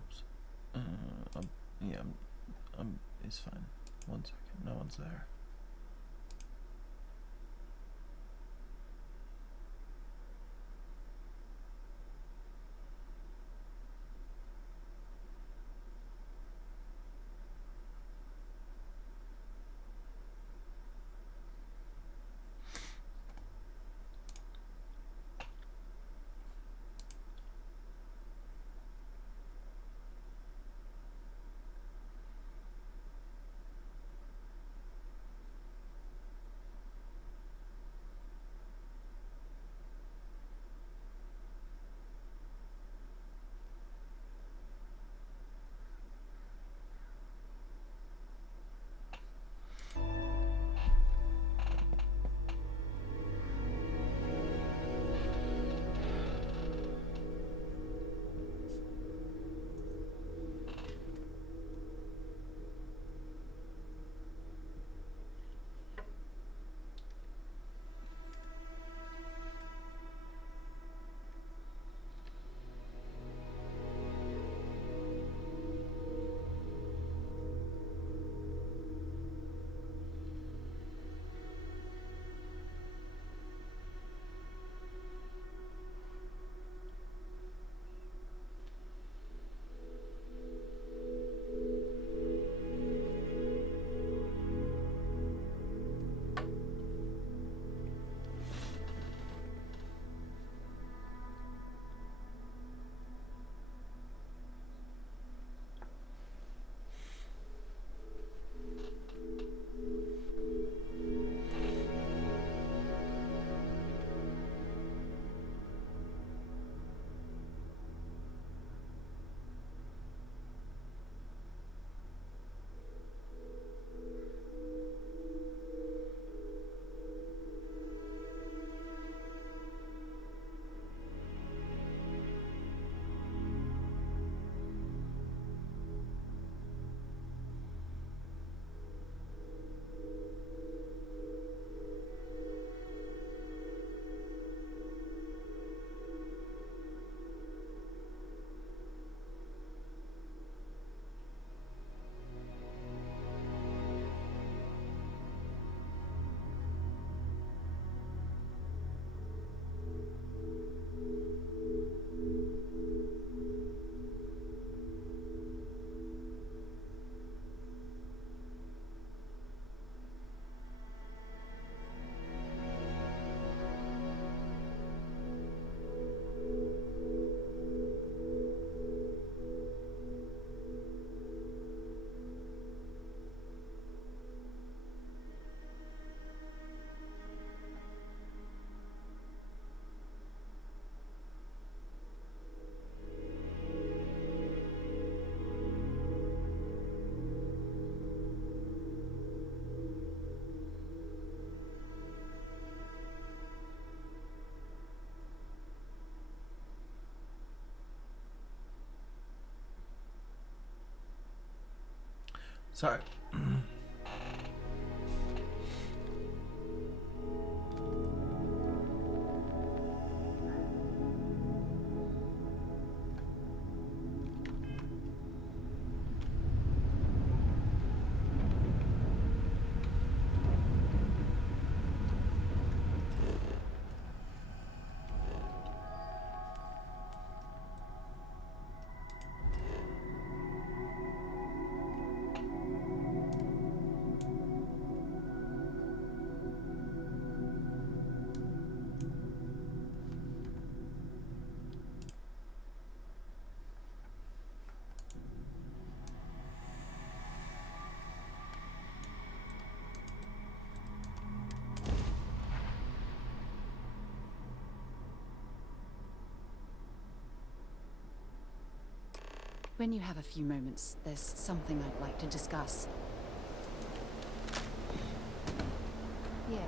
Oops. Yeah, it's fine. 1 second. No one's there. Sorry. When you have a few moments, there's something I'd like to discuss. Yeah?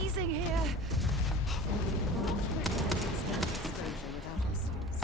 freezing here. Not really an extended exposure without our suits.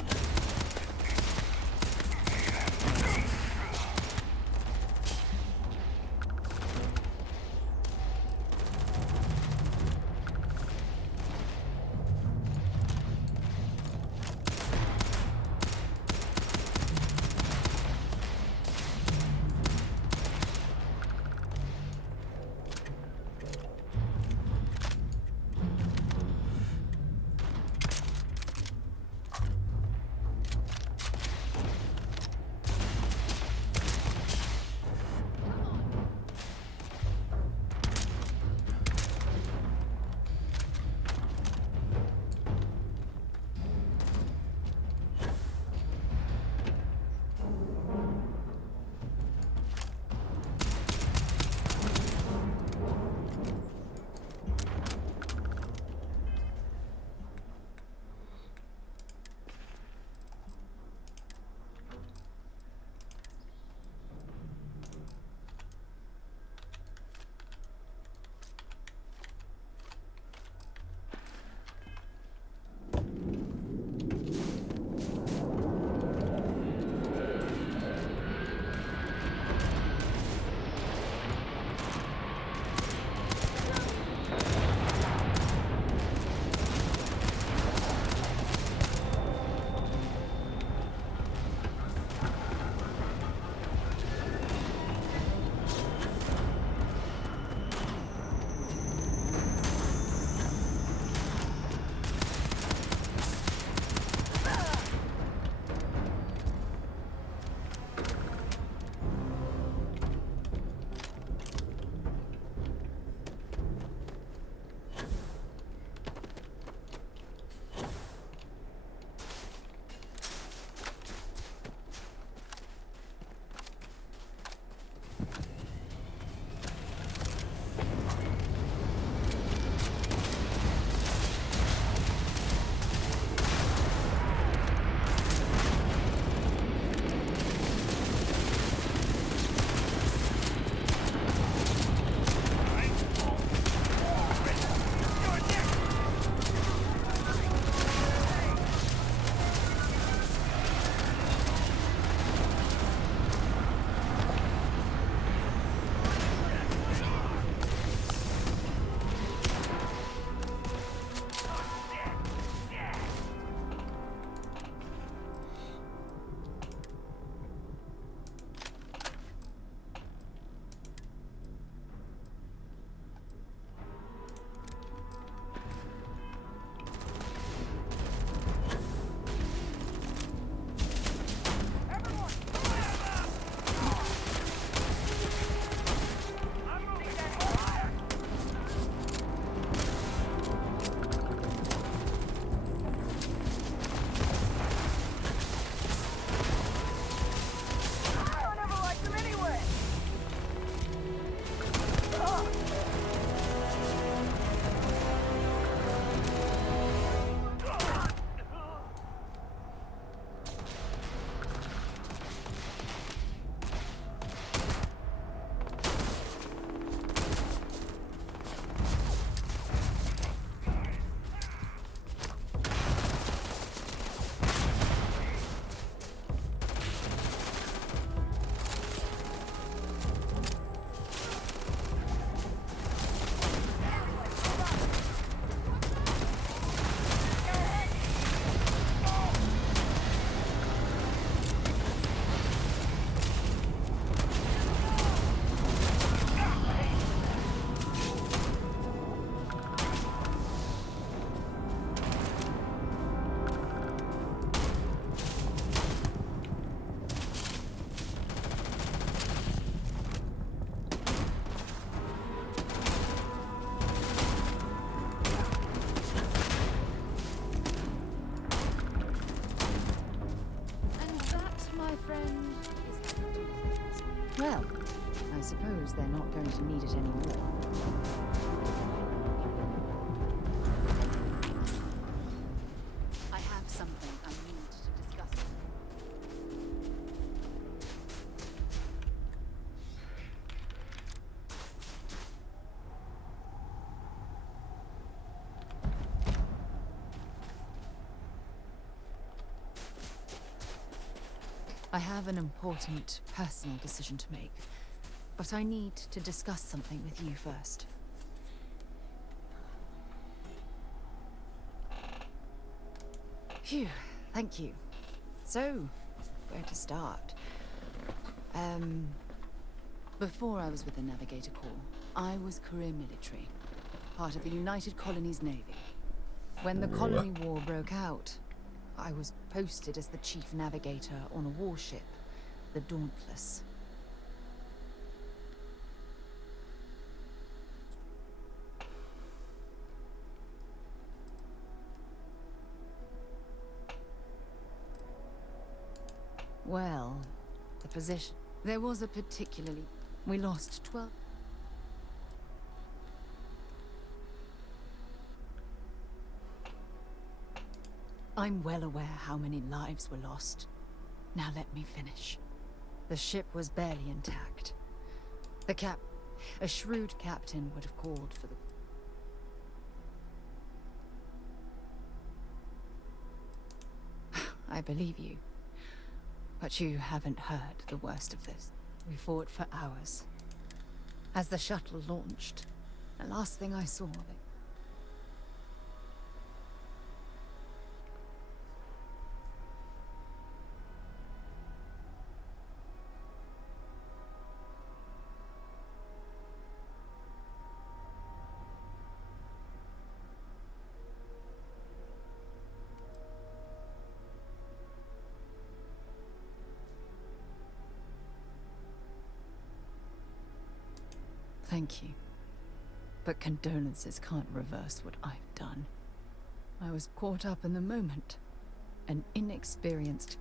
Well, I suppose they're not going to need it anymore. I have something I need to discuss with you. I have an important personal decision to make, but I need to discuss something with you first. Phew, thank you. So, where to start? Before I was with the Navigator Corps, I was career military, part of the United Colonies Navy. When the Colony War broke out, I was posted as the chief navigator on a warship, the Dauntless. Well, the position. There was a particularly... We lost 12... I'm well aware how many lives were lost. Now let me finish. The ship was barely intact. A shrewd captain would have called for the... I believe you. But you haven't heard the worst of this. We fought for hours. As the shuttle launched, the last thing I saw... Thank you. But condolences can't reverse what I've done. I was caught up in the moment. An inexperienced...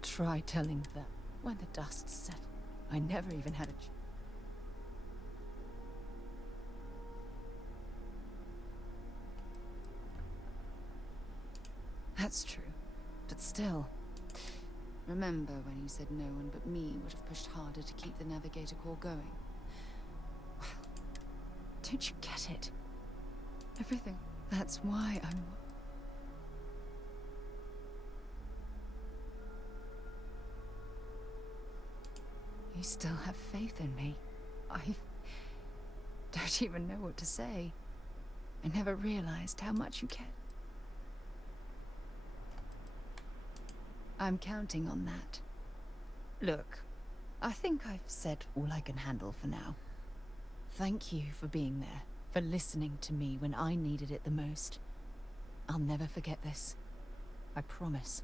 Try telling them when the dust settled. I never even had a... That's true. But still... Remember when you said no one but me would have pushed harder to keep the Navigator Corps going? Well, don't you get it? Everything. That's why I'm... You still have faith in me. I don't even know what to say. I never realized how much you cared. I'm counting on that. Look, I think I've said all I can handle for now. Thank you for being there, for listening to me when I needed it the most. I'll never forget this. I promise.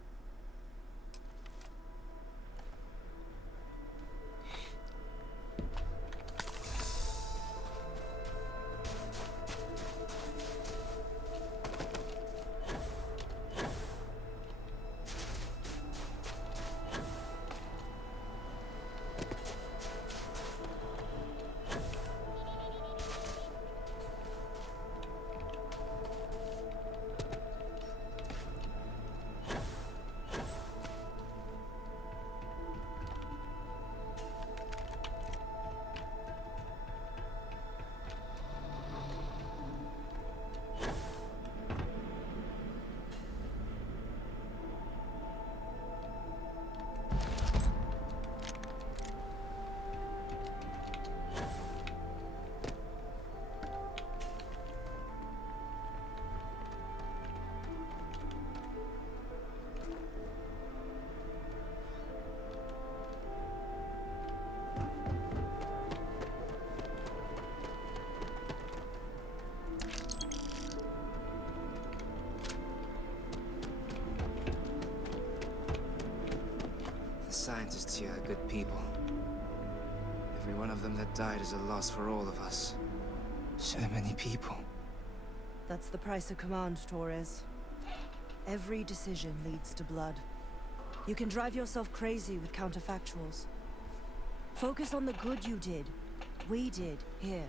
Scientists here are good people. Every one of them that died is a loss for all of us. So many people. That's the price of command, Torres. Every decision leads to blood. You can drive yourself crazy with counterfactuals. Focus on the good you did. We did, here.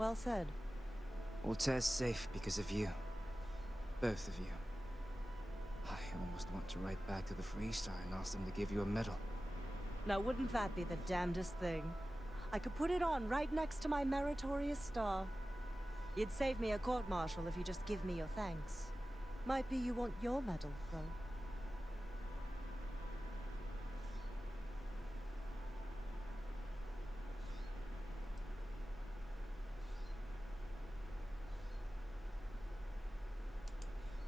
Well said. Altair's safe because of you. Both of you. I almost want to write back to the Freestar and ask them to give you a medal. Now, wouldn't that be the damnedest thing? I could put it on right next to my meritorious star. You'd save me a court-martial if you just give me your thanks. Might be you want your medal, though.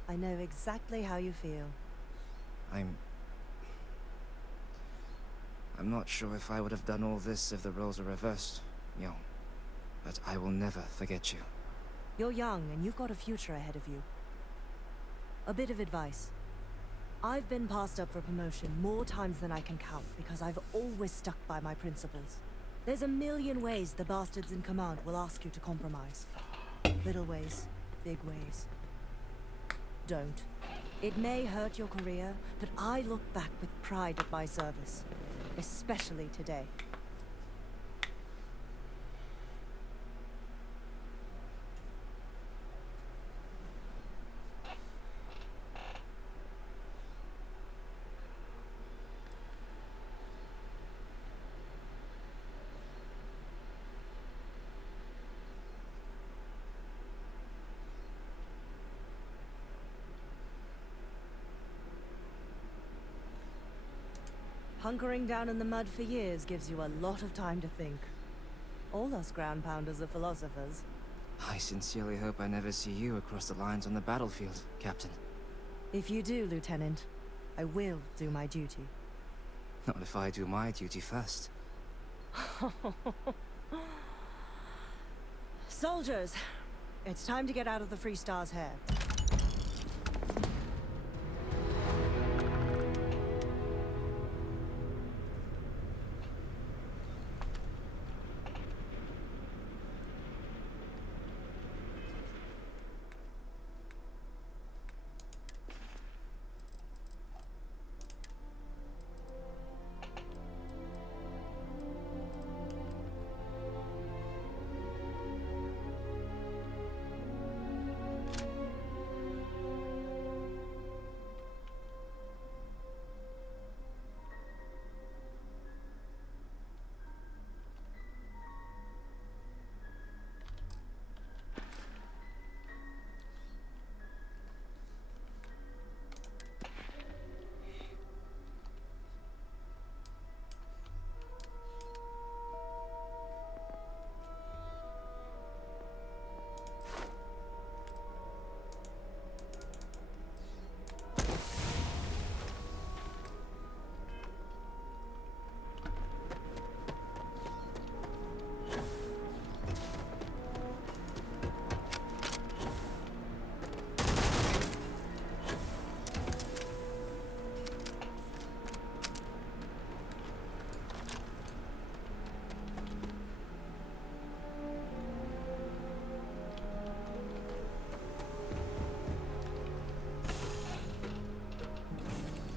I know exactly how you feel. I'm not sure if I would have done all this if the roles were reversed, Young. But I will never forget you. You're young, and you've got a future ahead of you. A bit of advice. I've been passed up for promotion more times than I can count because I've always stuck by my principles. There's a million ways the bastards in command will ask you to compromise. Little ways, big ways. Don't. It may hurt your career, but I look back with pride at my service. Especially today. Hunkering down in the mud for years gives you a lot of time to think. All us ground pounders are philosophers. I sincerely hope I never see you across the lines on the battlefield, Captain. If you do, Lieutenant, I will do my duty. Not if I do my duty first. Soldiers, it's time to get out of the Freestar's hair.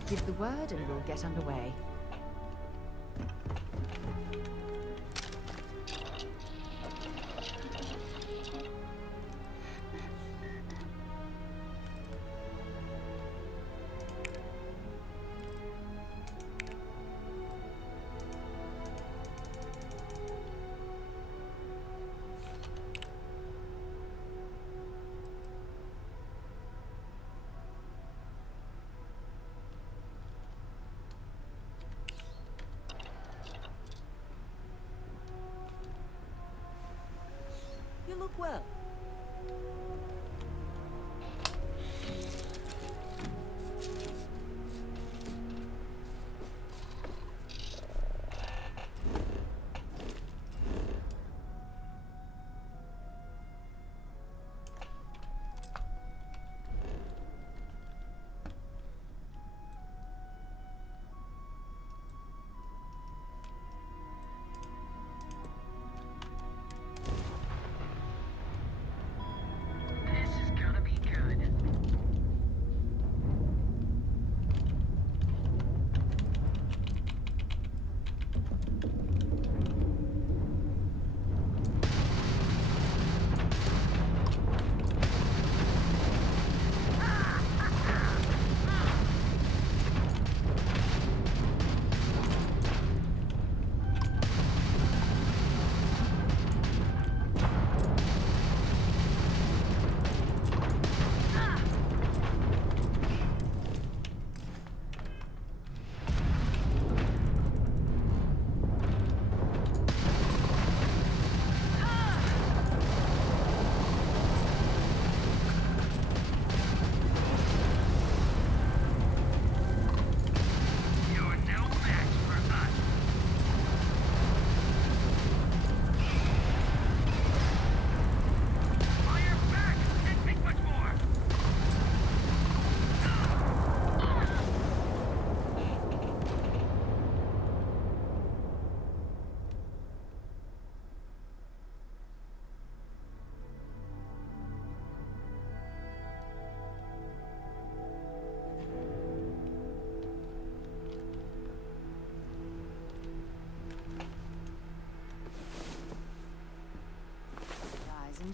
Give the word and we'll get underway. You look well.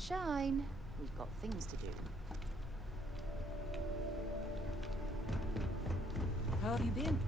shine. We've got things to do. How have you been?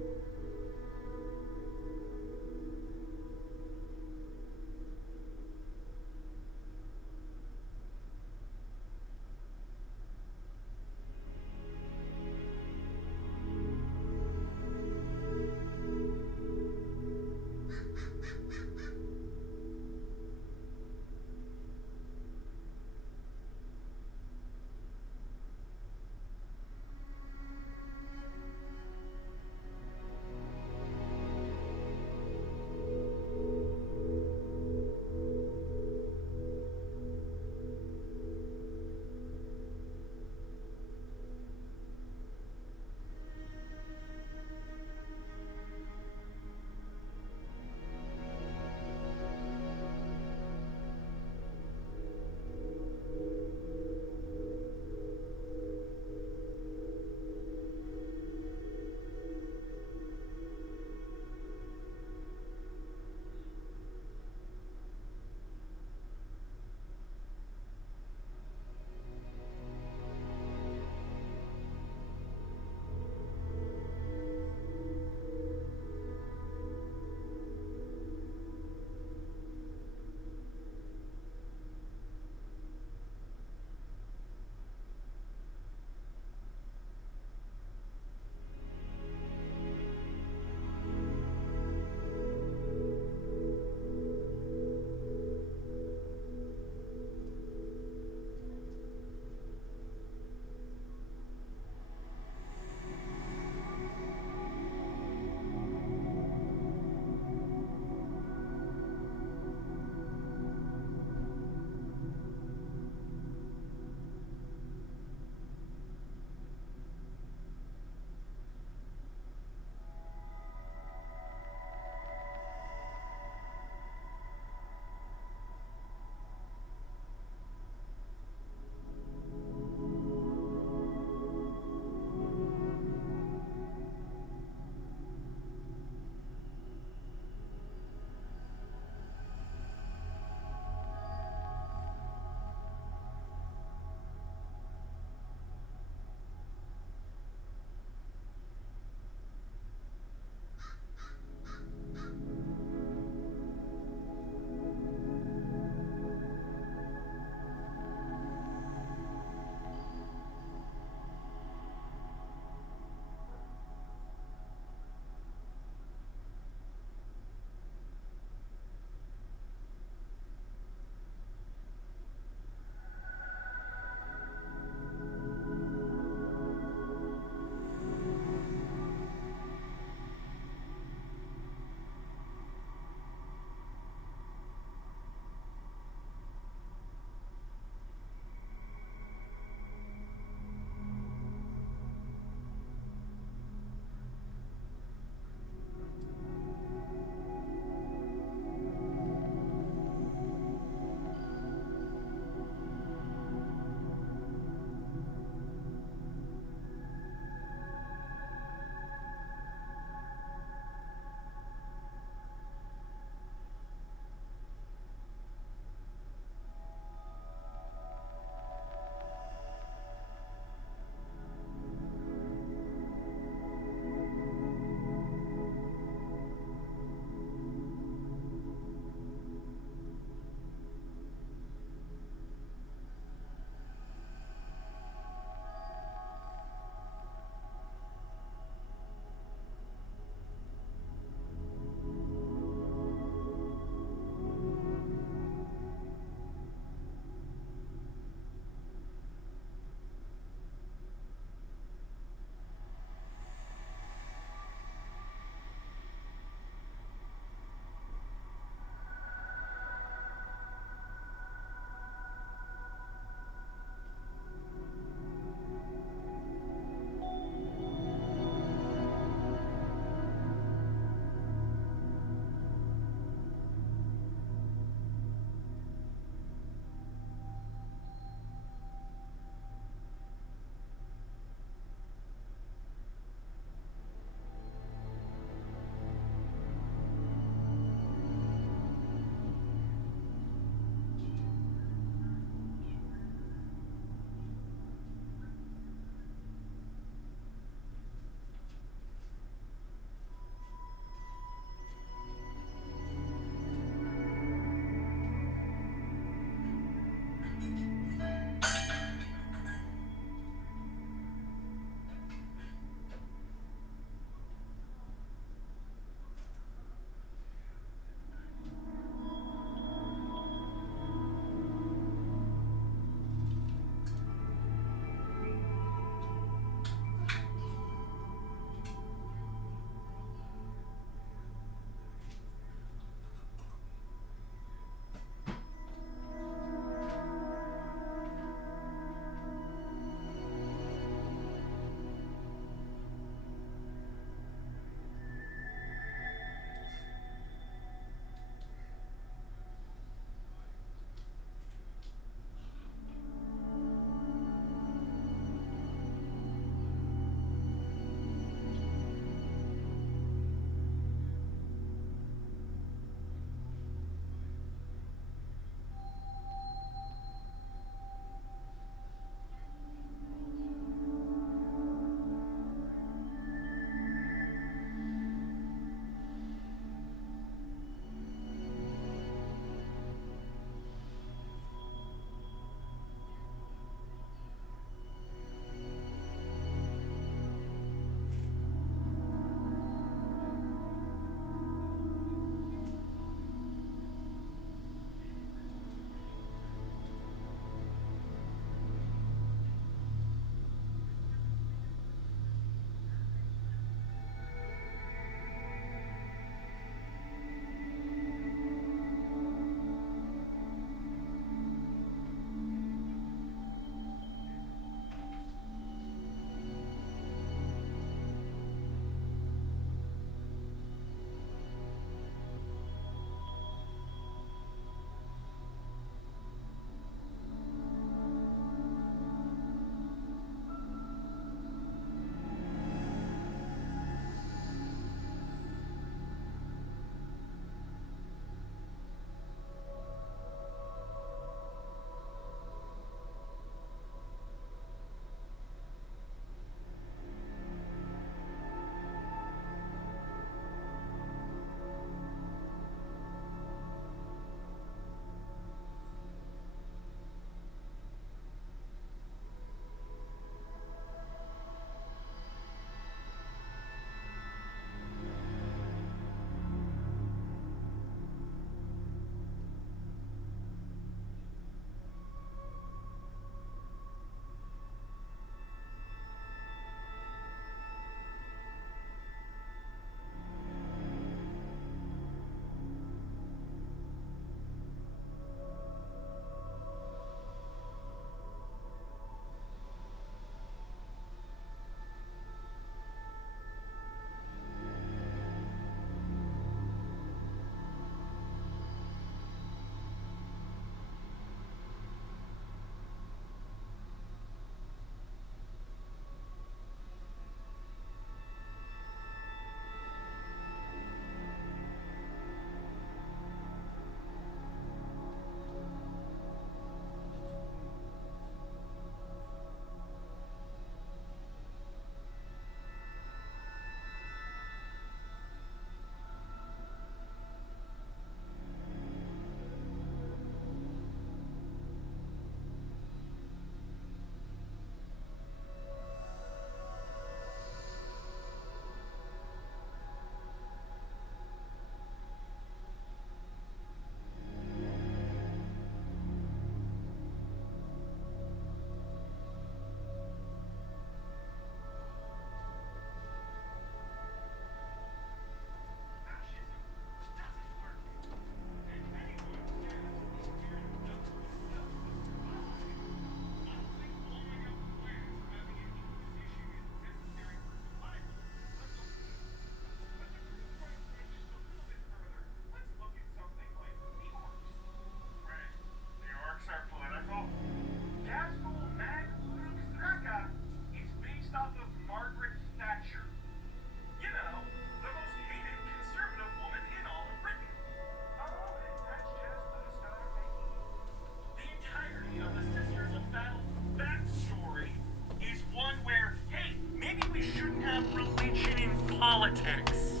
politics.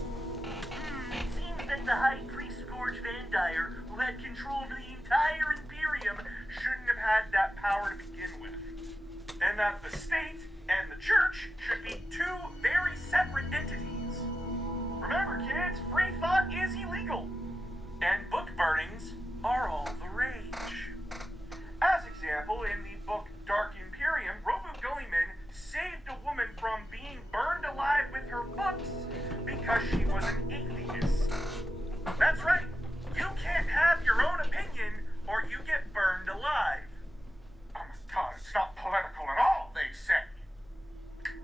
It seems that the High Priest Gorge Van Dyer, who had control of the entire Imperium, shouldn't have had that power to begin with. And that the state and the church should be two very separate entities. Remember, kids, free thought is illegal. And book burnings are all the rage. As example, in the book Dark Imperium, Robo Gullyman saved a woman from being burned alive with her books because she was an atheist. That's right, you can't have your own opinion or you get burned alive. Oh my god, it's not political at all, they say.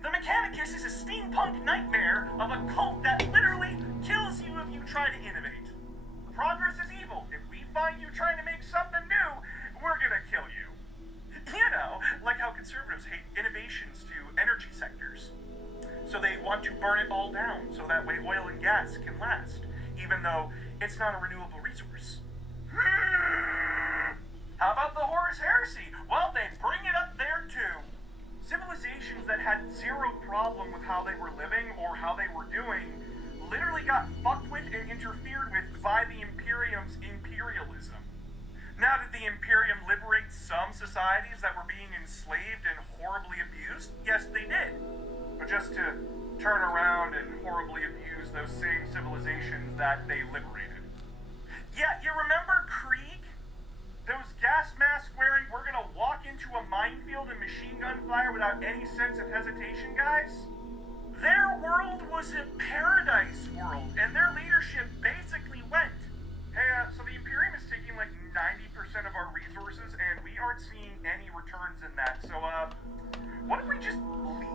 The Mechanicus is a steampunk nightmare of a cult that literally kills you if you try to innovate. Progress is evil. If we find you trying to make something new, we're gonna kill you. You know, like how conservatives hate innovations to energy sectors. So they want to burn it all down, so that way oil and gas can last, even though it's not a renewable resource. How about the Horus Heresy? Well, they bring it up there too. Civilizations that had zero problem with how they were living or how they were doing literally got fucked with and interfered with by the Imperium's imperialism. Now, did the Imperium liberate some societies that were being enslaved and horribly abused? Yes, they did. But just to turn around and horribly abuse those same civilizations that they liberated. Yeah, you remember Krieg? Those gas mask wearing, we're gonna walk into a minefield and machine gun fire without any sense of hesitation guys? Their world was a paradise world, and their leadership basically went, hey, so the Imperium is taking like 90% of our resources, and we aren't seeing any returns in that, so, what if we just leave?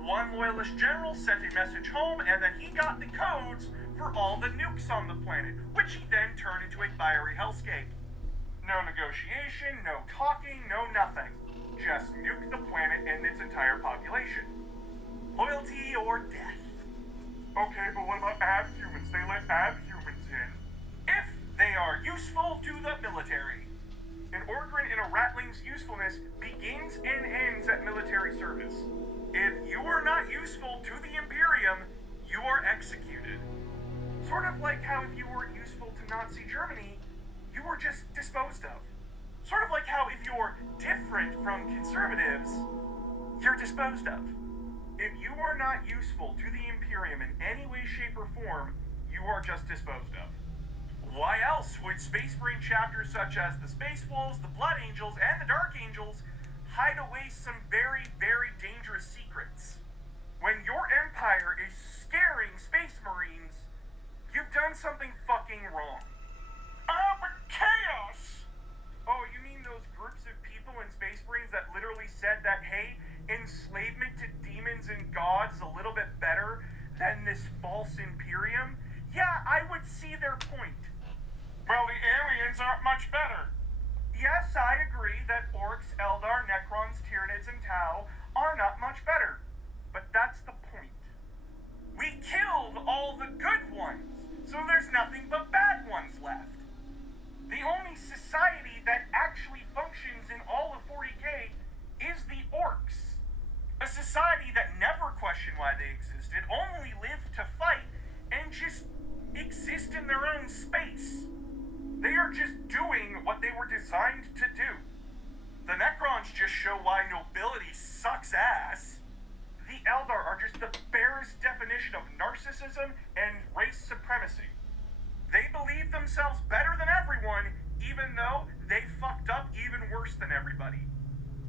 One loyalist general sent a message home, and then he got the codes for all the nukes on the planet, which he then turned into a fiery hellscape. No negotiation, no talking, no nothing. Just nuke the planet and its entire population. Loyalty or death. Okay, but what about abhumans? They let abhumans in. If they are useful to the military. An Orgrin in a Ratling's usefulness begins and ends at military service. If you are not useful to the Imperium, you are executed. Sort of like how if you weren't useful to Nazi Germany, you were just disposed of. Sort of like how if you're different from conservatives, you're disposed of. If you are not useful to the Imperium in any way, shape, or form, you are just disposed of. Why else would Space Marine chapters such as the Space Wolves, the Blood Angels, and the Dark Angels hide away some very, very dangerous secrets? When your empire is scaring Space Marines, you've done something fucking wrong. But chaos! Oh, you mean those groups of people in Space Marines that literally said that, hey, enslavement to demons and gods is a little bit better than this false Imperium? Yeah, I would see their point. Well, the aliens aren't much better. Yes, I agree that Orcs, Eldar, Necrons, Tyranids, and Tau are not much better. But that's the point. We killed all the good ones, so there's nothing but bad ones left. The only society that actually functions in all of 40K is the Orcs. A society that never questioned why they existed, only lived to fight, and just exist in their own space. They are just doing what they were designed to do. The Necrons just show why nobility sucks ass. The Eldar are just the barest definition of narcissism and race supremacy. They believe themselves better than everyone, even though they fucked up even worse than everybody.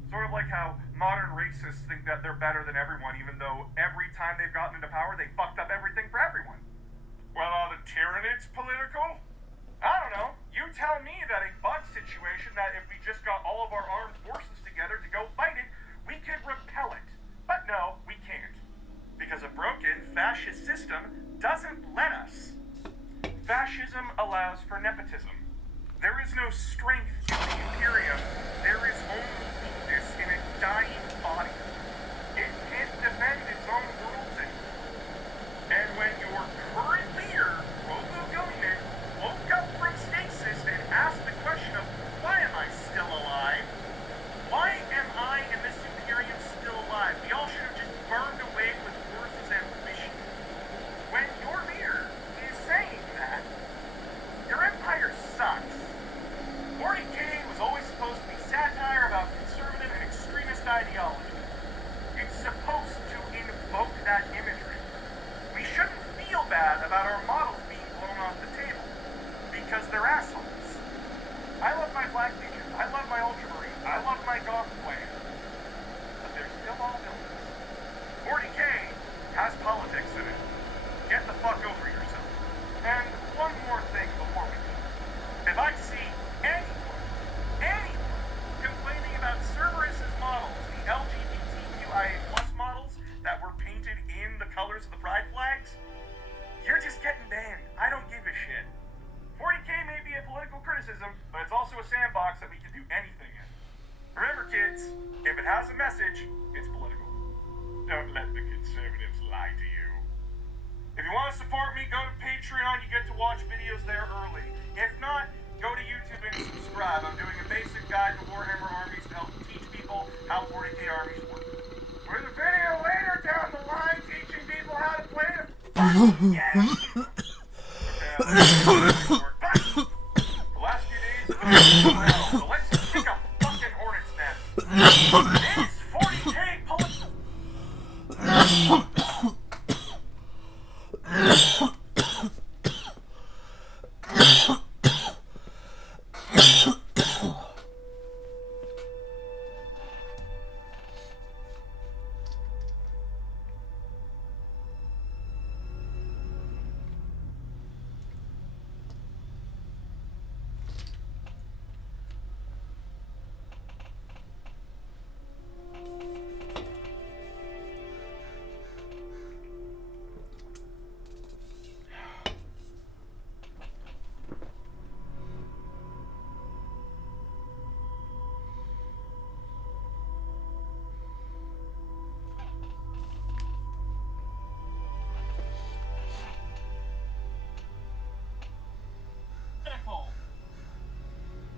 Sort of like how modern racists think that they're better than everyone, even though every time they've gotten into power, they fucked up everything for everyone. Well, are the Tyranids political? I don't know. You tell me that a bug situation that if we just got all of our armed forces together to go fight it, we could repel it. But no, we can't. Because a broken fascist system doesn't let us. Fascism allows for nepotism. There is no strength in the Imperium. There is only weakness in a dying body. It can't defend its own worlds anymore. And when your current leader, Robo Gilliman, woke up from stasis and asked the question of, why am I still alive? Why am I and this Imperium still alive? We all should have just burned away with Horus's ambition. ideology. It's supposed to invoke that imagery. We shouldn't feel bad about our models being blown off the table, because they're assholes. I love my Black Legion, I love my Ultramarine, I love my Goth Clan, but they're still all villains. 40K has politics in it. Get the fuck over yourself. And one more thing before we go. If I see anyone complaining about Cerberus's models, the LGBTQIA+ models that were painted in the colors of the Pride flags, you're just getting banned. I don't give a shit. 40K may be a political criticism, but it's also a sandbox that we can do anything in. Remember, kids, if it has a message, it's political. Don't let the conservatives lie to you. If you want to support me, go to Patreon. You get to watch videos there early. If not, go to YouTube and subscribe. I'm doing a basic guide to Warhammer armies to help teach people how 40K armies work. With a video later down the line teaching people how to play the fucking game. The last few days have been well, so let's kick a fucking hornet's nest. It's 40K politics.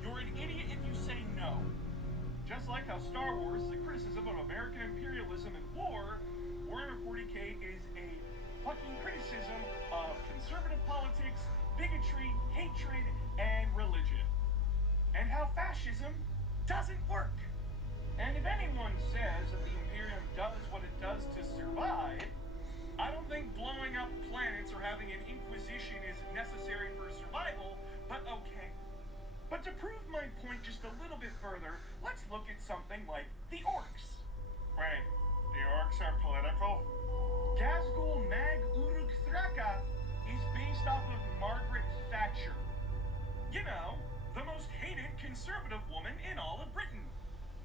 You're an idiot if you say no. Just like how Star Wars is a criticism of American imperialism and war, Warhammer 40K is a fucking criticism of conservative politics, bigotry, hatred, and religion. And how fascism doesn't work. And if anyone says that the Imperium does what it does to survive, I don't think blowing up planets or having an inquisition is necessary for survival, but okay. But to prove my point just a little bit further, let's look at something like the Orcs. Wait, the Orcs are political? Ghazghkull Mag Uruk Thraka is based off of Margaret Thatcher. You know, the most hated conservative woman in all of Britain.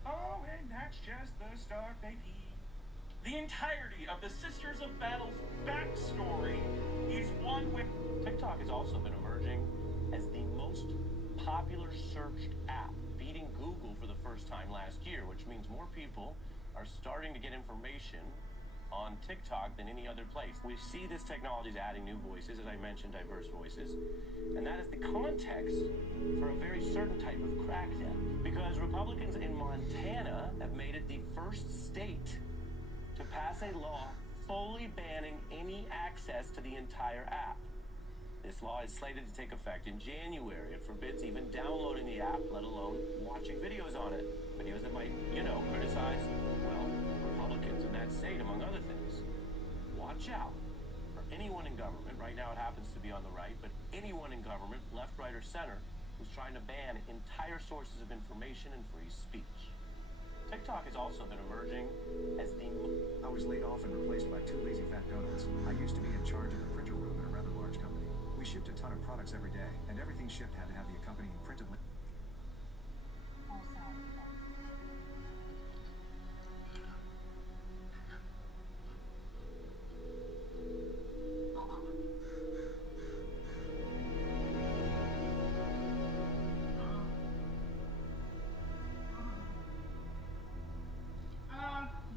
Oh, and that's just the start, baby. The entirety of the Sisters of Battle's backstory is one with... TikTok has also been emerging as the most popular searched app, beating Google for the first time last year, which means more people are starting to get information on TikTok than any other place. We see this technology is adding new voices, as I mentioned, diverse voices, and that is the context for a very certain type of crackdown, because Republicans in Montana have made it the first state to pass a law fully banning any access to the entire app. This law is slated to take effect in January. It forbids even downloading the app, let alone watching videos on it. Videos that might, criticize, Republicans in that state, among other things. Watch out for anyone in government. Right now it happens to be on the right, but anyone in government, left, right, or center, who's trying to ban entire sources of information and free speech. TikTok has also been emerging as the... I was laid off and replaced by 2 lazy fat donuts. I used to be in charge of the printer room at a rather large company. We shipped a ton of products every day, and everything shipped had to have the accompanying printed link.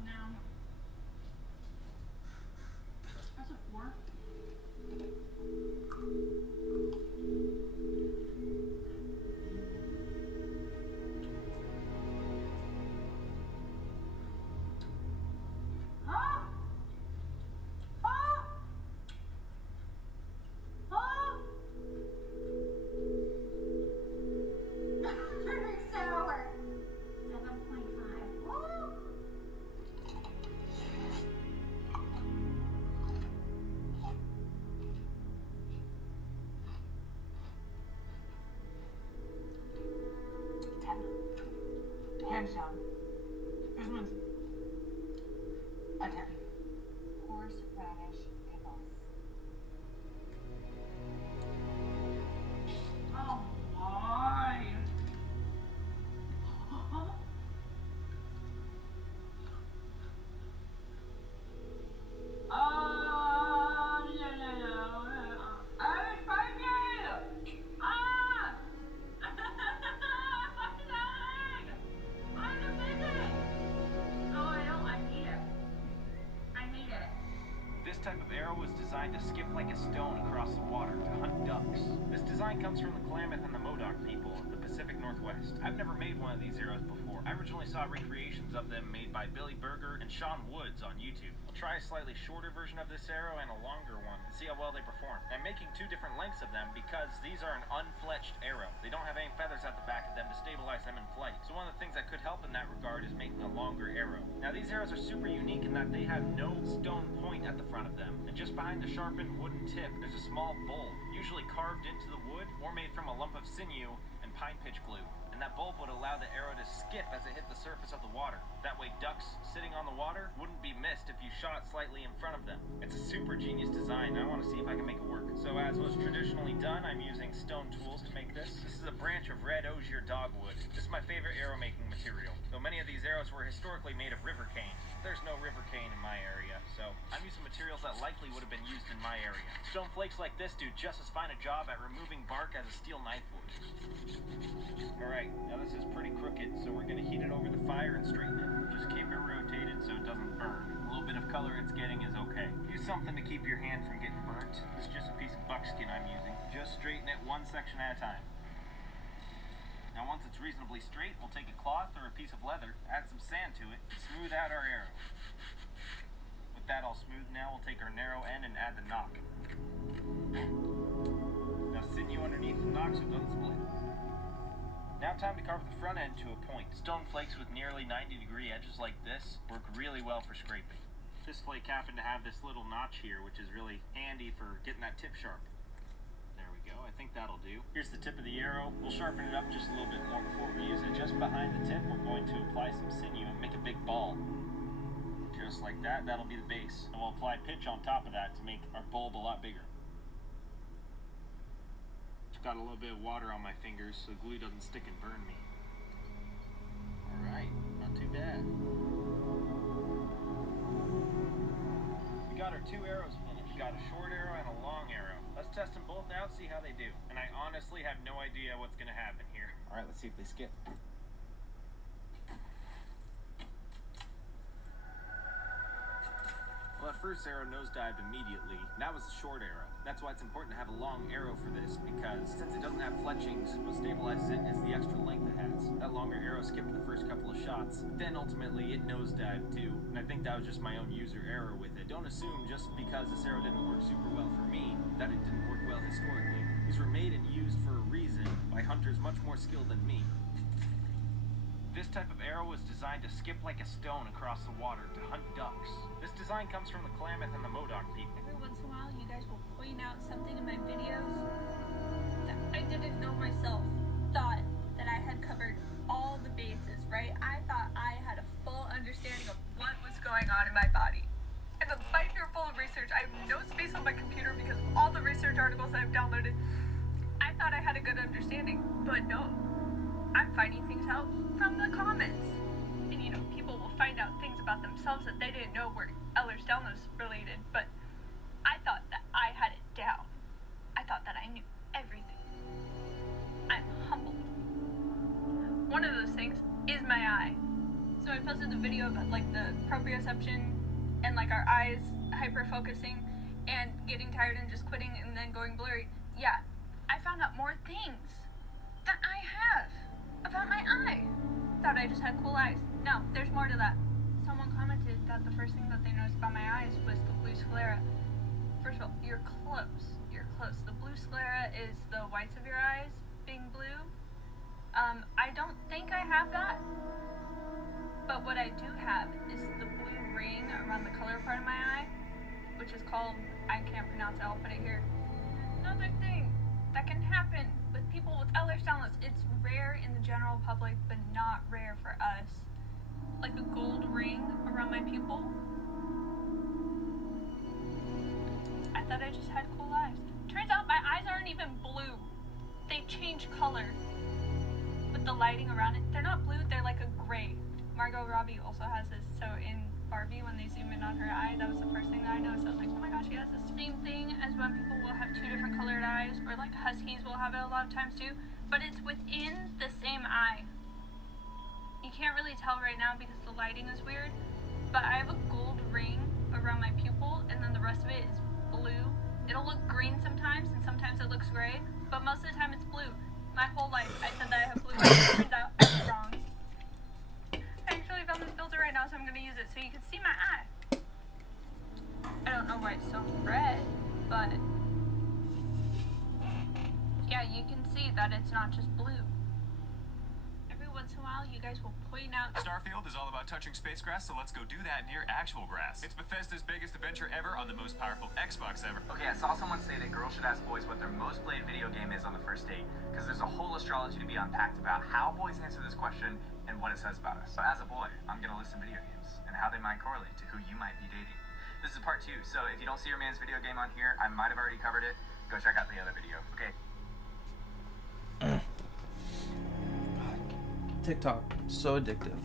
No. That's a 4. Hands down. This one's a 10. Horseradish pickles. Oh my! This type of arrow was designed to skip like a stone across the water to hunt ducks. This design comes from the Klamath and the Modoc people of the Pacific Northwest. I've never made one of these arrows before. I originally saw recreations of them made by Billy Berger and Sean Woods on YouTube. I'll try a slightly shorter version of this arrow and a longer one and see how well they perform. I'm making two different lengths of them because these are an unfletched arrow. They don't have any feathers at the back of them to stabilize them in flight. So one of the things that could help in that regard is making a longer arrow. Now these arrows are super unique in that they have no stone point at the front of them. And just behind the sharpened wooden tip, there's a small bulb, usually carved into the wood or made from a lump of sinew and pine pitch glue. And that bulb would allow the arrow to skip as it hit the surface of the water. That way ducks sitting on the water wouldn't be missed if you shot slightly in front of them. It's a super genius design, and I want to see if I can make it work. So as was traditionally done, I'm using stone tools to make this. This is a branch of red osier dogwood. This is my favorite arrow making material. Though many of these arrows were historically made of river cane. There's no river cane in my area, so I'm using materials that likely would have been used in my area. Stone flakes like this do just as fine a job at removing bark as a steel knife would. Alright, now this is pretty crooked, so we're going to heat it over the fire and straighten it. Just keep it rotated so it doesn't burn. A little bit of color it's getting is okay. Use something to keep your hand from getting burnt. This is just a piece of buckskin I'm using. Just straighten it one section at a time. Now once it's reasonably straight, we'll take a cloth or a piece of leather, add some sand to it, smooth out our arrow. With that all smooth now, we'll take our narrow end and add the knock. Now sinew underneath the knock so it doesn't split. Now time to carve the front end to a point. Stone flakes with nearly 90-degree edges like this work really well for scraping. This flake happened to have this little notch here, which is really handy for getting that tip sharp. There we go, I think that'll do. Here's the tip of the arrow. We'll sharpen it up just a little bit more before we use it. Just behind the tip, we're going to apply some sinew and make a big ball. Just like that, that'll be the base. And we'll apply pitch on top of that to make our bulb a lot bigger. Got a little bit of water on my fingers so the glue doesn't stick and burn me. Alright, not too bad. We got our two arrows finished. We got a short arrow and a long arrow. Let's test them both out, see how they do. And I honestly have no idea what's gonna happen here. Alright, let's see if they skip. Well, that first arrow nosedived immediately. That was a short arrow. That's why it's important to have a long arrow for this, because since it doesn't have fletchings, what stabilizes it is the extra length it has. That longer arrow skipped the first couple of shots, then ultimately it nosedived too, and I think that was just my own user error with it. Don't assume just because this arrow didn't work super well for me, that it didn't work well historically. These were made and used for a reason by hunters much more skilled than me. This type of arrow was designed to skip like a stone across the water to hunt ducks. This design comes from the Klamath and the Modoc people. Every once in a while, you guys will point out something in my videos that I didn't know myself. Thought that I had covered all the bases, right? I thought I had a full understanding of what was going on in my body. And the life year full of research, I have no space on my computer because of all the research articles I've downloaded. I thought I had a good understanding, but no. I'm finding things out from the comments. And you know, people will find out things about themselves that they didn't know were Ehlers-Danlos related, but I thought that I had it down. I thought that I knew everything. I'm humbled. One of those things is my eye. So I posted the video about like the proprioception and like our eyes hyper-focusing and getting tired and just quitting and then going blurry. Yeah, I found out more things that I have about my eye. Thought I just had cool eyes. No, there's more to that. Someone commented that the first thing that they noticed about my eyes was the blue sclera. First of all, you're close. You're close. The blue sclera is the whites of your eyes being blue. I don't think I have that. But what I do have is the blue ring around the color part of my eye, which is called, I can't pronounce it, I'll put it here. Another thing That can happen with people with Ehlers Danlos. It's rare in the general public, but not rare for us. Like a gold ring around my pupil. I thought I just had cool eyes. Turns out my eyes aren't even blue. They change color with the lighting around it. They're not blue, they're like a gray. Margot Robbie also has this. So in Barbie, when they zoom in on her eye, that was the first thing that I noticed. I was like, oh my gosh, she has this. Same thing as when people will have two different colored eyes, or like huskies will have it a lot of times too, but it's within the same eye. You can't really tell right now because the lighting is weird, but I have a gold ring around my pupil, and then the rest of it is blue. It'll look green sometimes, and sometimes it looks gray, but most of the time it's blue. My whole life, I said that I have blue eyes. Turns out I was wrong. I actually found this filter right now, so I'm gonna use it so you can see my eye. I don't know why it's so red, but yeah, you can see that it's not just blue. Every once in a while, you guys will point out. Starfield is all about touching space grass, so let's go do that near actual grass. It's Bethesda's biggest adventure ever on the most powerful Xbox ever. Okay, I saw someone say that girls should ask boys what their most played video game is on the first date, because there's a whole astrology to be unpacked about how boys answer this question and what it says about us. So as a boy, I'm gonna list some video games and how they might correlate to who you might be dating. This is part 2, so if you don't see your man's video game on here, I might have already covered it. Go check out the other video, okay? TikTok, so addictive.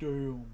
Damn.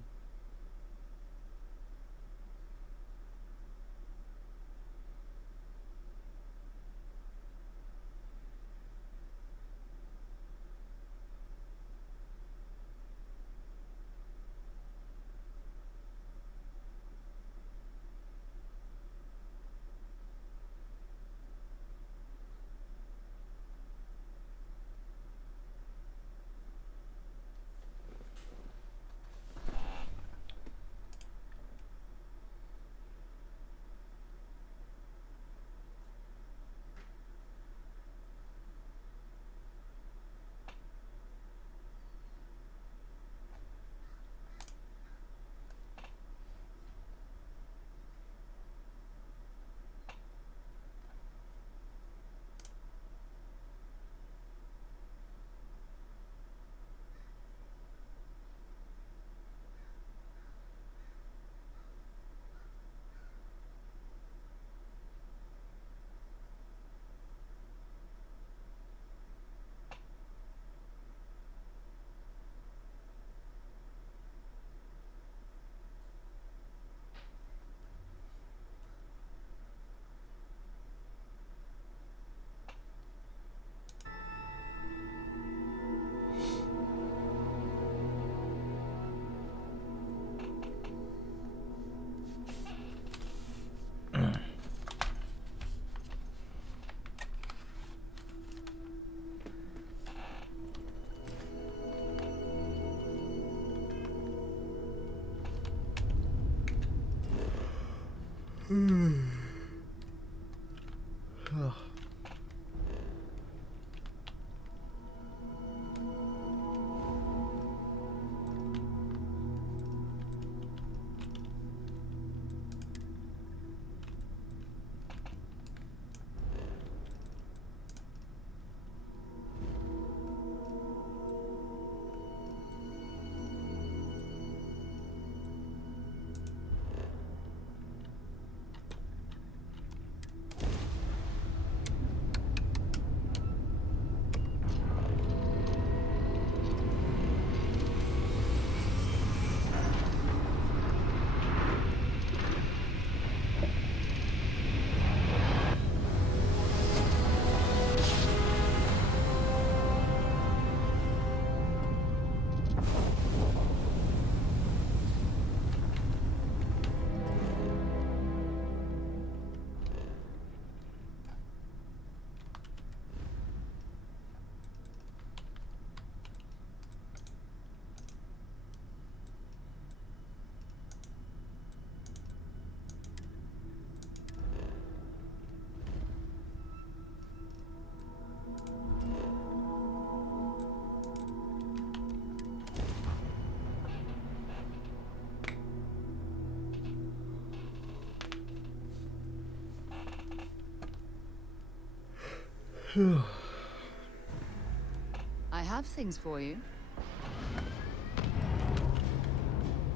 I have things for you.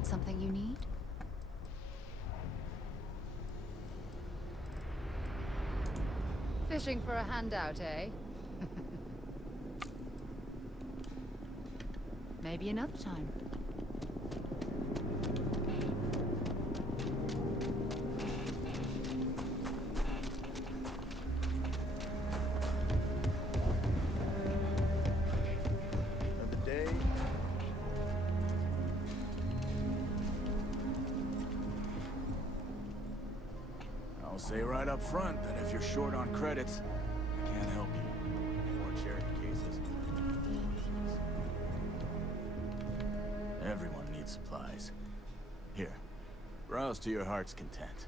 Something you need? Fishing for a handout, eh? Maybe another time. Another day. I'll say right up front that if you're short on credits, I can't help you. Or charity cases. Everyone needs supplies. Here, browse to your heart's content.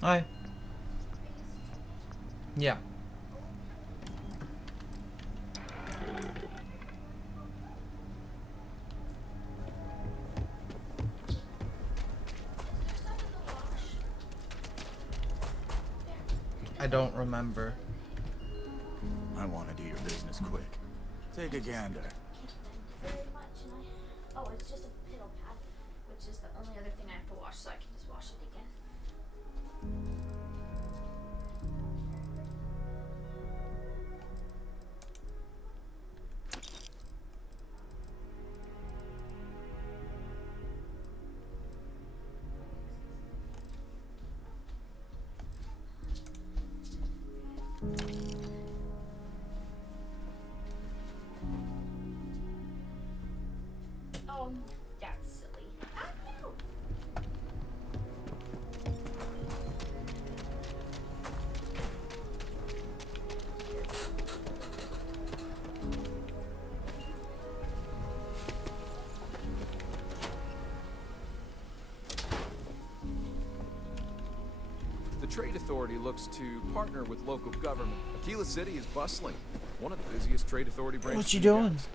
Hi. Yeah. I don't remember. I want to do your business quick. Take a gander. Very much, and oh, it's just a pillow pad, which is the only other thing I have to wash, so I can just wash it again. Oh, that's silly. Ah, no. The Trade Authority looks to partner with local government. Aquila City is bustling. One of the busiest Trade Authority branches. What you in the doing? galaxy.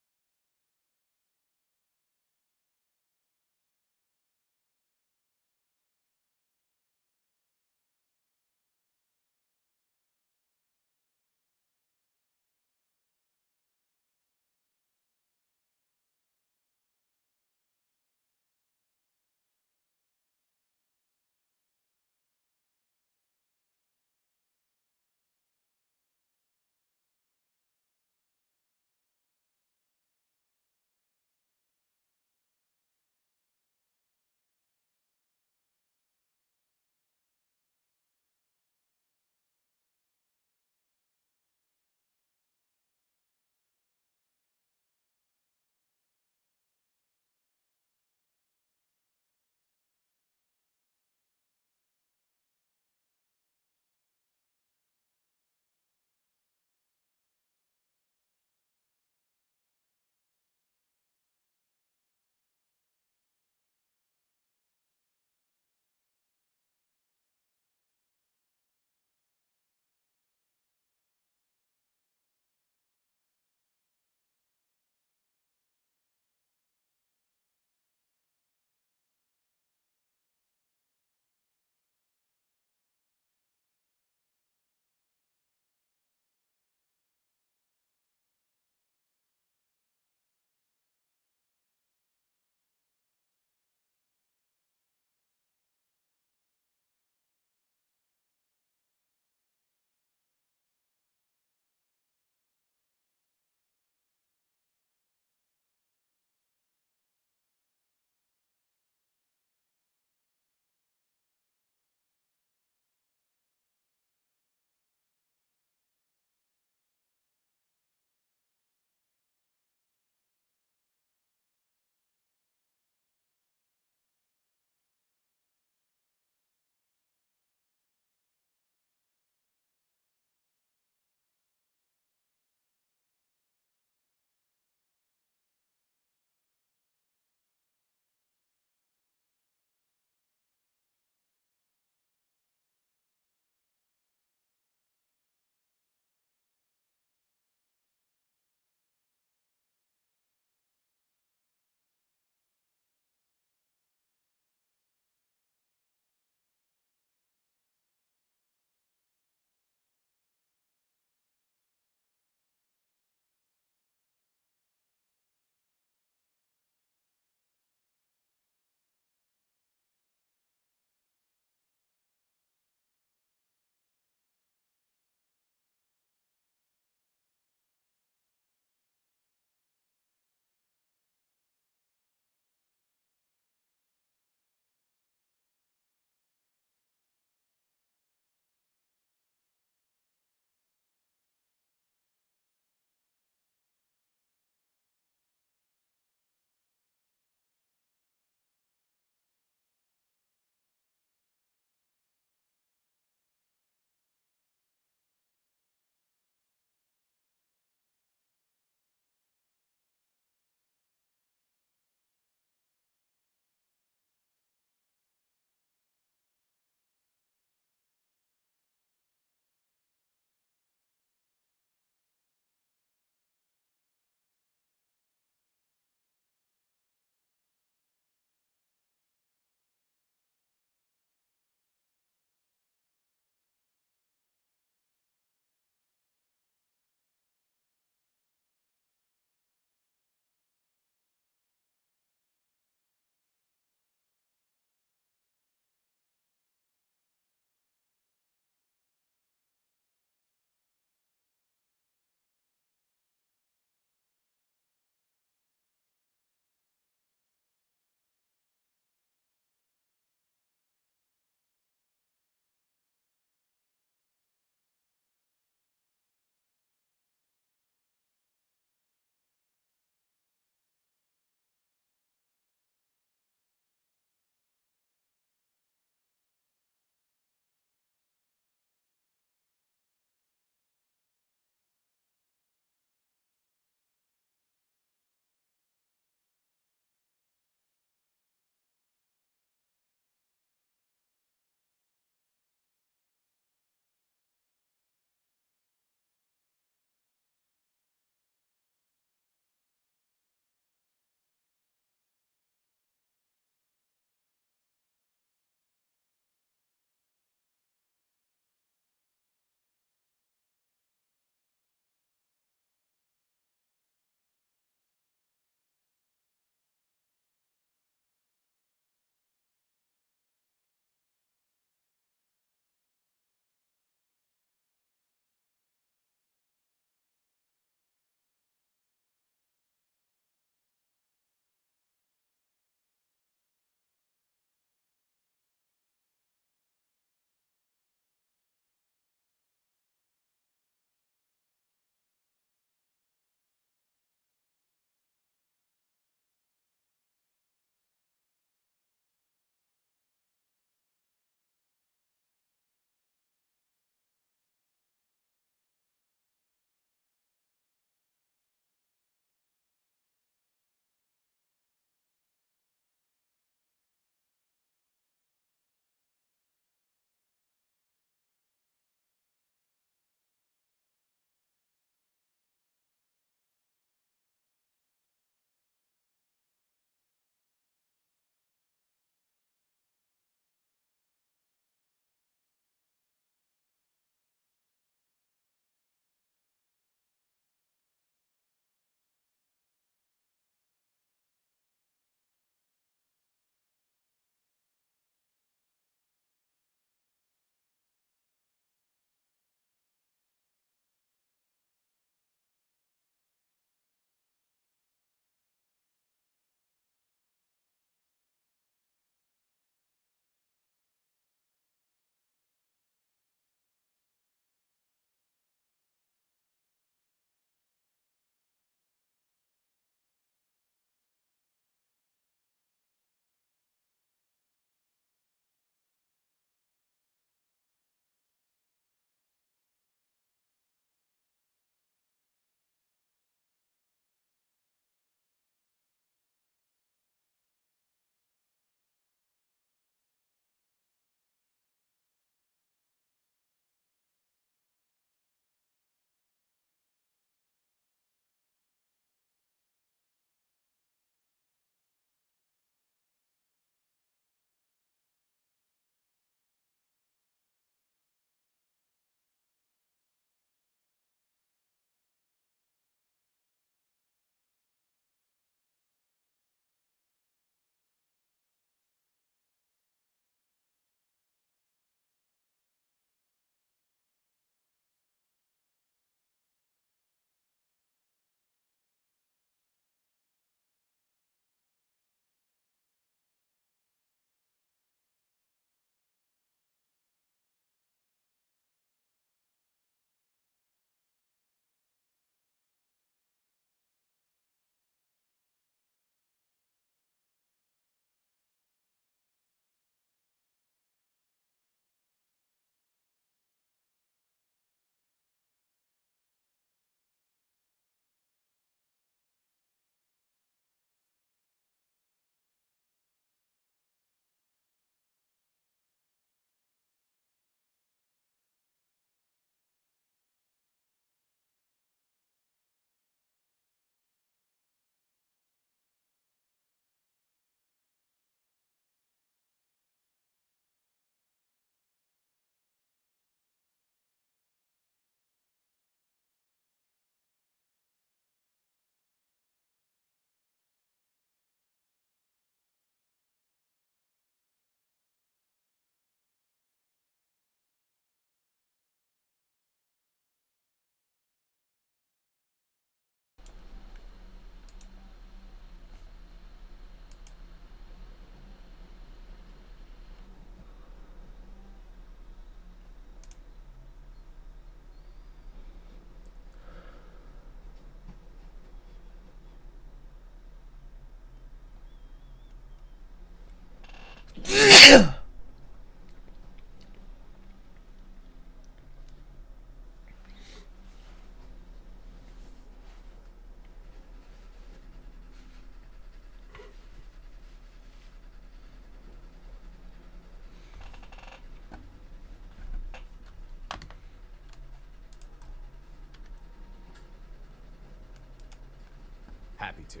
Happy to.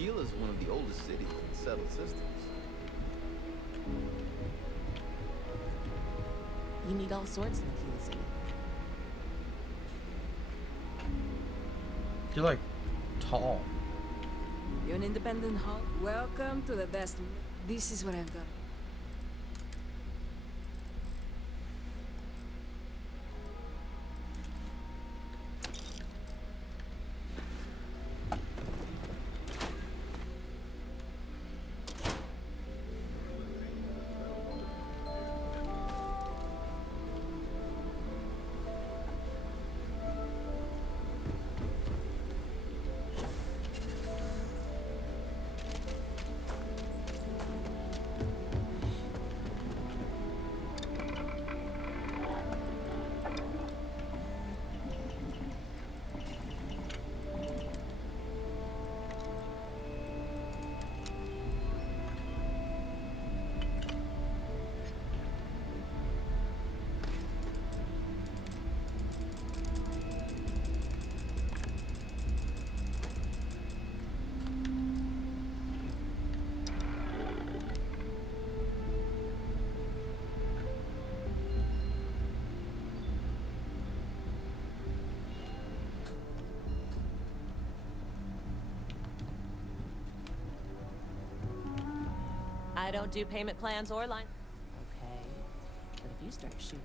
Keela is one of the oldest cities in settled systems. You meet all sorts in Keela City. You're like tall. You're an independent hall. Welcome to the best. This is what I've got. I don't do payment plans or line. Okay. But if you start shooting.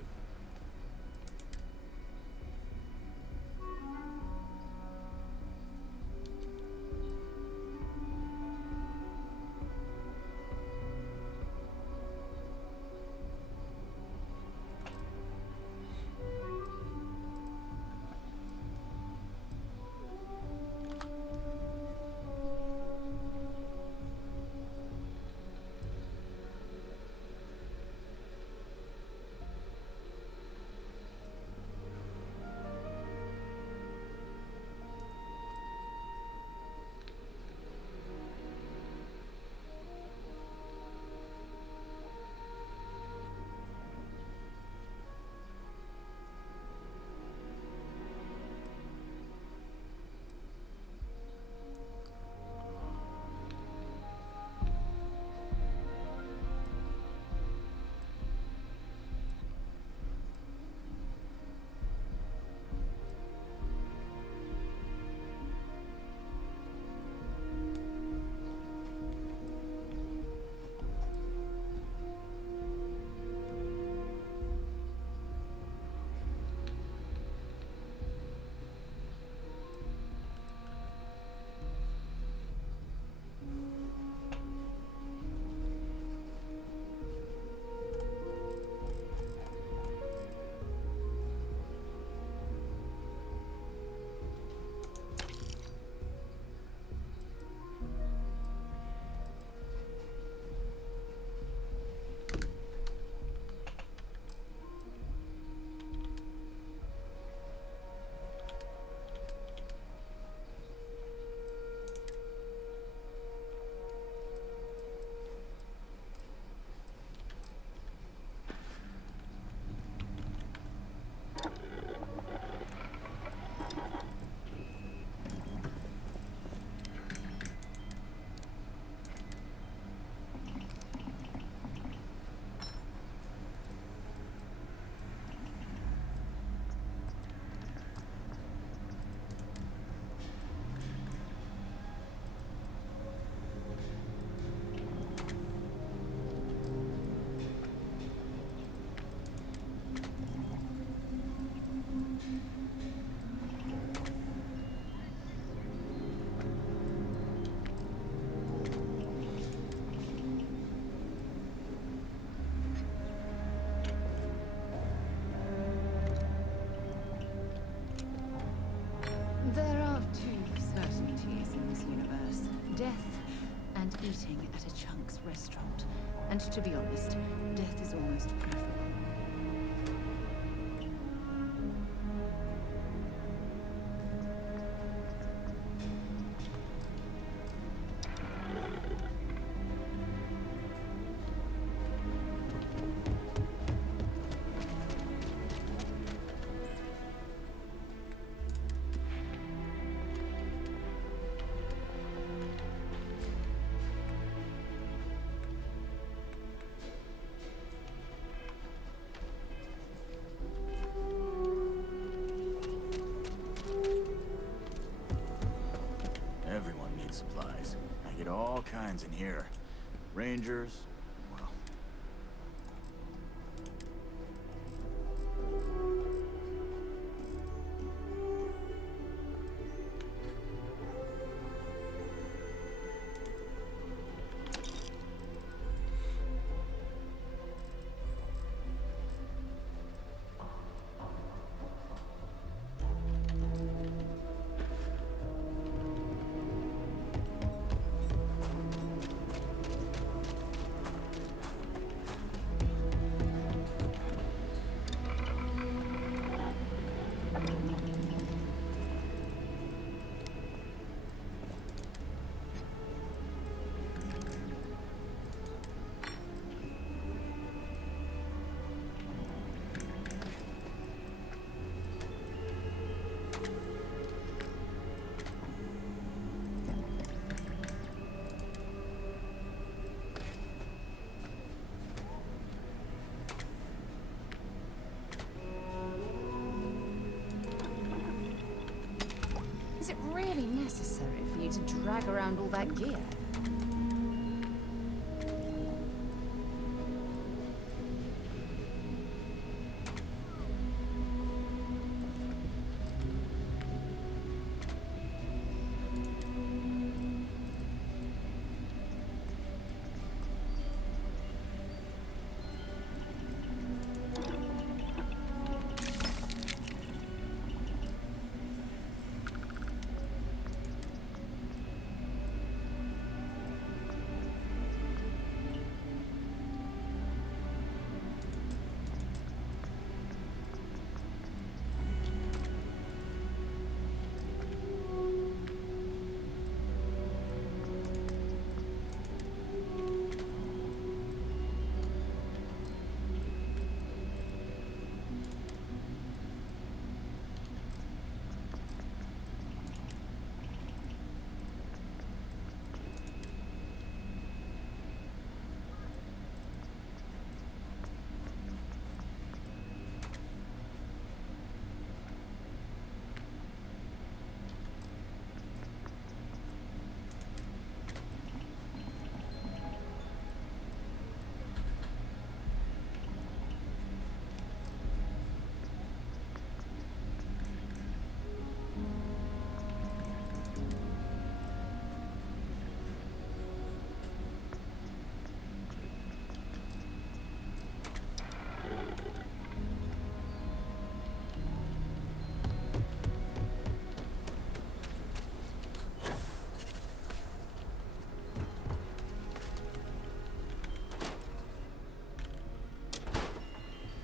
Chunk's restaurant. And to be honest, death is almost preferable. Everyone needs supplies. I get all kinds in here. Rangers, well... Is it really necessary for you to drag around all that gear?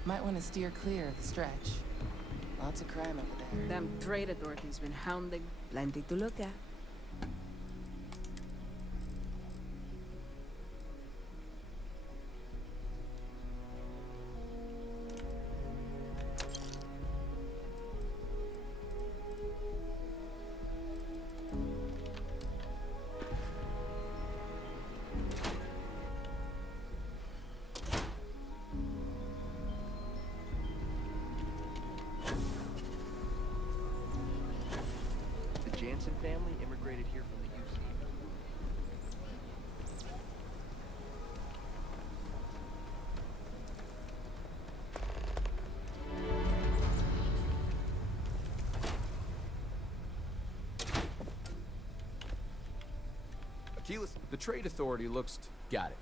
Might want to steer clear of the stretch. Lots of crime over there. Them trade authorities been hounding. Plenty to look at. The Jansen family immigrated here from the UC. Achilles, the trade authority looks... Got it.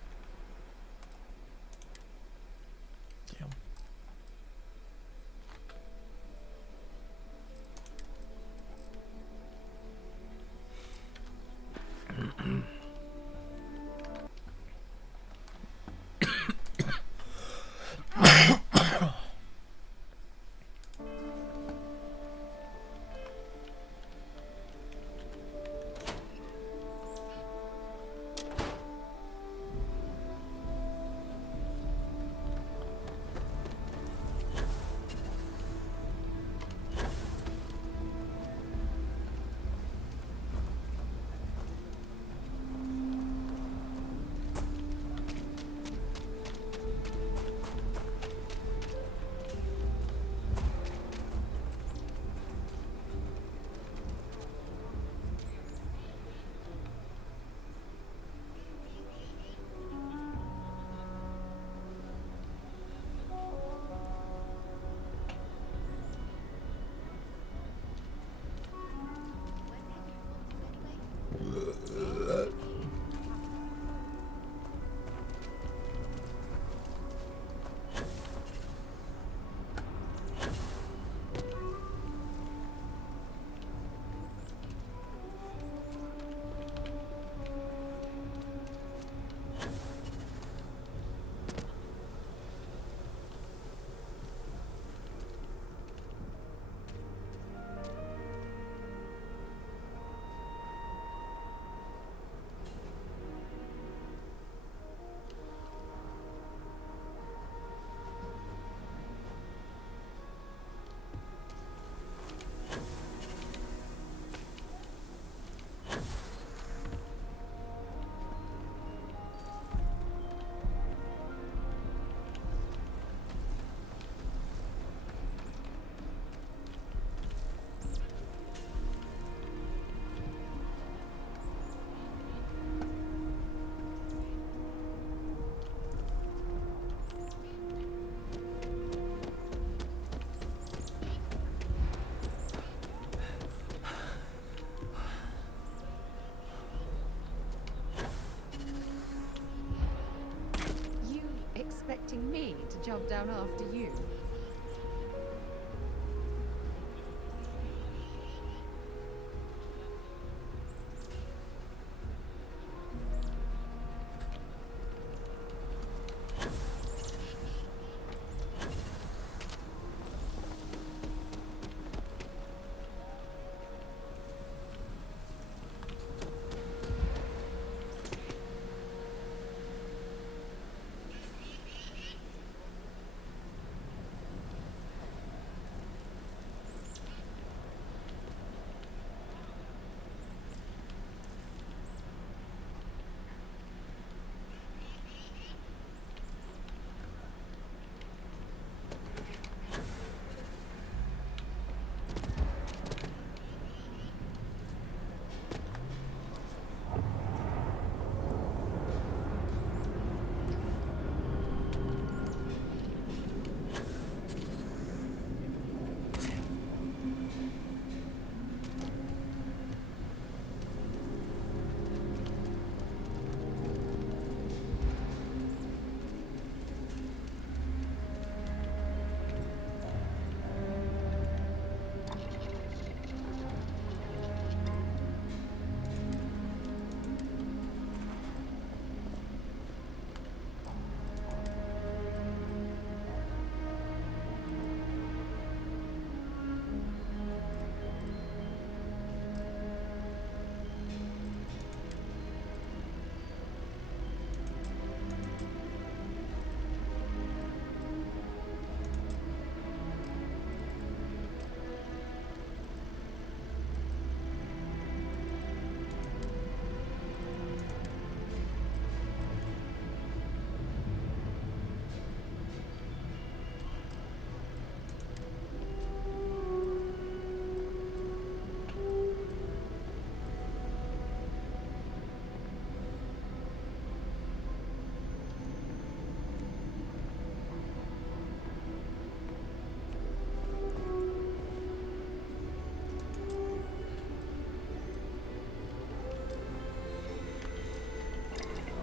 expecting me to jump down after you?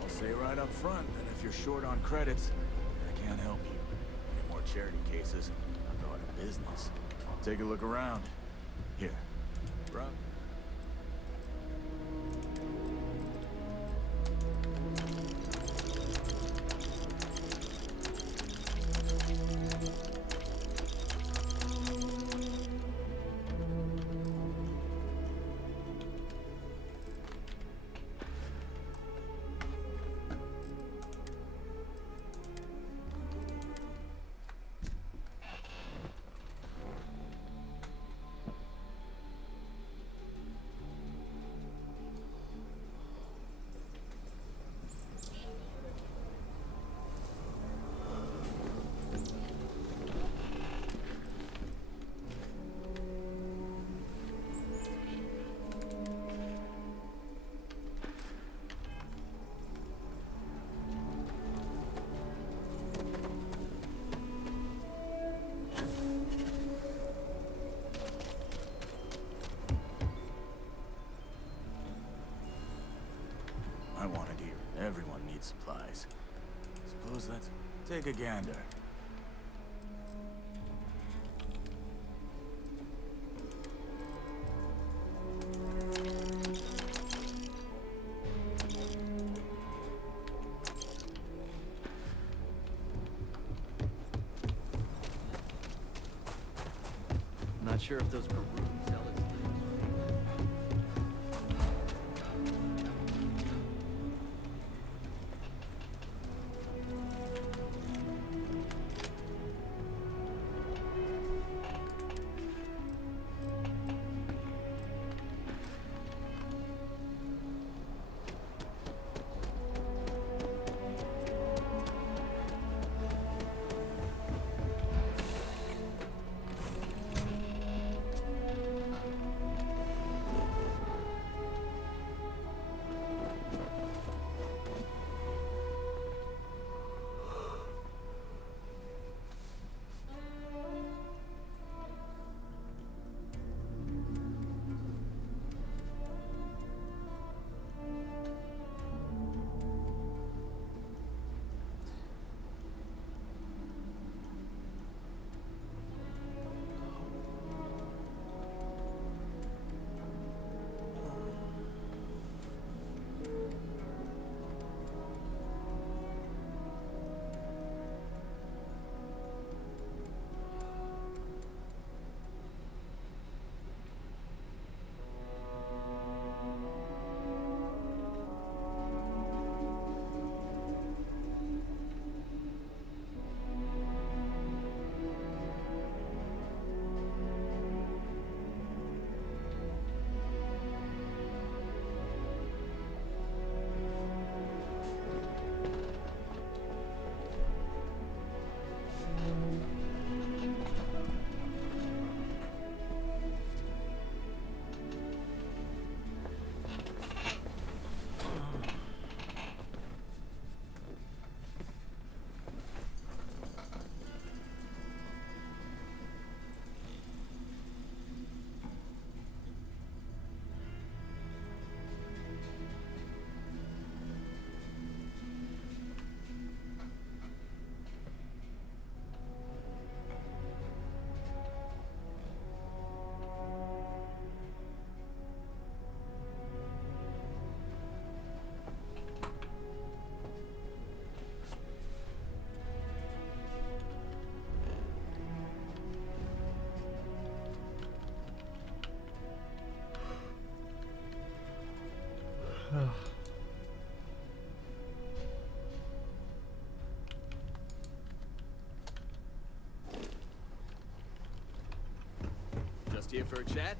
Say right up front that if you're short on credits, I can't help you. Any more charity cases, I'm going to business. Take a look around. Here. Bro. I wanted here. Everyone needs supplies. Suppose let's take a gander. Not sure if those maroon zealots. Looking for a chat?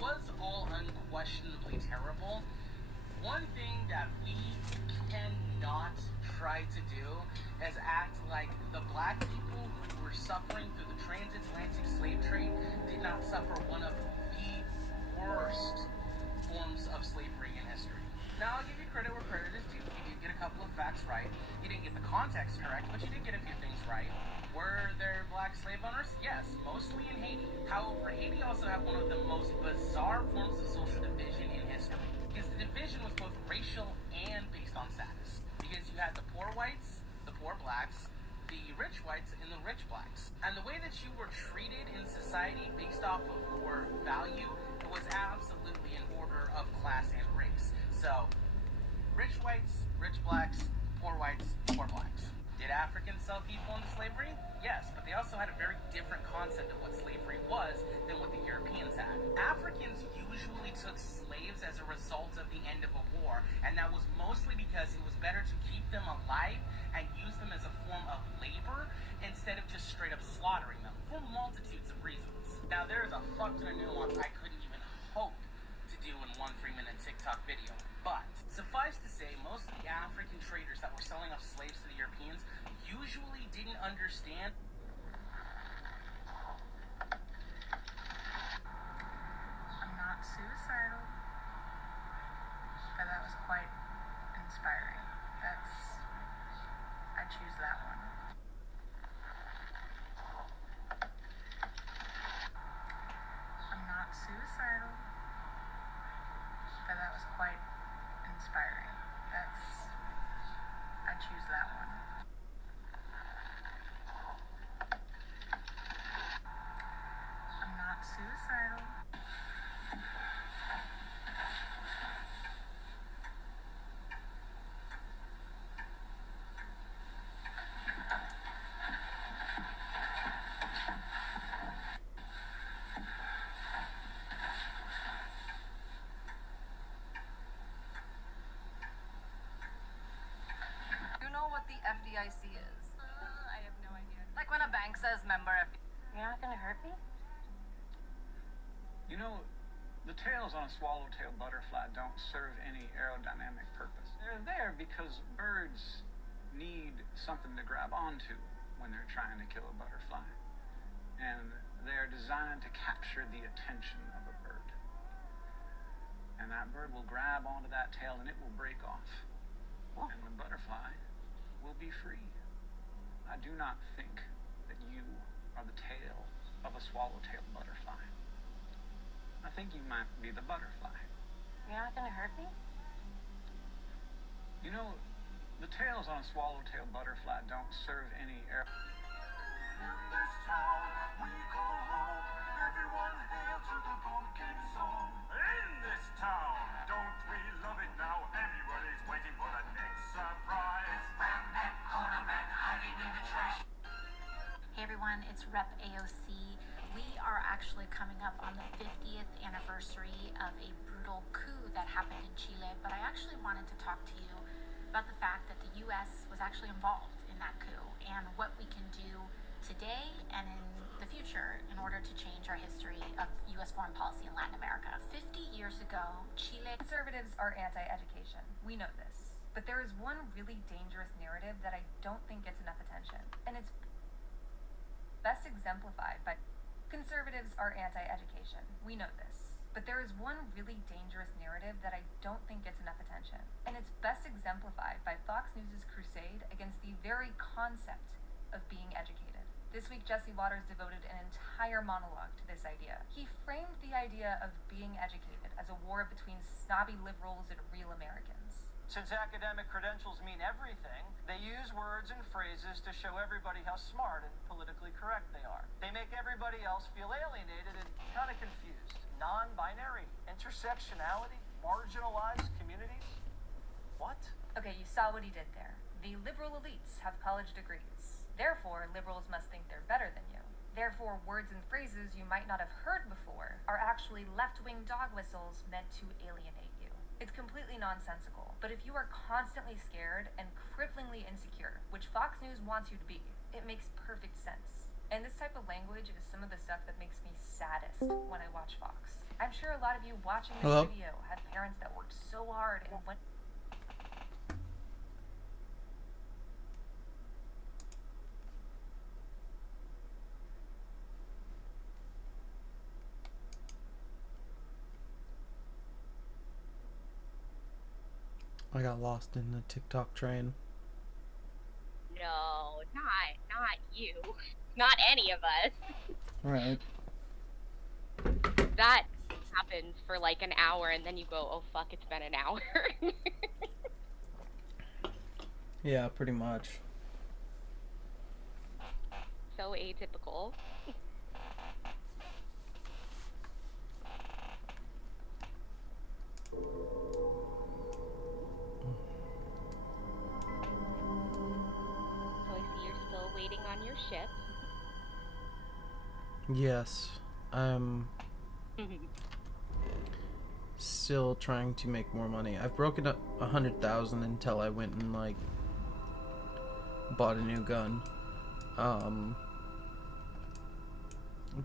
was all unquestionably terrible, one thing that we cannot try to do is act like the black people who were suffering through the transatlantic slave trade did not suffer one of the worst forms of slavery in history. Now, I'll give you credit where credit is due. You did get a couple of facts right. You didn't get the context correct, but you did get a few things right. Were there black slave owners? Yes, mostly in Haiti. However, Haiti also had one of the most bizarre forms of social division in history. Because the division was both racial and based on status. Because you had the poor whites, the poor blacks, the rich whites, and the rich blacks. And the way that you were treated in society based off of your value, it was absolutely in order of class and race. So, rich whites, rich blacks, poor whites, poor blacks. Did Africans sell people into slavery? Yes, but they also had a very different concept of what slavery was than what the Europeans had. Africans usually took slaves as a result of the end of a war, and that was mostly because it was better to keep them alive and use them as a form of labor instead of just straight up slaughtering them for multitudes of reasons. Now, there is a fuck ton of nuance I couldn't even hope to do in one 3-minute TikTok video, but suffice to say, most of the African traders that were selling off slaves to the Europeans usually didn't understand. I'm not suicidal, but that was quite inspiring. I choose that one. I'm not suicidal, but that was quite inspiring. I choose that one. I'm not suicidal. FDIC is? I have no idea. Like when a bank says member FDIC. You're not gonna hurt me? You know, the tails on a swallowtail butterfly don't serve any aerodynamic purpose. They're there because birds need something to grab onto when they're trying to kill a butterfly. And they're designed to capture the attention of a bird. And that bird will grab onto that tail and it will break off. And the butterfly will be free. I do not think that you are the tail of a swallowtail butterfly. I think you might be the butterfly. You're not gonna hurt me? You know, the tails on a swallowtail butterfly don't serve any air. In this town we call home, everyone hail to the pumpkin song. In this town, don't we love it now? Everybody's waiting for the next surprise. Hey everyone, it's Rep AOC. We are actually coming up on the 50th anniversary of a brutal coup that happened in Chile, but I actually wanted to talk to you about the fact that the US was actually involved in that coup and what we can do today and in the future in order to change our history of US foreign policy in Latin America. 50 years ago, Chile... Conservatives are anti-education. We know this. But there is one really dangerous narrative that I don't think gets enough attention. And it's best exemplified by... Conservatives are anti-education. We know this. But there is one really dangerous narrative that I don't think gets enough attention. And it's best exemplified by Fox News' crusade against the very concept of being educated. This week, Jesse Waters devoted an entire monologue to this idea. He framed the idea of being educated as a war between snobby liberals and real Americans. Since academic credentials mean everything, they use words and phrases to show everybody how smart and politically correct they are. They make everybody else feel alienated and kind of confused. Non-binary, intersectionality, marginalized communities. What? Okay, you saw what he did there. The liberal elites have college degrees. Therefore, liberals must think they're better than you. Therefore, words and phrases you might not have heard before are actually left-wing dog whistles meant to alienate you. It's completely nonsensical, but if you are constantly scared and cripplingly insecure, which Fox News wants you to be, it makes perfect sense. And this type of language is some of the stuff that makes me saddest when I watch Fox. I'm sure a lot of you watching this Hello? video have parents that worked so hard and went. I got lost in the TikTok train. No, not you. Not any of us. Right. That happens for like an hour and then you go, oh fuck, it's been an hour. Yeah, pretty much. So atypical. So I see you're still waiting on your ship. Yes, I'm still trying to make more money. I've broken up 100,000 until I went and like bought a new gun. But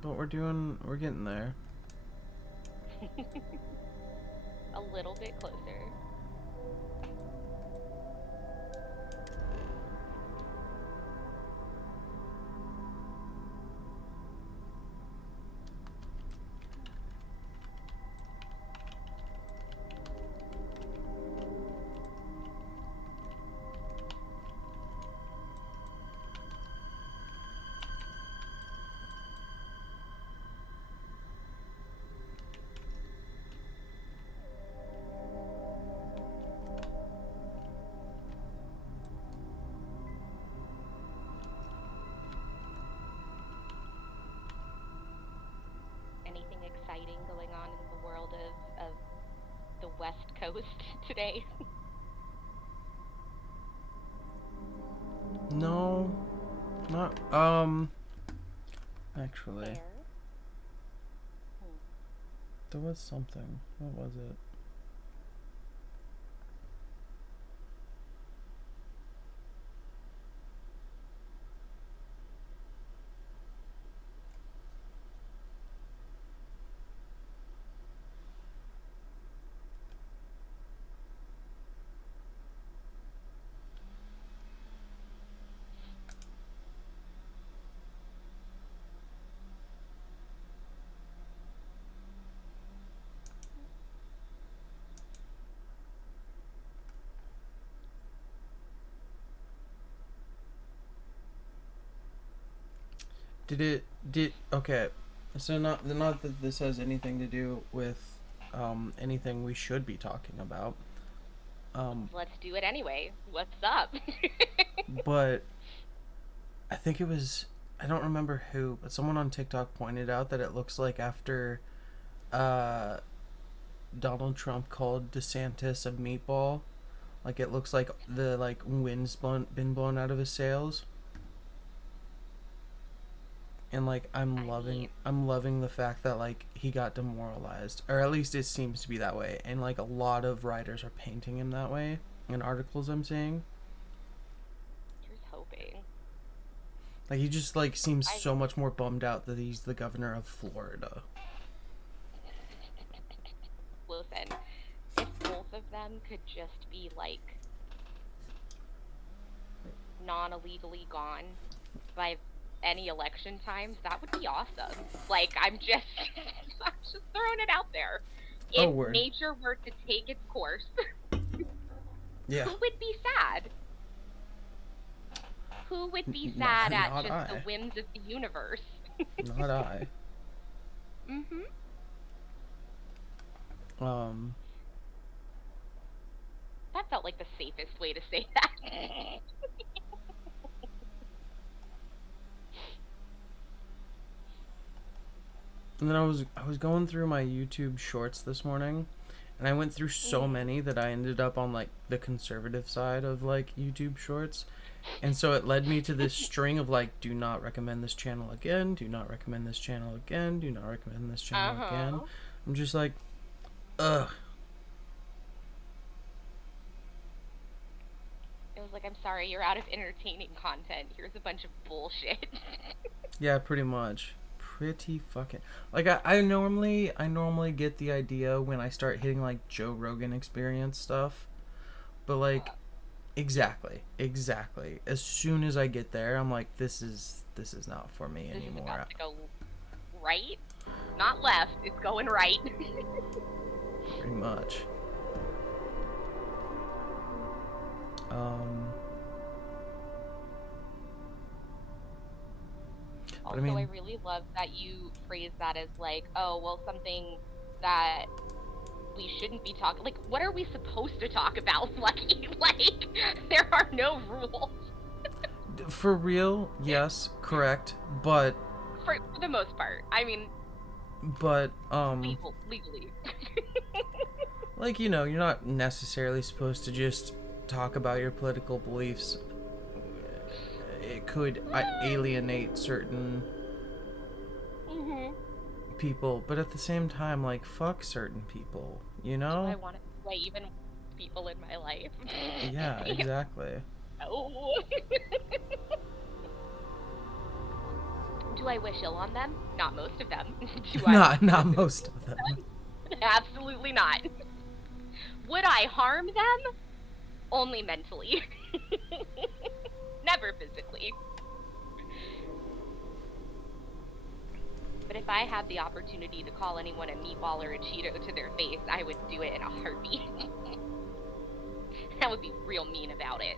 we're getting there. A little bit closer. Anything exciting going on in the world of the West Coast today? No, not actually. Fair. There was something. What was it? Okay, so not that this has anything to do with anything we should be talking about, Let's do it anyway. What's up? but I think it was, I don't remember who, but someone on TikTok pointed out that it looks like after Donald Trump called DeSantis a meatball, like it looks like the wind's been blown out of his sails. And like I'm loving the fact that like he got demoralized, or at least it seems to be that way, and like a lot of writers are painting him that way in articles I'm seeing. Here's hoping. Like he just like seems so much more bummed out that he's the governor of Florida. Listen, if both of them could just be like non-illegally gone by any election times, that would be awesome. Like I'm just throwing it out there. If nature were to take its course, yeah, who would be sad? Who would be sad at just the whims of the universe? Not I. Mm-hmm. That felt like the safest way to say that. And then I was going through my YouTube shorts this morning, and I went through so many that I ended up on like the conservative side of like YouTube shorts. And so it led me to this string of like, do not recommend this channel again, do not recommend this channel again, do not recommend this channel again. I'm just like, ugh. It was like, I'm sorry, you're out of entertaining content. Here's a bunch of bullshit. Yeah, pretty much. pretty fucking like I normally get the idea when I start hitting like Joe Rogan Experience stuff, but like exactly as soon as I get there I'm like this is not for me anymore. This is about to go right, not left. It's going right. Pretty much. Also, I really love that you phrase that as like, oh, well, something that we shouldn't be talking. Like, what are we supposed to talk about, Lucky? Like, there are no rules. For real, yes, correct, but for the most part, I mean. But legally. Like, you know, you're not necessarily supposed to just talk about your political beliefs. It could alienate certain people, but at the same time, like, fuck certain people, you know? Do I want to sway even people in my life? Yeah, exactly. No. Do I wish ill on them? Not most of them. Not most of them. Absolutely not. Would I harm them? Only mentally. Never physically. But if I had the opportunity to call anyone a meatball or a Cheeto to their face, I would do it in a heartbeat. I would be real mean about it.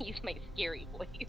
Use my scary voice.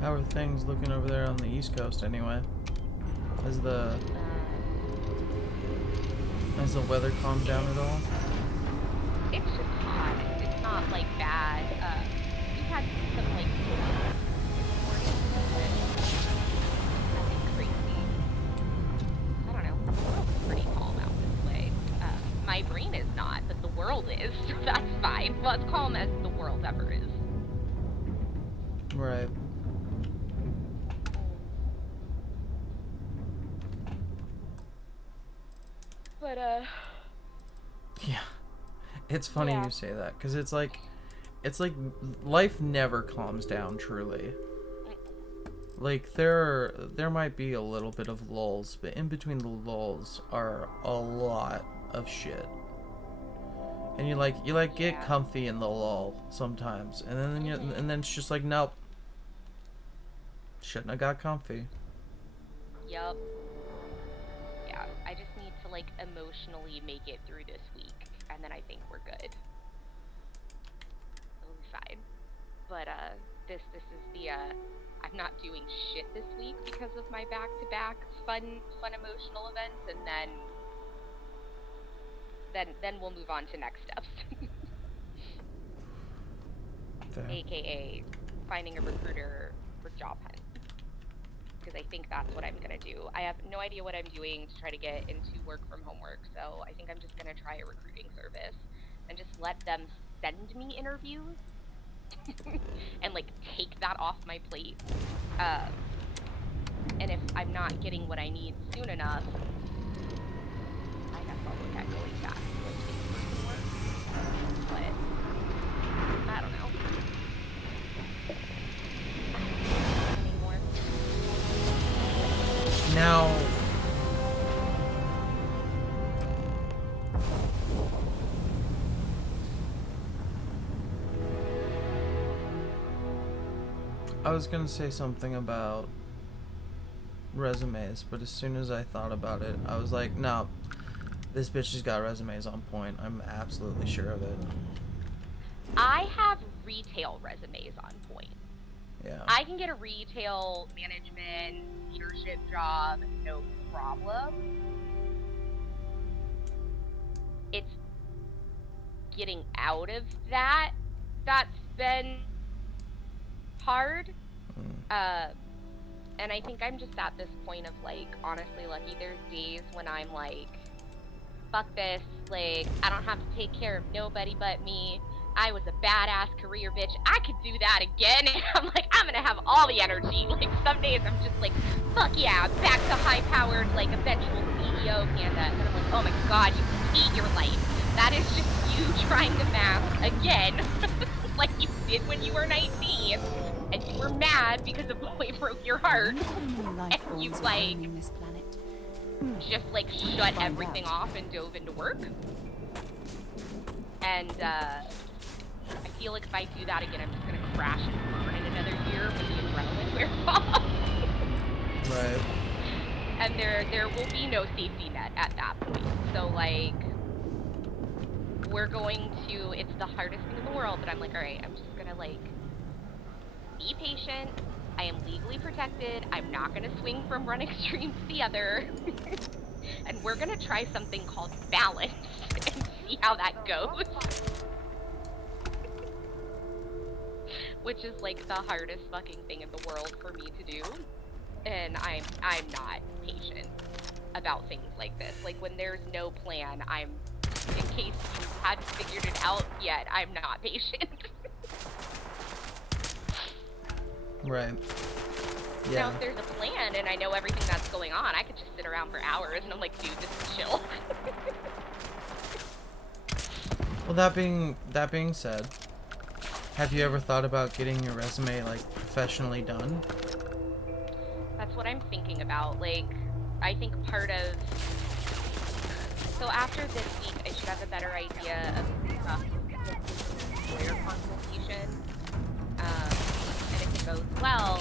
How are things looking over there on the East Coast anyway? Has the weather calmed down at all? It's just hot. It's not like bad. We've had some like nothing crazy. I don't know. The world's pretty calm out this way. My brain is not, but the world is. So that's fine. Well, as calm as the world ever is. Right. But, Yeah. It's funny you say that, because it's like life never calms down, truly. Like, there might be a little bit of lulls, but in between the lulls are a lot of shit. And you get comfy in the lull sometimes, and then it's just like, nope, shouldn't have got comfy. Yup. Yeah, I just need to like emotionally make it through this week, and then I think we're good. It'll be fine. But this is the I'm not doing shit this week because of my back-to-back fun emotional events, and then we'll move on to next steps. AKA finding a recruiter for job hunt. Because I think that's what I'm gonna do. I have no idea what I'm doing to try to get into work from home work, so I think I'm just gonna try a recruiting service and just let them send me interviews and like take that off my plate. And if I'm not getting what I need soon enough, I guess I'll look at going back to like in-person work. But I don't know. Anymore. Now, I was gonna say something about resumes, but as soon as I thought about it, I was like, no, this bitch has got resumes on point. I'm absolutely sure of it. I have retail resumes on point. Yeah. I can get a retail management leadership job, no problem. It's getting out of that that's been hard. And I think I'm just at this point of like, honestly, Lucky, there's days when I'm like, fuck this, like, I don't have to take care of nobody but me. I was a badass career bitch. I could do that again. And I'm like, I'm gonna have all the energy. Like, some days I'm just like, fuck yeah, back to high-powered, like, eventual CEO Panda. And then I'm like, oh my god, you hate your life. That is just you trying to math again. Like you did when you were 19. And you were mad because a boy broke your heart. And you, like, just, like, shut everything off and dove into work. And, I feel like if I do that again, I'm just gonna crash and burn in another year when the adrenaline wears off. Right. And there will be no safety net at that point. So, like, we're going to, it's the hardest thing in the world, but I'm like, alright, I'm just gonna, like, be patient. I am legally protected. I'm not gonna swing from one extreme to the other. And we're gonna try something called balance and see how that goes. Which is like the hardest fucking thing in the world for me to do. And I'm not patient about things like this. Like when there's no plan, in case you hadn't figured it out yet, I'm not patient. Right. Yeah. Now, if there's a plan and I know everything that's going on, I could just sit around for hours and I'm like, dude, this is chill. Well, that being said, have you ever thought about getting your resume like professionally done? That's what I'm thinking about. Like, I think part of... So after this week, I should have a better idea of lawyer consultation. And if it goes well,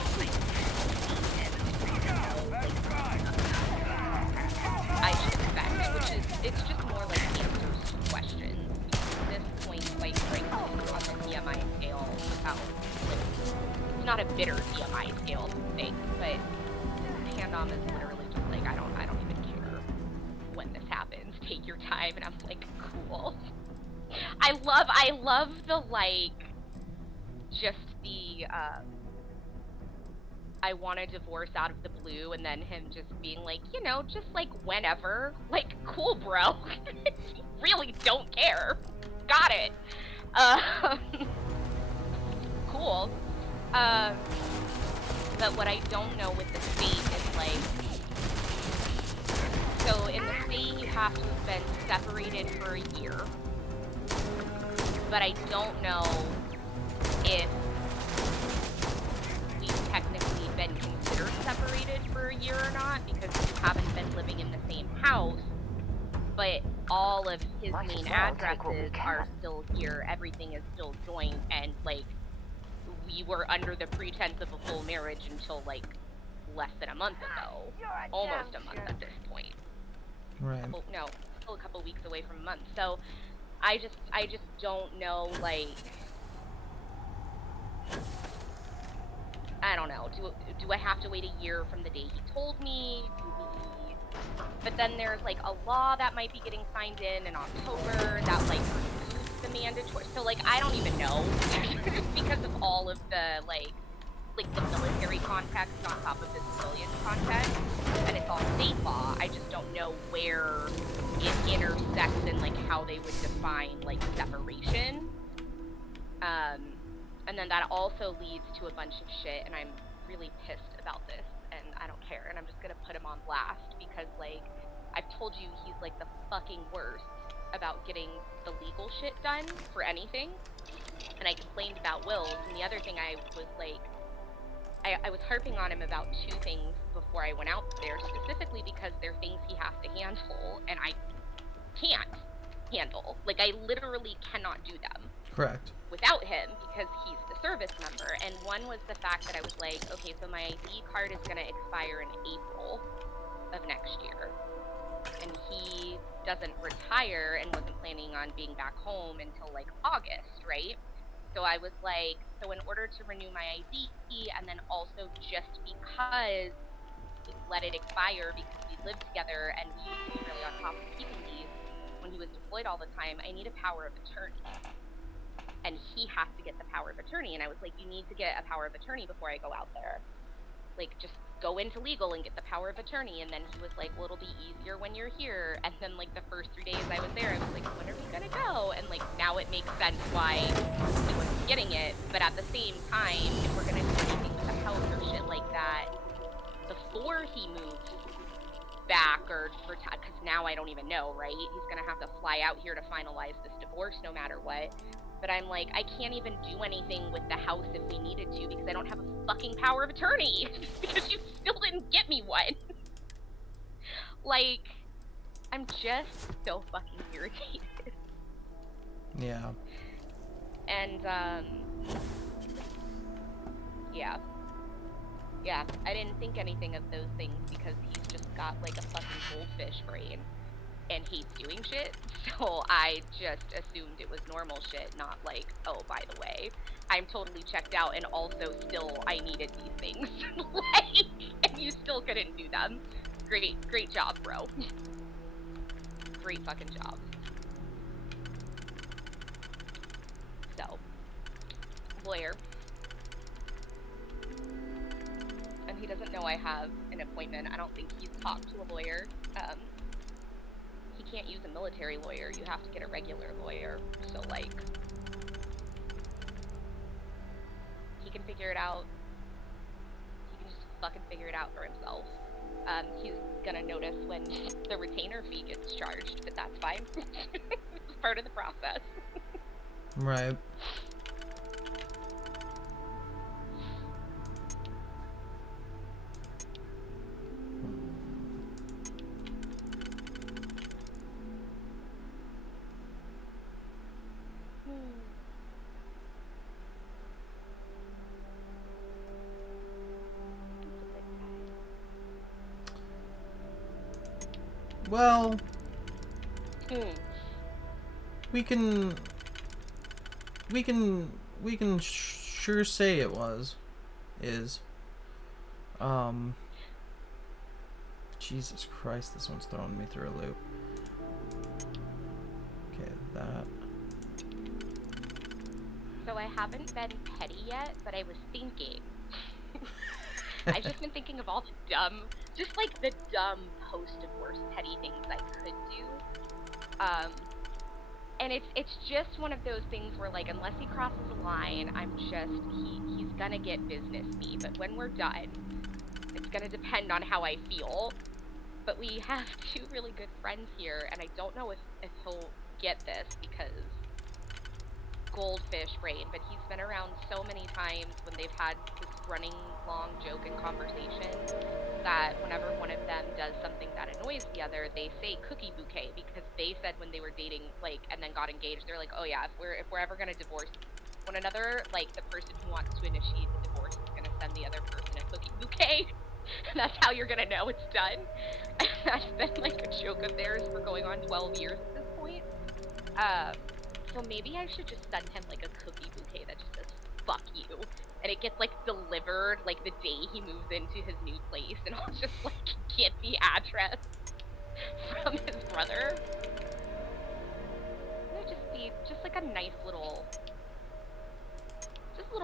I should expect, which is, it's just more like answers to questions. At this point, quite frankly, on the DMI scale, without, like, it's not a bitter DMI scale thing, but Pandom is literally just like, I don't even care when this happens. Take your time, and I'm like, cool. I love the, like, just the, I want a divorce out of the blue, and then him just being like, you know, just like whenever. Like, cool, bro. You really don't care. Got it. Cool. But what I don't know with the state is like, so in the state you have to have been separated for a year. But I don't know if we've technically been considered separated for a year or not, because we haven't been living in the same house, but all of his main addresses are still here, everything is still joint, and, like, we were under the pretense of a full marriage until, like, less than a month ago. Almost a month at this point. Right. No, still a couple weeks away from a month. So, I just don't know, like, I don't know. Do I have to wait a year from the day he told me? But then there's, like, a law that might be getting signed in October that, like, removes the mandatory. So, like, I don't even know. Because of all of the, like the military context on top of the civilian context. And it's all state law. I just don't know where it intersects and, like, how they would define, like, separation. And then that also leads to a bunch of shit, and I'm really pissed about this, and I don't care, and I'm just gonna put him on blast, because, like, I've told you he's, like, the fucking worst about getting the legal shit done for anything, and I complained about wills, and the other thing I was, like, I was harping on him about two things before I went out there, specifically because they're things he has to handle, and I can't handle. Like, I literally cannot do them. Correct. Without him, because he's the service member. And one was the fact that I was like, okay, so my ID card is gonna expire in April of next year. And he doesn't retire and wasn't planning on being back home until, like, August, right? So I was like, so in order to renew my ID, and then also just because we let it expire because we lived together and we used to be really on top of keeping these when he was deployed all the time, I need a power of attorney. And he has to get the power of attorney. And I was like, you need to get a power of attorney before I go out there. Like, just go into legal and get the power of attorney. And then he was like, well, it'll be easier when you're here. And then, like, the first 3 days I was there, I was like, when are we gonna go? And, like, now it makes sense why he wasn't getting it. But at the same time, if we're gonna do anything with the house or shit like that, before he moves back, or for because now I don't even know, right? He's gonna have to fly out here to finalize this divorce no matter what. But I'm like, I can't even do anything with the house if we needed to, because I don't have a fucking power of attorney. Because you still didn't get me one. Like, I'm just so fucking irritated. Yeah. And, yeah. Yeah, I didn't think anything of those things because he's just got, like, a fucking goldfish brain and hates doing shit, so I just assumed it was normal shit, not like, oh, by the way, I'm totally checked out and also still I needed these things. Like, and you still couldn't do them. Great job, bro. Great fucking job. So, lawyer. And he doesn't know I have an appointment. I don't think he's talked to a lawyer. He can't use a military lawyer. You have to get a regular lawyer. So, like, he can figure it out. He can just fucking figure it out for himself. He's gonna notice when the retainer fee gets charged, but that's fine. It's part of the process. Right. Well, we can sure say it is. Jesus Christ, this one's throwing me through a loop. Okay, that. So I haven't been petty yet, but I was thinking. I've just been thinking of all the dumb, just like the dumb post-divorce petty things I could do. And it's just one of those things where, like, unless he crosses a line, I'm just, he's gonna get business me. But when we're done, it's gonna depend on how I feel. But we have two really good friends here, and I don't know if he'll get this because goldfish brain, but he's been around so many times when they've had this running long joke and conversation that whenever one of them does something that annoys the other, they say cookie bouquet, because they said when they were dating, like, and then got engaged, they're like, oh yeah, if we're ever gonna divorce one another, like, the person who wants to initiate the divorce is gonna send the other person a cookie bouquet. And that's how you're gonna know it's done. And that's been like a joke of theirs for going on 12 years at this point. So maybe I should just send him like a cookie bouquet that just says fuck you, and it gets like delivered like the day he moves into his new place, and I'll just like get the address from his brother. It would just be just like a nice little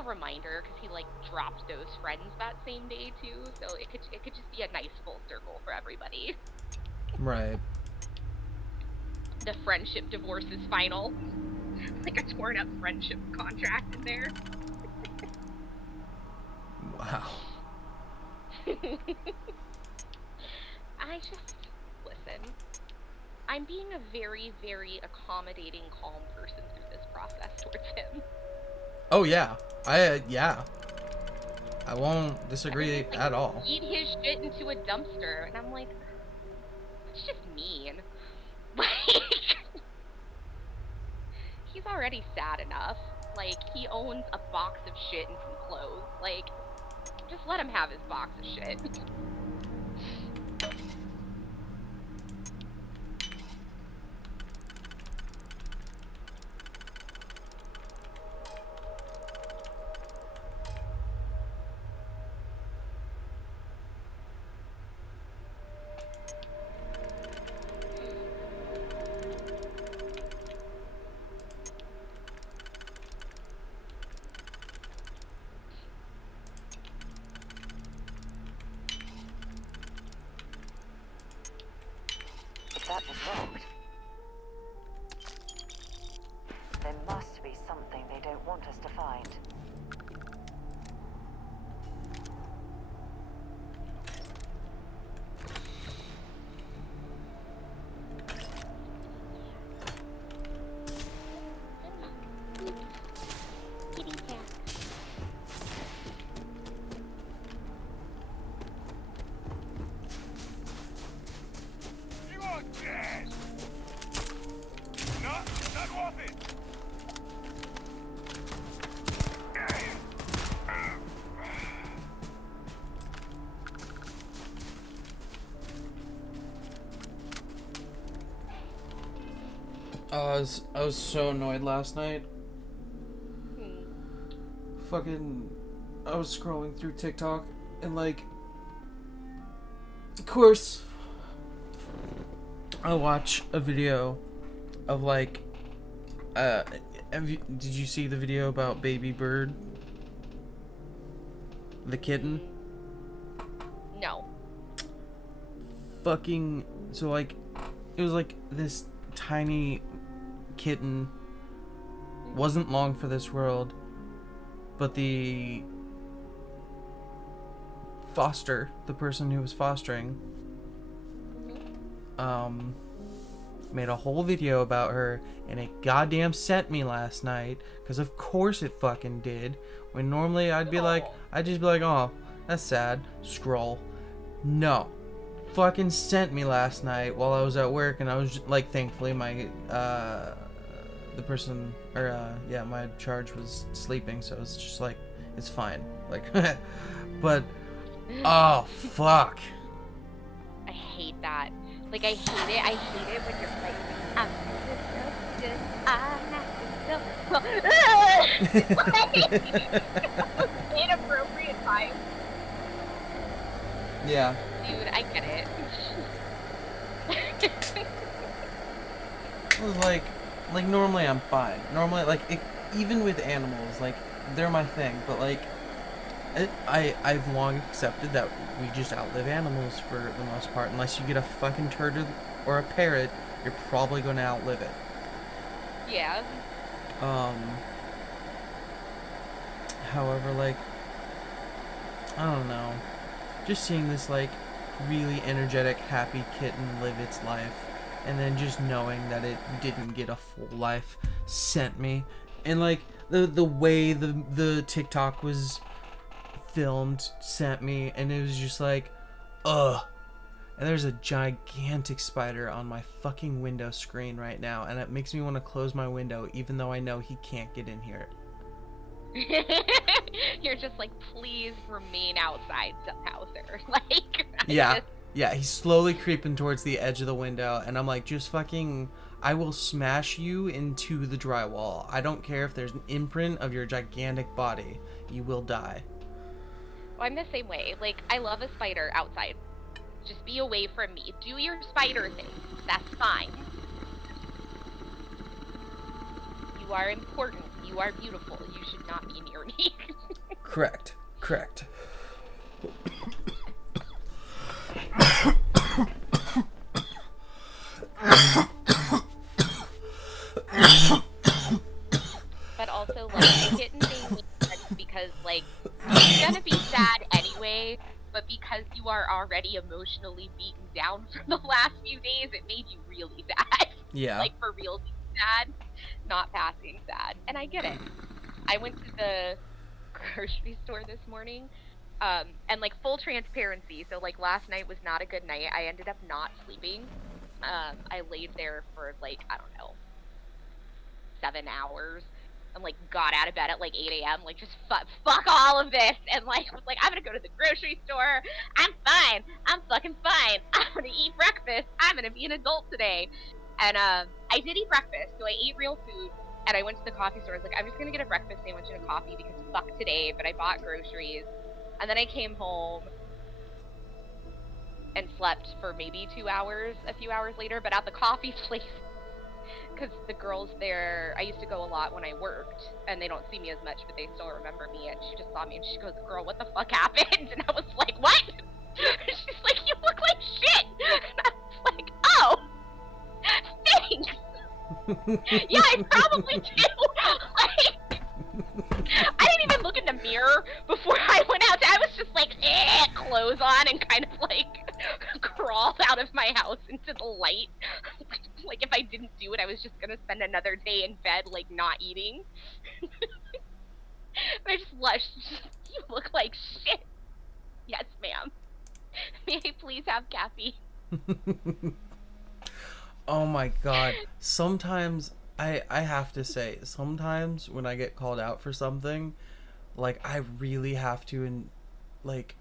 reminder, because he like dropped those friends that same day too, so it could just be a nice full circle for everybody. Right. The friendship divorce is final. Like a torn up friendship contract in there. Wow. I just, listen, I'm being a very, very accommodating, calm person through this process towards him. Oh yeah, yeah. I won't disagree like, at all. Eat his shit into a dumpster, and I'm like, that's just mean. Like, he's already sad enough. Like, he owns a box of shit and some clothes. Like, just let him have his box of shit. That was locked. There must be something they don't want us to find. I was so annoyed last night. Fucking, I was scrolling through TikTok and like, of course, I watch a video of like, did you see the video about Baby Bird? The kitten? No. Fucking, so like, it was like this tiny kitten, wasn't long for this world, but the person who was fostering, made a whole video about her, and it goddamn sent me last night, because of course it fucking did, when normally I'd just be like, oh, that's sad, scroll. No. Fucking sent me last night while I was at work, and I was like, thankfully my the person, or yeah, my charge was sleeping, so it's just like, it's fine, like, but oh fuck, I hate that. Like, I hate it when you're like, I'm so inappropriate time. Yeah. Dude, I get it. It was like normally I'm fine. Normally, like, even with animals, like, they're my thing. But like, I've long accepted that we just outlive animals for the most part. Unless you get a fucking turtle or a parrot, you're probably going to outlive it. Yeah. However, like, I don't know. Just seeing this, like, really energetic, happy kitten live its life, and then just knowing that it didn't get a full life sent me. And like the way the TikTok was filmed sent me, and it was just like, ugh. And there's a gigantic spider on my fucking window screen right now, and it makes me want to close my window even though I know he can't get in here. You're just like, please remain outside somehow, sir. Like, Yeah, he's slowly creeping towards the edge of the window, and I'm like, just fucking, I will smash you into the drywall. I don't care if there's an imprint of your gigantic body. You will die. Well, I'm the same way. Like, I love a spider outside. Just be away from me. Do your spider thing. That's fine. You are important. You are beautiful. You should not be near me. Correct. But also, like, the kitten thing makes sense because, like, you're gonna be sad anyway, but because you are already emotionally beaten down for the last few days, it made you really sad. Yeah. Like, for real sad, not passing sad. And I get it. I went to the grocery store this morning, and, like, full transparency, so, like, last night was not a good night. I ended up not sleeping. I laid there for, like, I don't know, 7 hours. And, like, got out of bed at, like, 8 a.m., like, just fuck all of this, and, like, was like, I'm gonna go to the grocery store, I'm fine, I'm fucking fine, I'm gonna eat breakfast, I'm gonna be an adult today. And, I did eat breakfast, so I ate real food, and I went to the coffee store. I was like, I'm just gonna get a breakfast sandwich and a coffee, because fuck today, but I bought groceries, and then I came home, and slept for maybe 2 hours, a few hours later, but at the coffee place, because the girls there, I used to go a lot when I worked, and they don't see me as much, but they still remember me, and she just saw me, and she goes, girl, what the fuck happened? And I was like, what? She's like, you look like shit! And I was like, oh! Thanks! Yeah, I probably do! Like, I didn't even look in the mirror before I went out. I was just like, clothes on, and kind of like, crawled out of my house into the light. Like, if I didn't do it, I was just gonna spend another day in bed, like, not eating. And I just blushed. You look like shit. Yes, ma'am. May I please have Kathy? Oh my god. Sometimes, I have to say, sometimes when I get called out for something, like, I really have to, like,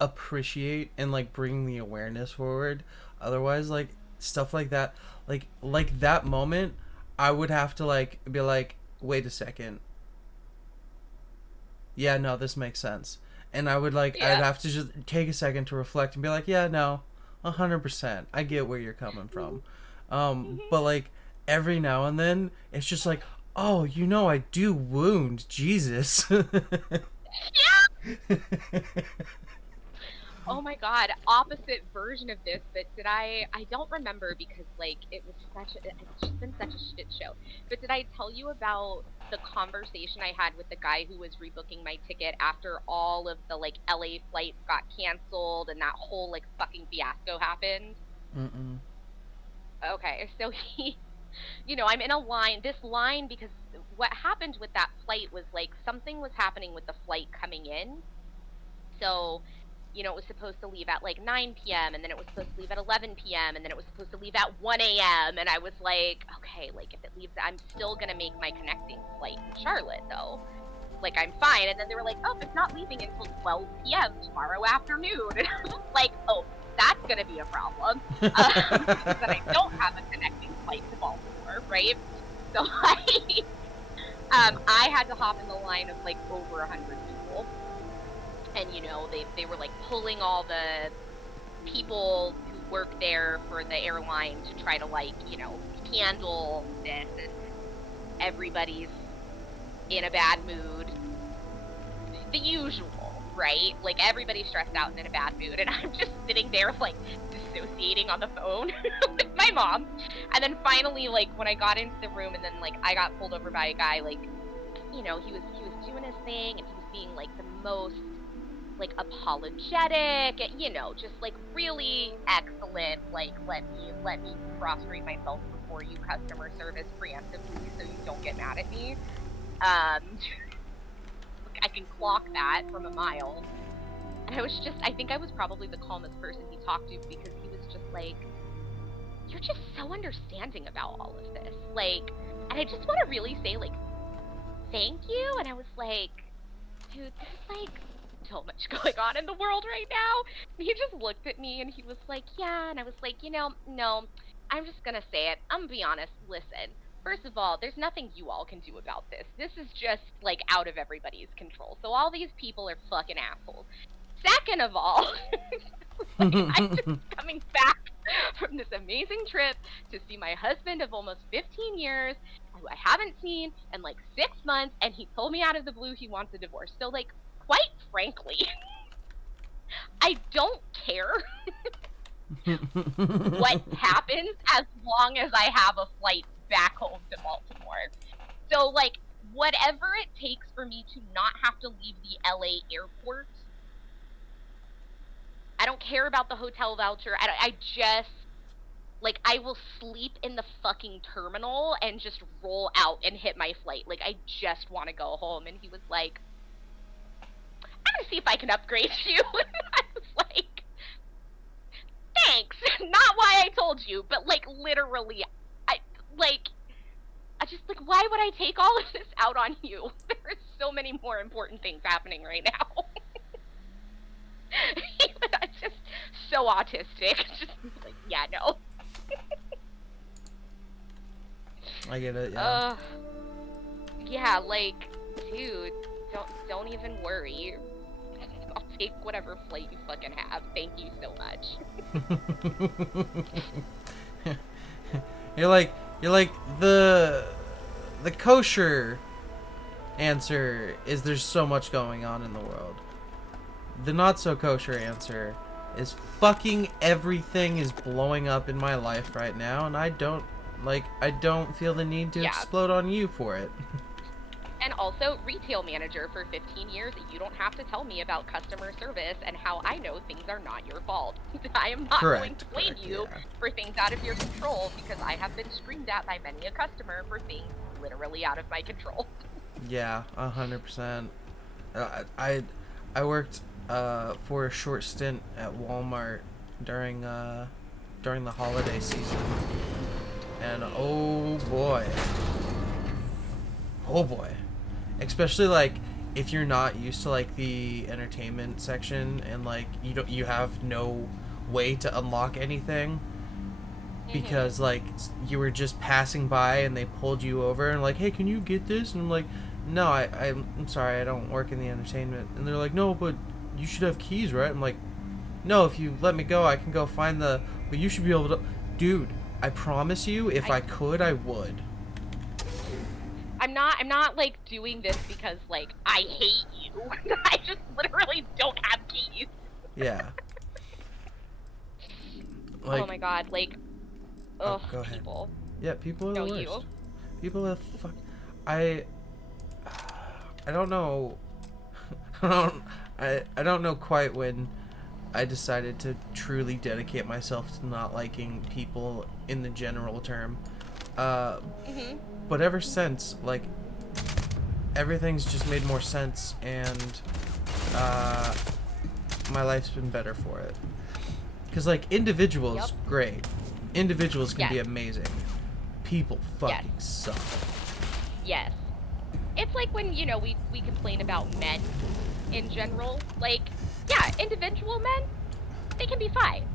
appreciate and, like, bring the awareness forward. Otherwise, like, stuff like that, like that moment, I would have to, like, be like, wait a second. Yeah, no, this makes sense. And I would, like, I'd have to just take a second to reflect and be like, yeah, no, 100%. I get where you're coming from. But, like, every now and then, it's just like, oh, you know, I do wound. Jesus. Yeah! Oh my god, opposite version of this, but did I don't remember because, like, it's just been such a shit show. But did I tell you about the conversation I had with the guy who was rebooking my ticket after all of the, like, LA flights got canceled and that whole, like, fucking fiasco happened? Mm-mm. Okay, so he, you know, I'm in a line, because what happened with that flight was, like, something was happening with the flight coming in. So, you know, it was supposed to leave at, like, 9 p.m., and then it was supposed to leave at 11 p.m., and then it was supposed to leave at 1 a.m., and I was like, okay, like, if it leaves, I'm still gonna make my connecting flight in Charlotte, though. Like, I'm fine. And then they were like, oh, it's not leaving until 12 p.m. tomorrow afternoon. And I was like, oh, that's gonna be a problem. Because then I don't have a connecting flight to Baltimore, right? So I had to hop in the line of, like, over 100 people. And, you know, they were, like, pulling all the people who work there for the airline to try to, like, you know, handle this, and everybody's in a bad mood. The usual, right? Like, everybody's stressed out and in a bad mood, and I'm just sitting there, like, dissociating on the phone with my mom. And then finally, like, when I got into the room, and then, like, I got pulled over by a guy, like, you know, he was doing his thing, and he was being, like, the most like apologetic, you know, just like really excellent, like let me prostrate myself before you customer service preemptively so you don't get mad at me. I can clock that from a mile. And I think I was probably the calmest person he talked to, because he was just like, you're just so understanding about all of this. Like, and I just want to really say, like, thank you. And I was like, dude, there's like so much going on in the world right now. And he just looked at me and he was like, yeah. And I was like, you know, no, I'm just gonna say it. I'm gonna be honest. Listen, first of all, there's nothing you all can do about this. This is just like out of everybody's control. So all these people are fucking assholes. Second of all, like, I'm just coming back from this amazing trip to see my husband of almost 15 years, who I haven't seen in like 6 months, and he told me out of the blue he wants a divorce. So, like, quite frankly, I don't care what happens as long as I have a flight back home to Baltimore. So, like, whatever it takes for me to not have to leave the LA airport. I don't care about the hotel voucher. I just, like, I will sleep in the fucking terminal and just roll out and hit my flight. Like, I just want to go home. And he was like, I'm going to see if I can upgrade you. And I was like, thanks. Not why I told you, but, like, literally, I just, like, why would I take all of this out on you? There are so many more important things happening right now. It's just so autistic. Just like, yeah, no. I get it. Yeah. Yeah, like, dude, don't even worry. I'll take whatever flight you fucking have. Thank you so much. You're like the kosher answer is there's so much going on in the world. The not so kosher answer is fucking everything is blowing up in my life right now, and I don't feel the need to explode on you for it. And also, retail manager for 15 years, you don't have to tell me about customer service and how I know things are not your fault. I am not going to blame you for things out of your control, because I have been screamed at by many a customer for things literally out of my control. Yeah, 100%. I worked for a short stint at Walmart during the holiday season, and oh boy, especially like if you're not used to like the entertainment section and like you have no way to unlock anything because like you were just passing by and they pulled you over and like, hey, can you get this? And I'm like, no, I'm sorry, I don't work in the entertainment. And they're like, no, but you should have keys, right? I'm like, no, if you let me go, I can go find but you should be able to. Dude, I promise you, if I could, I would. I'm not like doing this because like I hate you. I just literally don't have keys. Yeah. Like, oh my god, like, ugh, go ahead. People. Yeah, people are the worst. You. People are I don't know. I don't know quite when I decided to truly dedicate myself to not liking people in the general term. But ever since, like, everything's just made more sense, and my life's been better for it. Because, like, individuals, great. Individuals can be amazing. People fucking suck. Yes. It's like when, you know, we complain about men in general. Like, yeah, individual men, they can be fine.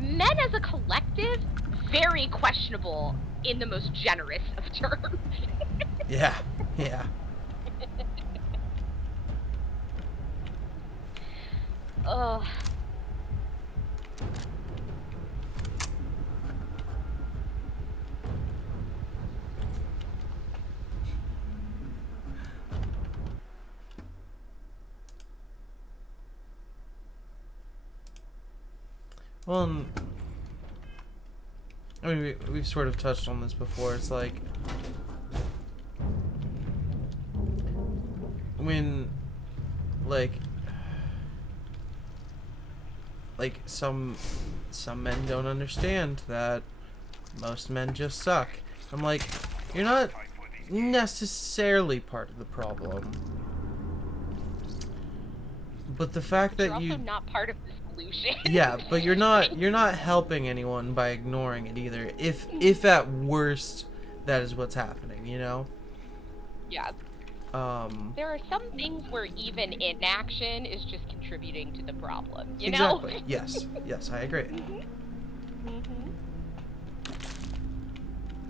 Men as a collective, very questionable in the most generous of terms. Yeah. Ugh. Well, I mean, we've sort of touched on this before. It's like when, like, like, some men don't understand that most men just suck. I'm like, you're not necessarily part of the problem. But the fact that you're also not part of the solution. Yeah, but you're not helping anyone by ignoring it either. If at worst that is what's happening, you know? Yeah. There are some things where even inaction is just contributing to the problem, you know? Exactly. Yes, I agree.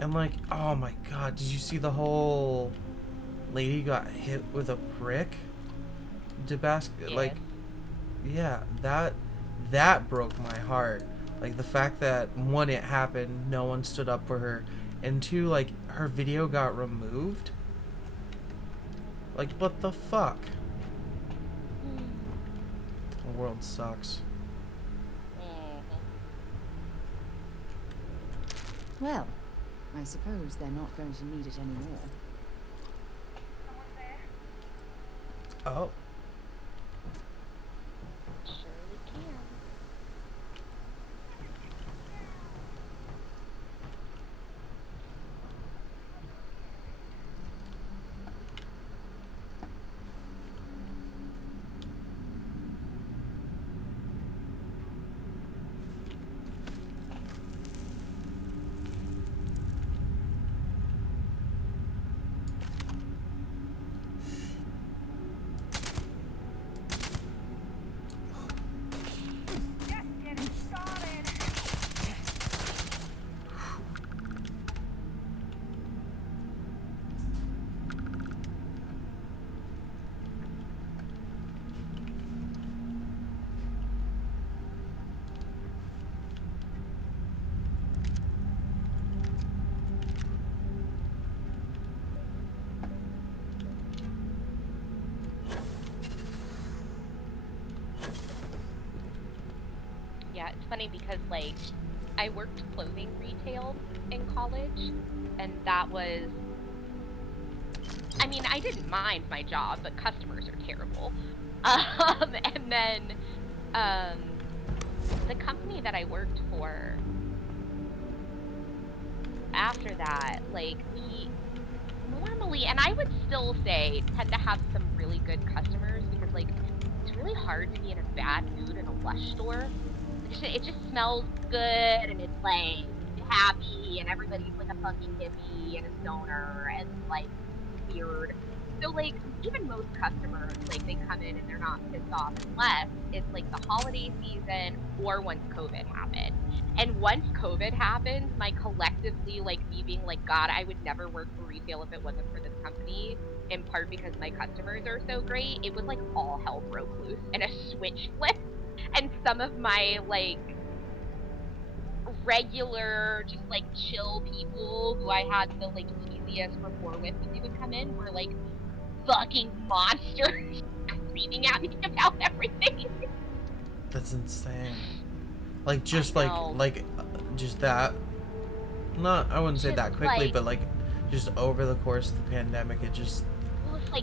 And like, oh my god, did you see the whole lady got hit with a brick? Like, yeah, that broke my heart. Like, the fact that, one, it happened, no one stood up for her, and two, like, her video got removed. Like, what the fuck? The world sucks. Well, I suppose they're not going to need it anymore. Oh. Surely can. Yeah, it's funny because, like, I worked clothing retail in college, and that was, I mean, I didn't mind my job, but customers are terrible. And then, the company that I worked for, after that, like, we normally, and I would still say, tend to have some really good customers, because, like, it's really hard to be in a bad mood in a Lush store. It just smells good, and it's like happy, and everybody's like a fucking hippie and a stoner and like weird. So like even most customers, like they come in and they're not pissed off unless it's like the holiday season or once COVID happened. And once COVID happened, my collectively like me being like, God, I would never work for retail if it wasn't for this company, in part because my customers are so great, it was like all hell broke loose and a switch flipped. And some of my, like, regular, just, like, chill people who I had the, like, easiest rapport with when they would come in were, like, fucking monsters screaming at me about everything. That's insane. Like, just, just that. Not, I wouldn't say that quickly, but, like, just over the course of the pandemic, it just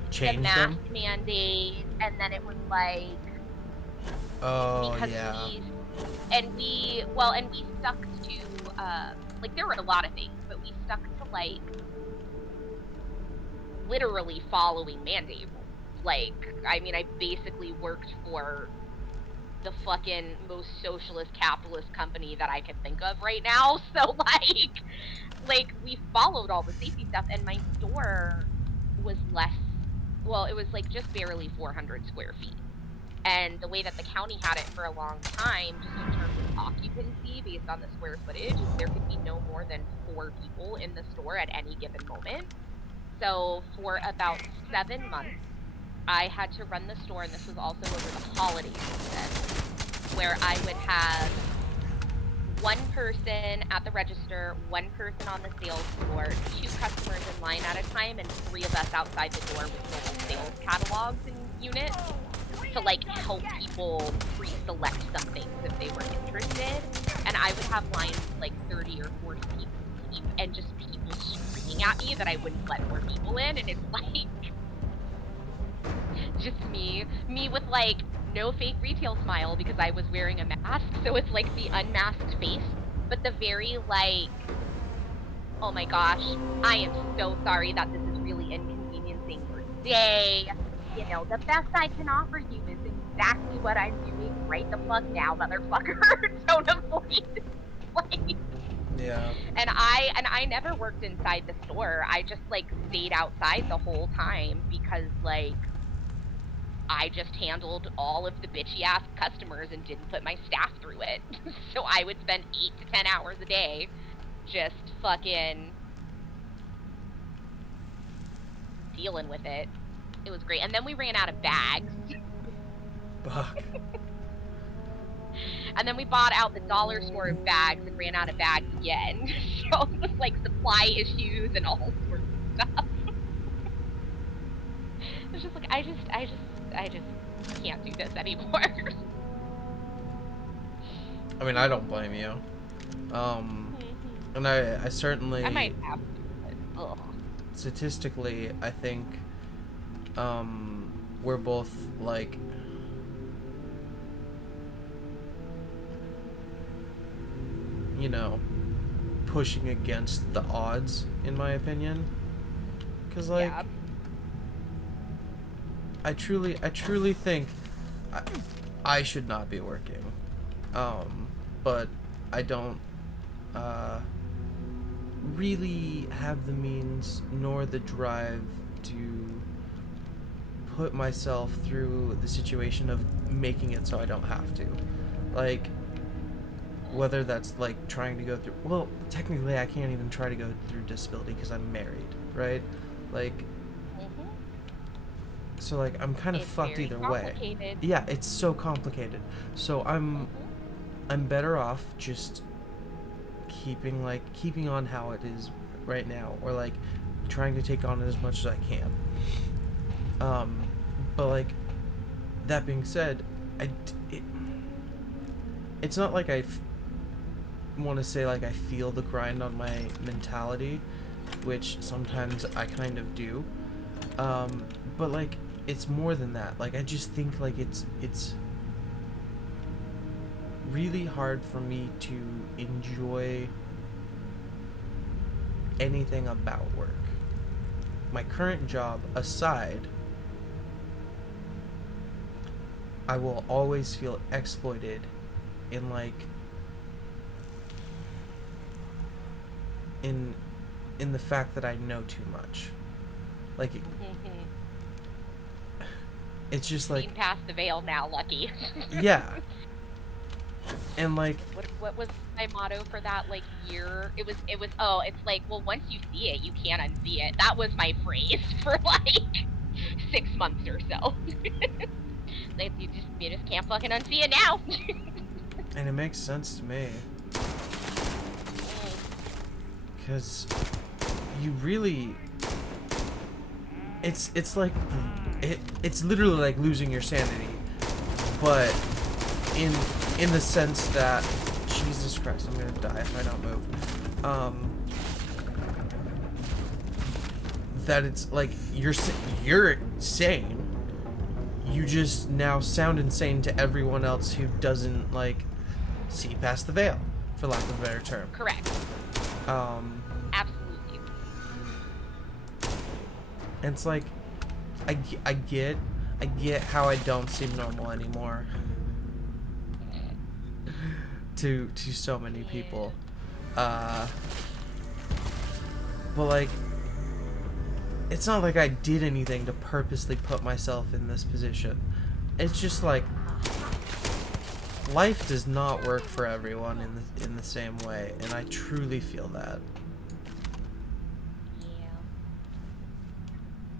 changed the mask them. mandate, and then it was, like... Oh, yeah. We stuck to, like, there were a lot of things, but we stuck to, like, literally following mandate rules. Like, I mean, I basically worked for the fucking most socialist capitalist company that I could think of right now, so, like, we followed all the safety stuff, and my store was it was, like, just barely 400 square feet. And the way that the county had it for a long time, just in terms of occupancy based on the square footage, there could be no more than 4 people in the store at any given moment. So for about 7 months, I had to run the store, and this was also over the holiday season, where I would have 1 person at the register, 1 person on the sales floor, 2 customers in line at a time, and 3 of us outside the door with little sales catalogs and units to, like, help people pre-select some things if they were interested. And I would have lines of, like, 30 or 40 people deep, and just people screaming at me that I wouldn't let more people in, and it's, like, just me with, like, no fake retail smile because I was wearing a mask, so it's like the unmasked face, but the very like, oh my gosh, I am so sorry that this is really inconveniencing your day. You know, the best I can offer you is exactly what I'm doing right the fuck now, motherfucker. Tone of voice. Like, yeah. And I never worked inside the store. I just like stayed outside the whole time because like I just handled all of the bitchy ass customers and didn't put my staff through it. So I would spend 8 to 10 hours a day just fucking dealing with it. It was great. And then we ran out of bags. Fuck. And then we bought out the dollar store of bags and ran out of bags again. So it was like supply issues and all sorts of stuff. It was just like, I just can't do this anymore. I mean, I don't blame you. And I certainly... I might have to, but ugh. Statistically, I think, we're both, like... you know, pushing against the odds, in my opinion. Because, like... Yeah. I truly think I should not be working. But I don't really have the means nor the drive to put myself through the situation of making it so I don't have to. Like, whether that's like trying to go through, well, technically I can't even try to go through disability because I'm married, right? Like, so like I'm kind of fucked either way. Yeah, it's so complicated. So I'm better off just keeping on how it is right now, or like trying to take on as much as I can. But like that being said, it's not like I want to say like I feel the grind on my mentality, which sometimes I kind of do. But like it's more than that. Like I just think like it's really hard for me to enjoy anything about work. My current job aside, I will always feel exploited in like in the fact that I know too much. Like it's just like seen past the veil now, Lucky. Yeah. And like what was my motto for that like year? It was oh, it's like, well, once you see it, you can't unsee it. That was my phrase for like 6 months or so. Like you just can't fucking unsee it now. And it makes sense to me. Cause you really it's like it's literally like losing your sanity, but in the sense that, Jesus Christ, I'm gonna die if I don't move. That it's like you're sane. You just now sound insane to everyone else who doesn't like see past the veil, for lack of a better term. Correct. Absolutely. And it's like I get how I don't seem normal anymore to so many people. But like it's not like I did anything to purposely put myself in this position. It's just like life does not work for everyone in the same way, and I truly feel that. Yeah.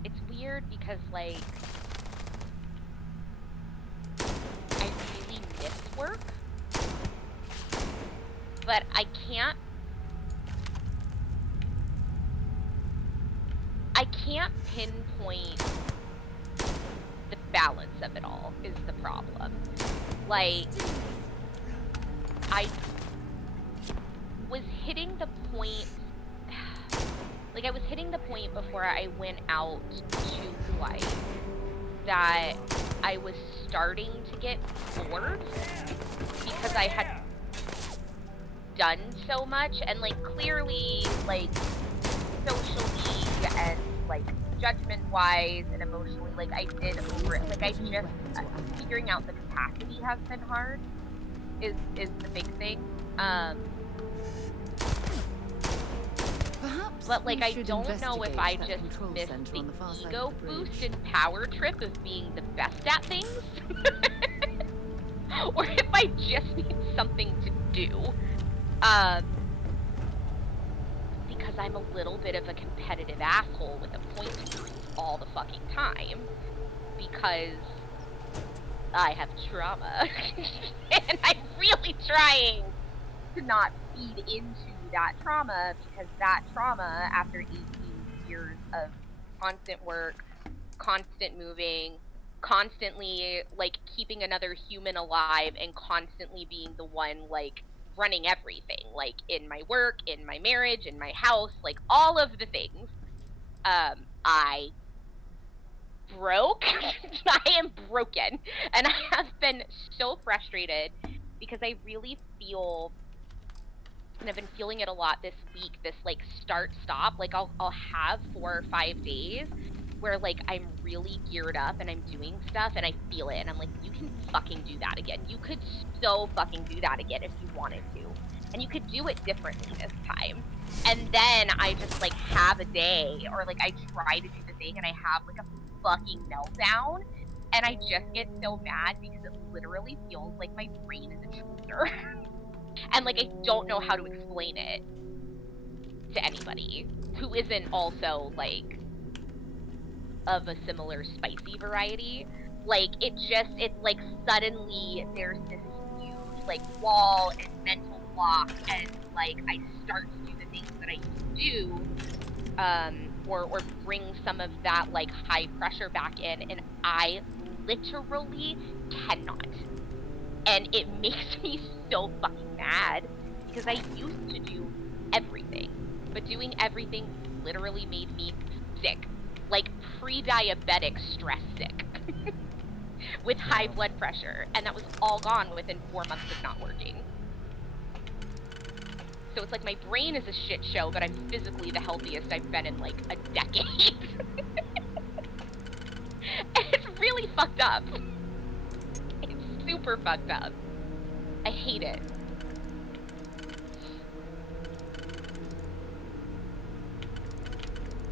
It's weird because like I really miss work, but I can't pinpoint the balance of it all is the problem. Like, I was hitting the point, like I was hitting the point before I went out to Hawaii that I was starting to get bored because I had done so much, and like clearly like socially and like judgment wise and emotionally, like I did over it. Like I just figuring out the capacity has been hard is the big thing. Perhaps but like we I should don't know if I investigate that just control missed center the on the far side ego of the boost bridge. and power trip of being the best at things, or if I just need something to do. Because I'm a little bit of a competitive asshole with a point to prove all the fucking time. Because I have trauma. And I'm really trying to not feed into that trauma, because that trauma, after 18 years of constant work, constant moving, constantly, like, keeping another human alive, and constantly being the one, like, running everything, like, in my work, in my marriage, in my house, like, all of the things, I broke. I am broken, and I have been so frustrated because I really feel, and I've been feeling it a lot this week, this like start-stop, like I'll have 4 or 5 days where like I'm really geared up and I'm doing stuff and I feel it and I'm like, you can fucking do that again. You could so fucking do that again if you wanted to. And you could do it differently this time. And then I just like have a day, or like I try to do the thing and I have like a fucking meltdown, and I just get so mad because it literally feels like my brain is a truther. And like I don't know how to explain it to anybody who isn't also like of a similar spicy variety. Like it's like suddenly there's this huge like wall and mental block, and like I start to do the things that I used to do, or bring some of that like high pressure back in, and I literally cannot. And it makes me so fucking mad because I used to do everything, but doing everything literally made me sick, like pre-diabetic stress sick, with high blood pressure, and that was all gone within 4 months of not working. So it's like my brain is a shit show, but I'm physically the healthiest I've been in like a decade. And it's really fucked up. It's super fucked up. I hate it.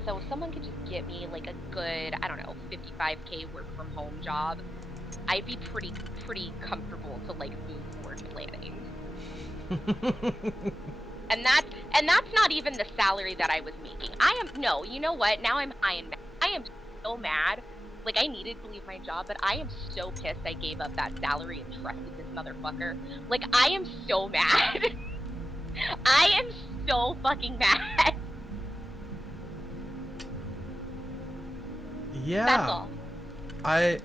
So if someone could just get me like a good, I don't know, 55K work from home job, I'd be pretty comfortable to like move forward planning. And that's not even the salary that I was making. You know what? Now I am so mad. Like, I needed to leave my job, but I am so pissed I gave up that salary and trusted this motherfucker. Like, I am so mad. I am so fucking mad. Yeah. That's all. I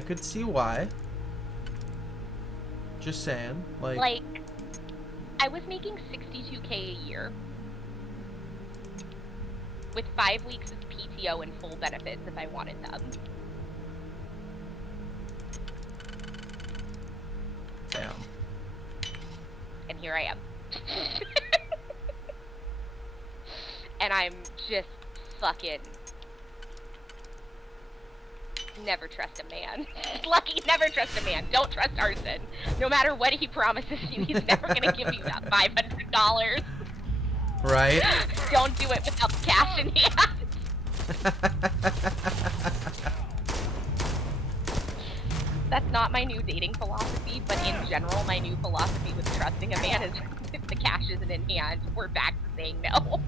could see why. Just saying, like I was making $62K a year with 5 weeks of PTO and full benefits if I wanted them. Damn. And here I am. And I'm just fucking never trust a man. Lucky, never trust a man. Don't trust Arson. No matter what he promises you, he's never gonna give you that $500. Right? Don't do it without the cash in hand. That's not my new dating philosophy, but in general, my new philosophy with trusting a man is if the cash isn't in hand, we're back to saying no.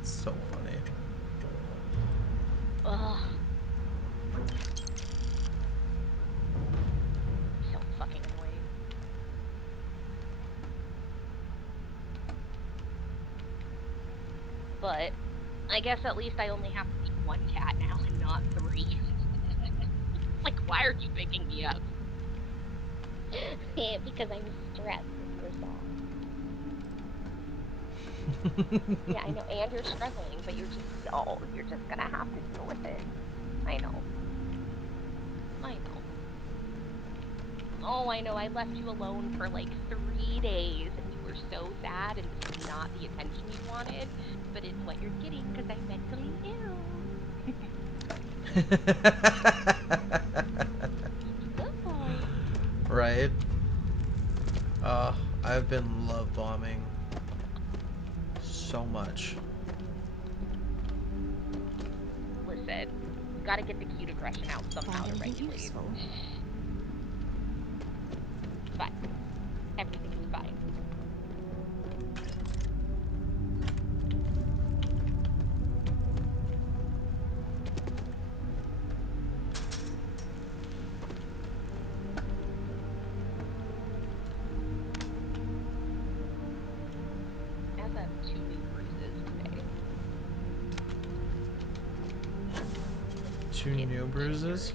It's so funny. Ugh. So fucking annoying. But I guess at least I only have to keep 1 cat now and not 3. Like, why are you picking me up? Because I'm stressed. That's Yeah, I know, and you're struggling, but you're just gonna have to deal with it. I know. Oh, I know, I left you alone for like 3 days, and you were so sad, and this is not the attention you wanted, but it's what you're getting, because I'm mentally ill. Good boy. Right? I've been love bombing so much. Listen, you gotta get the cute aggression out somehow to regulate. It's fine. Everything's fine. I have 2 new bruises today. 2 new bruises?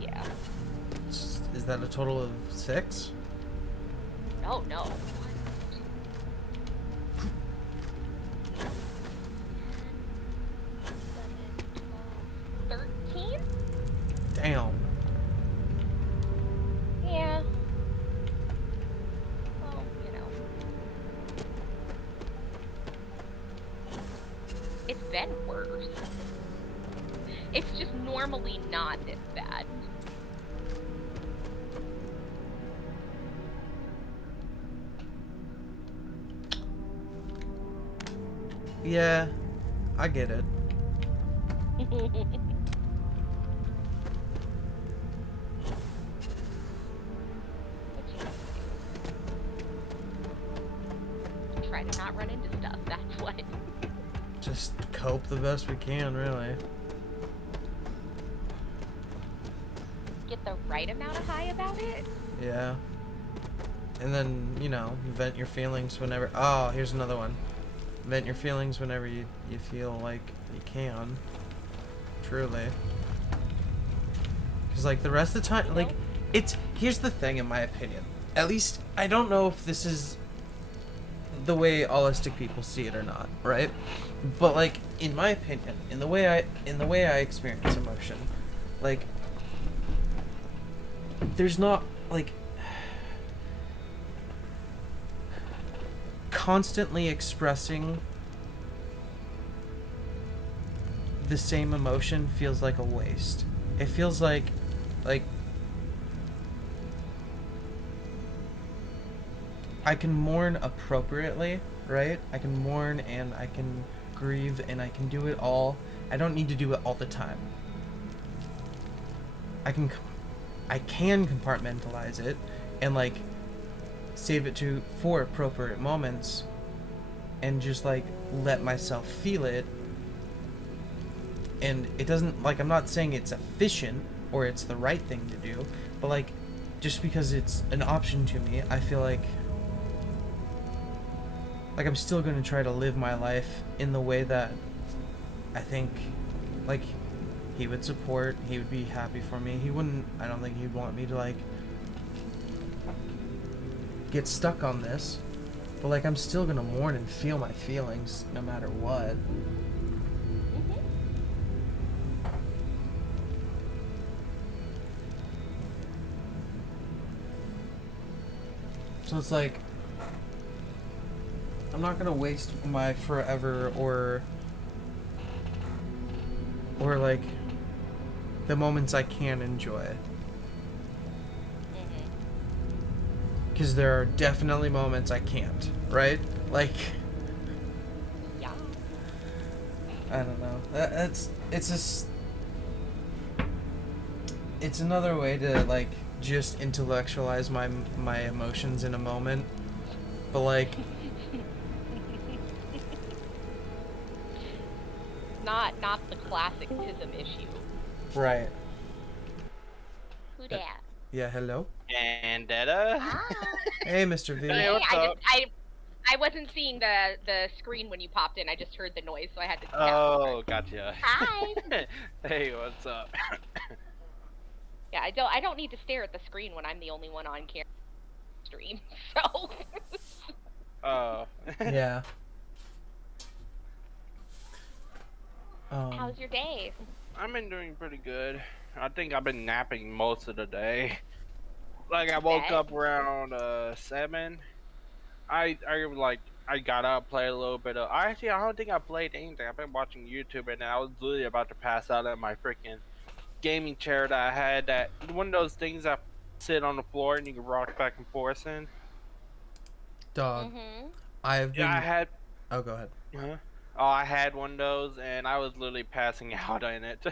Yeah. Is that a total of 6? Oh no. 13? Damn. Yeah. Well, you know. It's been worse. It's just normally not this bad. Yeah, I get it. Try to not run into stuff, that's what. Just cope the best we can, really. Get the right amount of high about it? Yeah. And then, you know, vent your feelings whenever... Oh, here's another one. Vent your feelings whenever you feel like you can. Truly. Because, like, the rest of the time, like, it's... Here's the thing, in my opinion. At least, I don't know if this is the way allistic people see it or not, right? But, like, in my opinion, in the way I experience emotion, like, there's not, like... Constantly expressing the same emotion feels like a waste. It feels like I can mourn appropriately, right? I can mourn and I can grieve and I can do it all. I don't need to do it all the time. I can compartmentalize it and like save it for appropriate moments and just like let myself feel it. And it doesn't, like, I'm not saying it's efficient or it's the right thing to do, but like just because it's an option to me, I feel like I'm still going to try to live my life in the way that I think like he would support, he would be happy for me. I don't think he'd want me to like get stuck on this, but like I'm still gonna mourn and feel my feelings no matter what. So it's like I'm not gonna waste my forever or like the moments I can enjoy. Because there are definitely moments I can't, right? Like, yeah. I don't know. It's another way to like just intellectualize my emotions in a moment, but like not the classic tism issue. Right. Who dat? Yeah, hello. Vendetta. Hey, Mr. V. Hey, what's up? I wasn't seeing the screen when you popped in. I just heard the noise, so I had to. Oh, gotcha. Hi. Hey, what's up? Yeah, I don't need to stare at the screen when I'm the only one on camera stream. So. Oh. Yeah. How's your day? I've been doing pretty good. I think I've been napping most of the day. Like I woke up around 7. I got up, played a little bit of. I don't think I played anything. I've been watching YouTube, and I was literally about to pass out in my freaking gaming chair that I had. That one of those things that sit on the floor and you can rock back and forth in. Dog. I've been. Yeah, I had. Oh, go ahead. Huh? Oh, I had one of those, and I was literally passing out in it.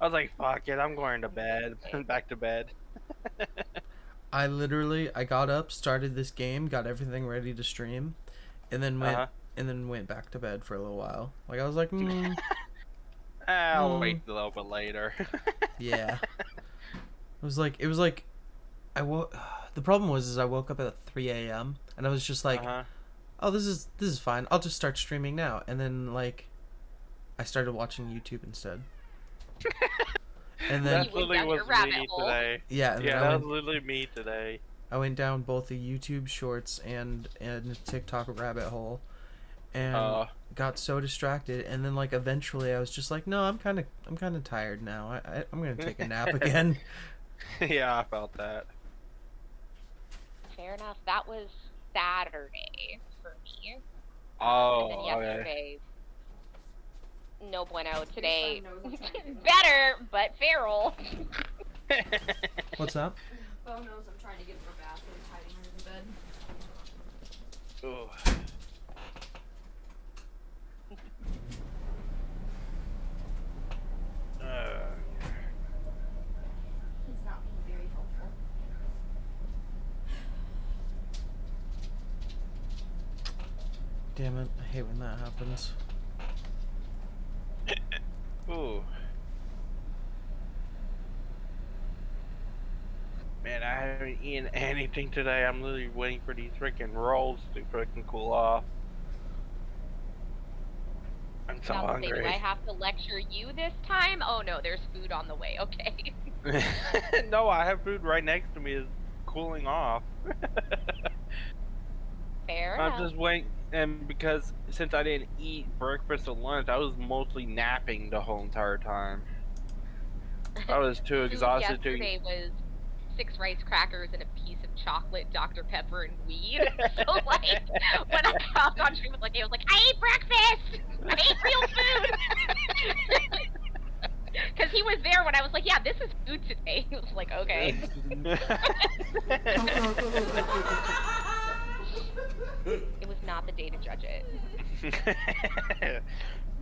I was like, "Fuck it, I'm going to bed." Back to bed. I got up, started this game, got everything ready to stream, and then went back to bed for a little while. Like I was like, I'll wait a little bit later. Yeah. It was like the problem was I woke up at 3 a.m. and I was just like, oh, this is fine. I'll just start streaming now. And then like I started watching YouTube instead. And then that literally was me today. Yeah, that was literally me today. I went down both the YouTube Shorts and a TikTok rabbit hole, and got so distracted. And then like eventually I was just like, no, I'm kind of tired now. I'm gonna take a nap again. Yeah, I felt that. Fair enough. That was Saturday for me. Oh, and then yesterday, no bueno. Today, better, but feral. What's up? Bo knows I'm trying to get her a bath and hiding her in bed. Oh. He's not being very helpful. Damn it! I hate when that happens. Ooh. Man, I haven't eaten anything today. I'm literally waiting for these freaking rolls to freaking cool off. I'm so hungry. Do I have to lecture you this time? Oh no, there's food on the way. Okay. No, I have food right next to me. Is cooling off. Fair I'm enough. just waiting, and because since I didn't eat breakfast or lunch, I was mostly napping the whole entire time. I was too exhausted to Yesterday was 6 rice crackers and a piece of chocolate, Dr. Pepper, and weed. So like, when I hopped on stream with I was like, I ate breakfast! I ate real food! Because he was there when I was like, yeah, this is food today. He was like, okay. It was not the day to judge it.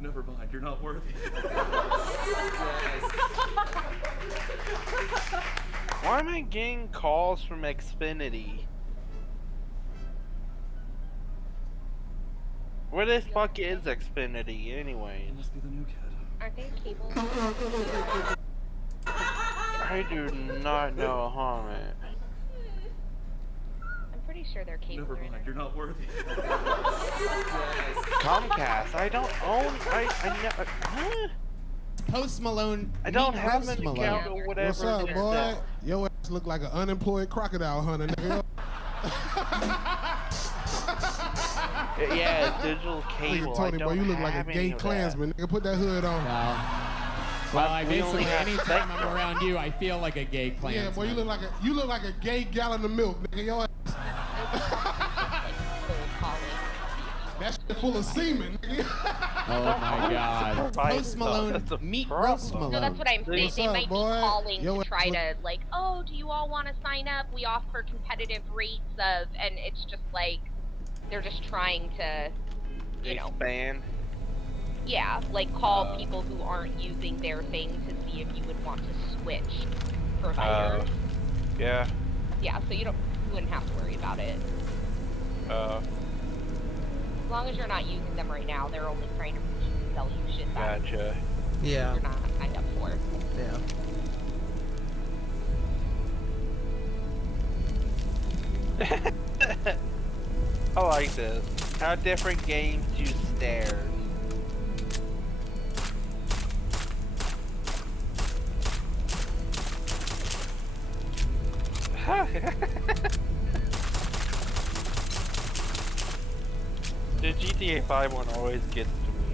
Never mind, you're not worthy. Why am I getting calls from Xfinity? Where the fuck is Xfinity anyway? It must be the new kid. Aren't they cable? I do not know, huh, man? I'm pretty sure they're cable. Never mind, you're not worthy. Comcast. I don't own. Huh? Post Malone. I don't have Post an Malone. account or whatever. What's up, it boy? is. Your ass look like an unemployed crocodile hunter, nigga. Yeah, it's digital cable. Tony, boy, you look like a gay Klansman. Nigga, put that hood on. Well, I basically anytime I'm around you, I feel like a gay Klansman. Yeah, boy, you look like a gay gallon of milk, nigga. Your ass. That shit full of semen, nigga. Oh my God. Post Malone, meet Roast Malone. No, that's what I'm saying. What's They up, might boy? be calling Yo, to try to, like, oh, do you all want to sign up? We offer competitive rates of, and it's just like, they're just trying to, you know. Expand. Yeah, like call people who aren't using their thing to see if you would want to switch providers. Yeah. Yeah, so you wouldn't have to worry about it. As long as you're not using them right now, they're only trying to sell you shit that Gotcha. Yeah. you're not signed up for. Yeah. I like this. How different games use stairs. The GTA 5 one always gets to me.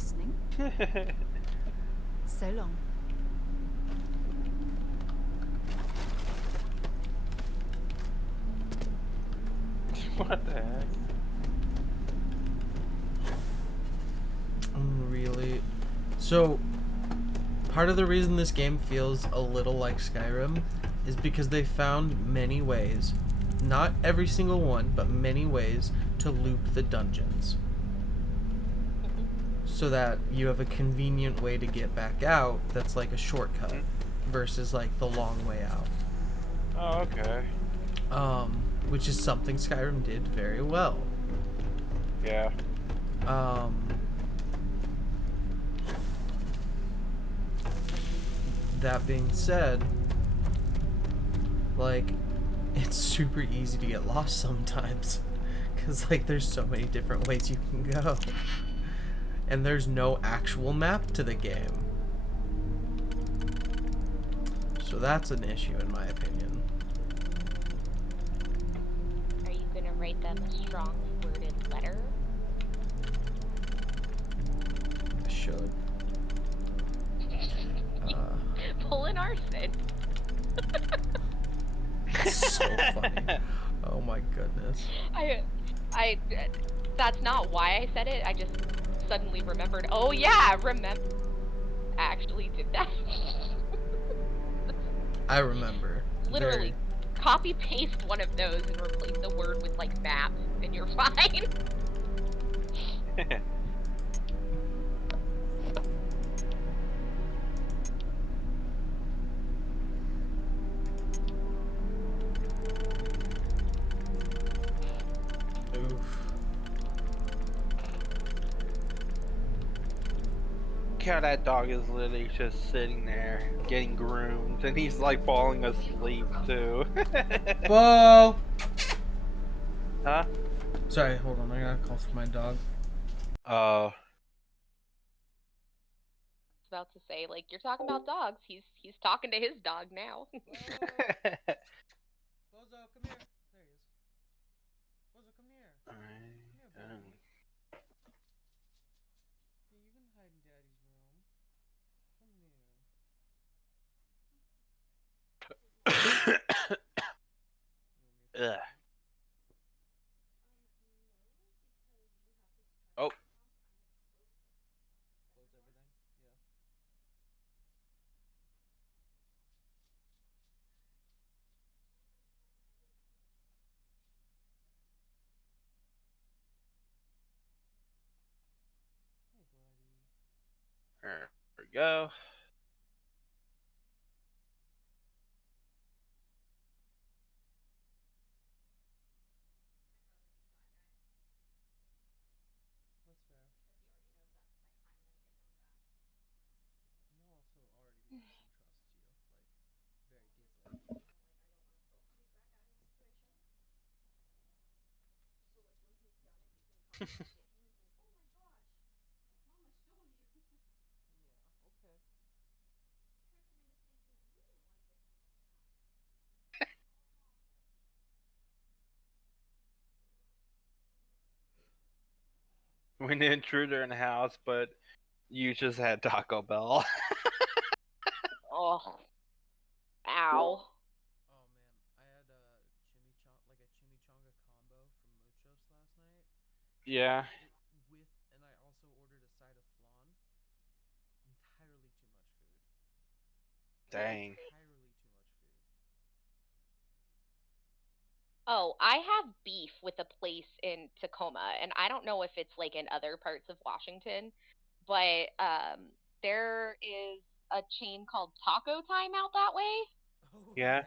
listening. So long. What the heck? Really? So, part of the reason this game feels a little like Skyrim is because they found many ways, not every single one, but many ways to loop the dungeons. So that you have a convenient way to get back out that's like a shortcut versus like the long way out. Oh, okay. Which is something Skyrim did very well. Yeah. That being said, like, it's super easy to get lost sometimes. Because, like, there's so many different ways you can go. And there's no actual map to the game. So that's an issue, in my opinion. Are you gonna write them a strongly worded letter? I should. Pull an arson. So funny. Oh my goodness. I that's not why I said it. I just suddenly remembered. Oh yeah, remember. I actually did that. I remember. Literally, copy paste one of those and replace the word with like map, and you're fine. God, that dog is literally just sitting there getting groomed, and he's like falling asleep too. Whoa! Huh? Sorry, hold on. I got a call from my dog. I was about to say, like, you're talking about dogs. He's talking to his dog now. Bozo, come here. There he is. Bozo, come here. Alright. Hey, you can hide in Daddy's room. Come here. Ugh. Oh. Close everything? Yeah. Hey, buddy. There we go. That's fair. He also already loves and trusts you, like, very deeply. Yeah, okay. We need an intruder in the house, but you just had Taco Bell. Oh. Ow. Oh man, I had a chimichanga combo from Muchos last night. Yeah. And I also ordered a side of flan. Entirely too much food. Dang. Entirely too much food. Oh, I have beef with a place in Tacoma, and I don't know if it's like in other parts of Washington, but there is a chain called Taco Time out that way. Oh, Yeah.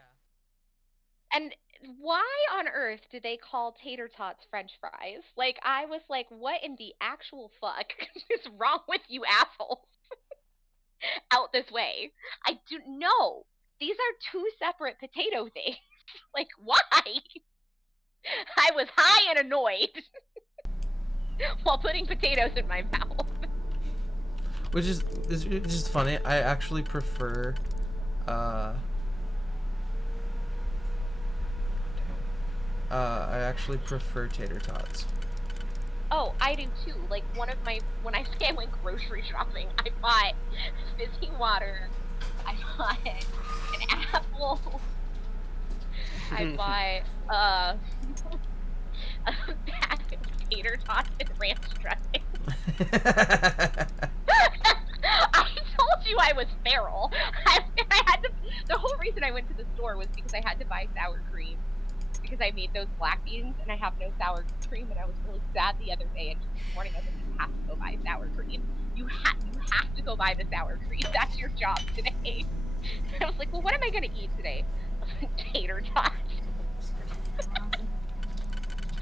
And why on earth do they call tater tots French fries? Like, I was like, what in the actual fuck is wrong with you assholes out this way? I don't know. These are two separate potato things. Like, why? I was high and annoyed while putting potatoes in my mouth. Which is just funny. I actually prefer tater tots. Oh, I do too. Like when I say I went grocery shopping, I bought fizzy water. I bought an apple. I bought a bag of tater tots and ranch dressing. I told you I was feral. I had to. The whole reason I went to the store was because I had to buy sour cream because I made those black beans and I have no sour cream, and I was really sad the other day. And just this morning I was like, you have to go buy sour cream. You have to go buy the sour cream. That's your job today. And I was like, well, what am I gonna eat today? Tater tots.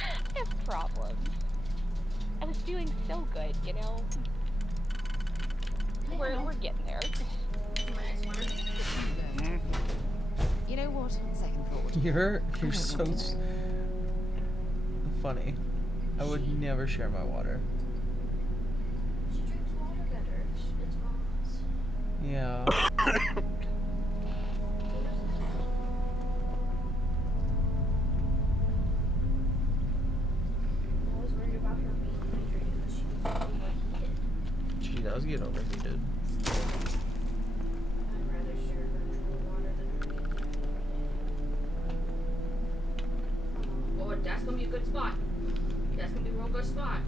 I have problems. I was doing so good, you know. We're getting there. You know what? On second thought. You're so funny. I would never share my water. She drinks water better. It's mom's. Yeah. I was worried about her being dehydrated because she was overheated. She does get overheated. I'd rather share her drinking water than her being dehydrated. Oh, that's gonna be a good spot. That's gonna be a real good spot.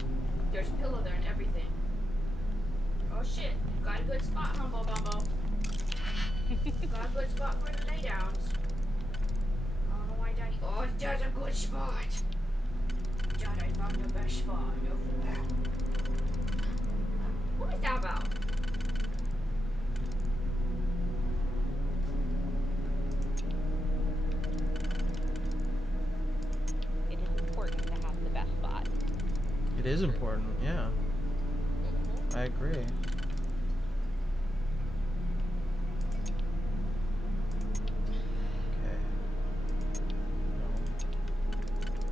There's a pillow there and everything. Oh shit, got a good spot, Humbo Bumbo. Got a good spot for the laydowns. I don't know why Daddy. Oh, that's a good spot. Dad, I found the best spot over there. What is that about? It is important to have the best spot. It is important, yeah. I agree.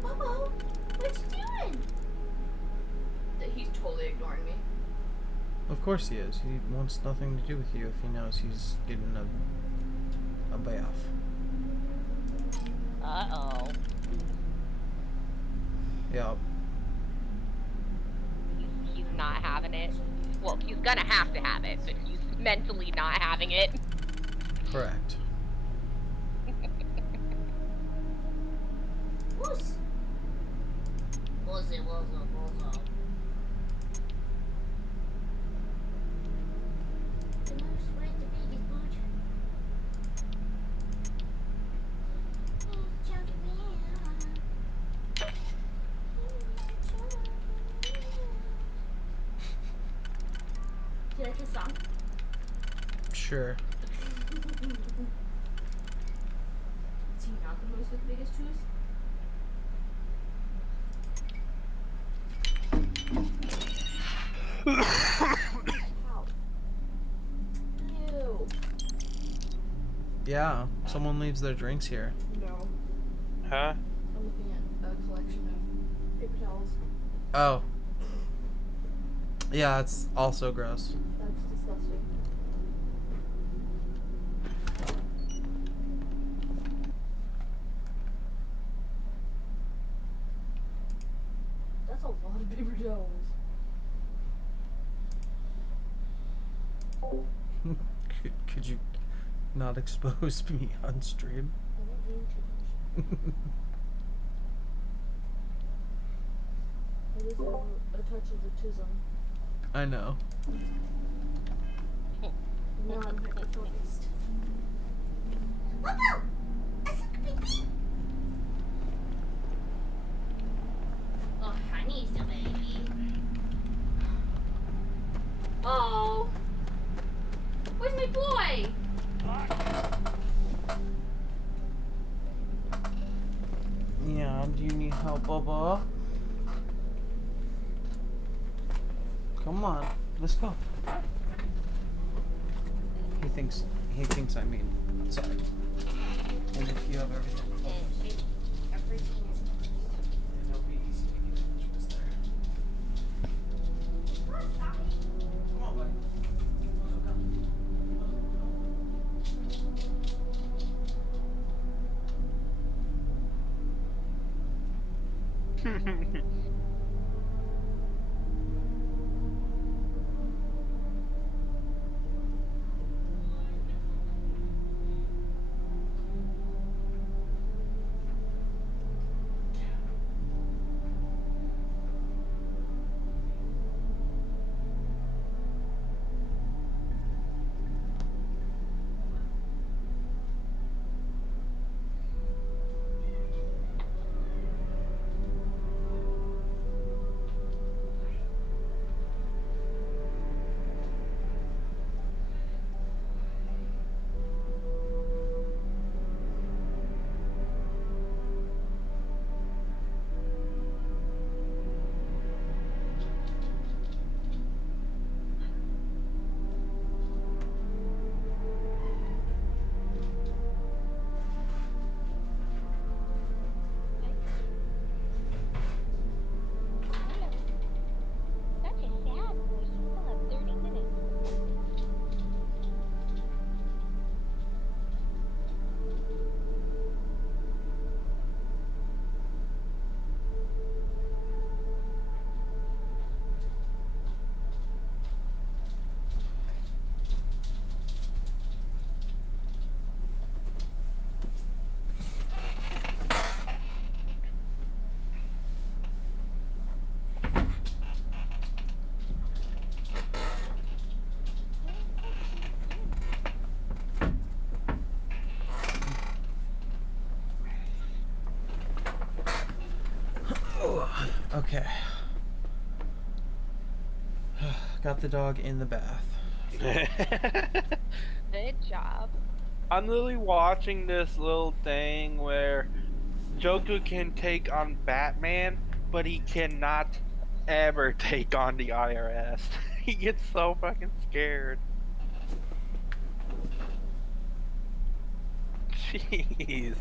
Bubbo, what you doing? He's totally ignoring me. Of course he is. He wants nothing to do with you if he knows he's getting a bath. Uh-oh. Yep. He's not having it. Well, he's gonna have to have it, but he's mentally not having it. Correct. Wuss. Wuzzy. The most right, the biggest boot. Chunky man. Do you like his song? Sure. Is he not the most with the biggest shoes? Ow. Ew. Yeah, someone leaves their drinks here. No. Huh? I'm looking at a collection of paper towels. Oh. Yeah, it's also gross. That's disgusting. That's a lot of paper towels. Could you not expose me on stream? It is a touch of the chism. I know. Now I'm hyper focused. Whoop-oo! A suck pee-pee! Oh, honey's the baby. Oh. Where's my boy? Yeah, do you need help, Bubba? Come on, let's go. He thinks I mean outside. And if you have everything. Everything is It'll be easy to get the vegetables there. Come on, buddy. Okay. Got the dog in the bath. Good job. I'm literally watching this little thing where Joker can take on Batman, but he cannot ever take on the IRS. He gets so fucking scared. Jeez.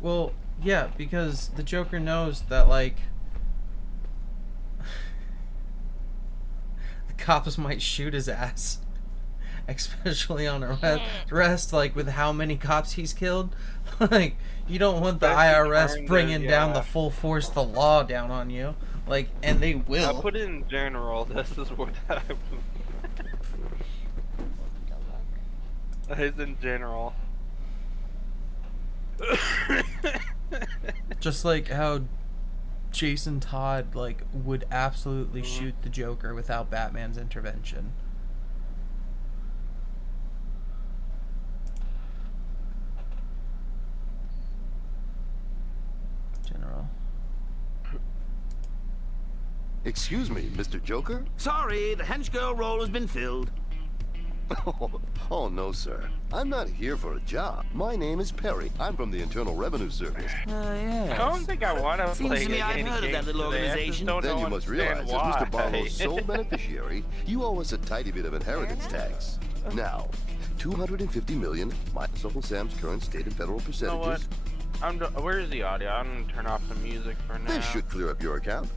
Well, yeah, because the Joker knows that, like, the cops might shoot his ass. Especially on arrest, like, with how many cops he's killed. Like, you don't want the IRS bringing down the full force of the law down on you. Like, and they will. I put it in general. This is what happened. It's in general. Just like how Jason Todd, like, would absolutely shoot the Joker without Batman's intervention. General. Excuse me, Mr. Joker? Sorry, the hench girl role has been filled. Oh, no, sir. I'm not here for a job. My name is Perry. I'm from the Internal Revenue Service. I don't think I want to play Seems to me I've heard of that little organization. Then you must realize, as Mr. Barlow's sole beneficiary, you owe us a tidy bit of inheritance tax. Now, $250 million minus Uncle Sam's current state and federal percentages. You know what? Where's the audio? I'm gonna turn off the music for now. This should clear up your account.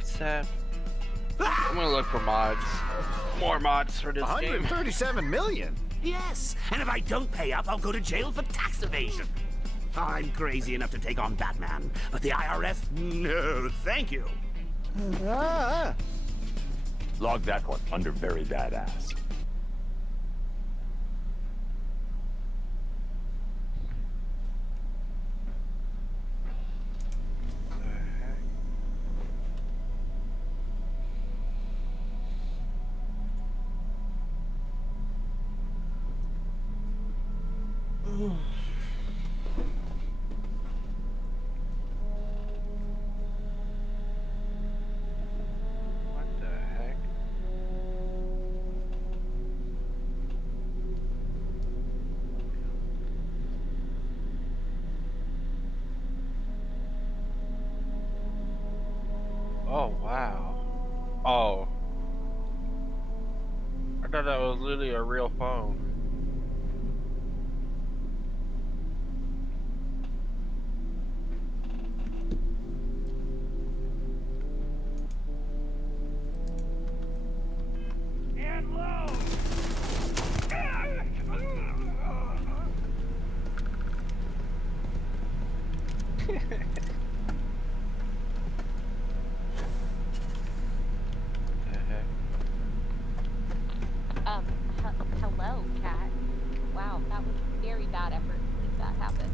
Except, I'm gonna look for mods. More mods for this game. 137 million? Yes, and if I don't pay up, I'll go to jail for tax evasion. I'm crazy enough to take on Batman, but the IRS, no, thank you. Log that one under very badass. What the heck? Oh, wow. Oh. I thought that was literally a real phone. Hello, cat. Wow, that was very bad effort to make that happen.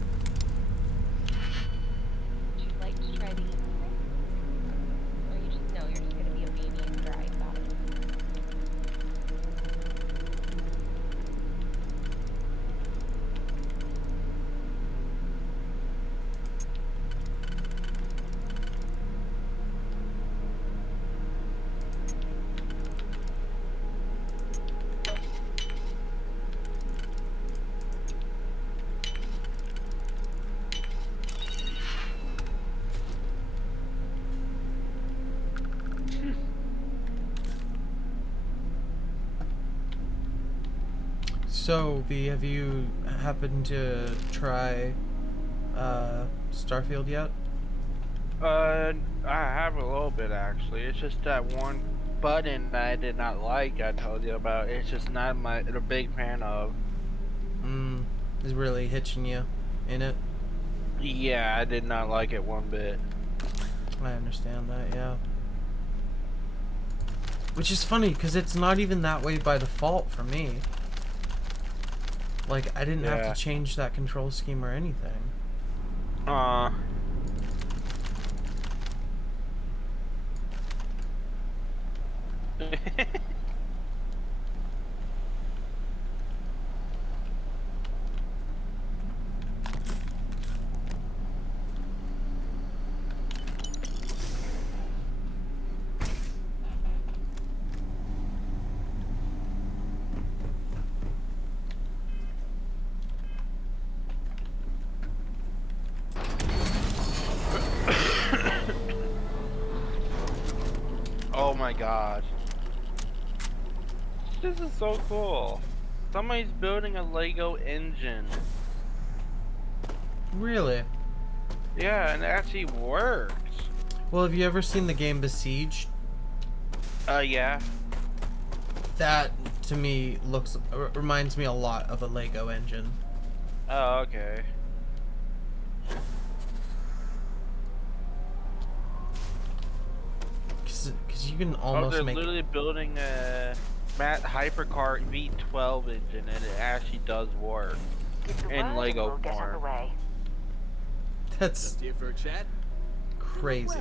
Would you like to try to eat something? Or you just know you're just gonna be a baby and cry about it? So, V, have you happened to try Starfield yet? I have a little bit actually. It's just that one button that I did not like. I told you about. It's just not a big fan of. Is really hitching you in it? Yeah, I did not like it one bit. I understand that, yeah. Which is funny because it's not even that way by default for me. Like, I didn't have to change that control scheme or anything. Oh my god. This is so cool. Somebody's building a Lego engine. Really? Yeah, and it actually works. Well, have you ever seen the game Besieged? Yeah. That, to me, reminds me a lot of a Lego engine. Oh, okay. Because you can almost they're make... literally building a Matt Hypercar V12 engine, and it actually does work in Lego form. That's for a chat? Crazy.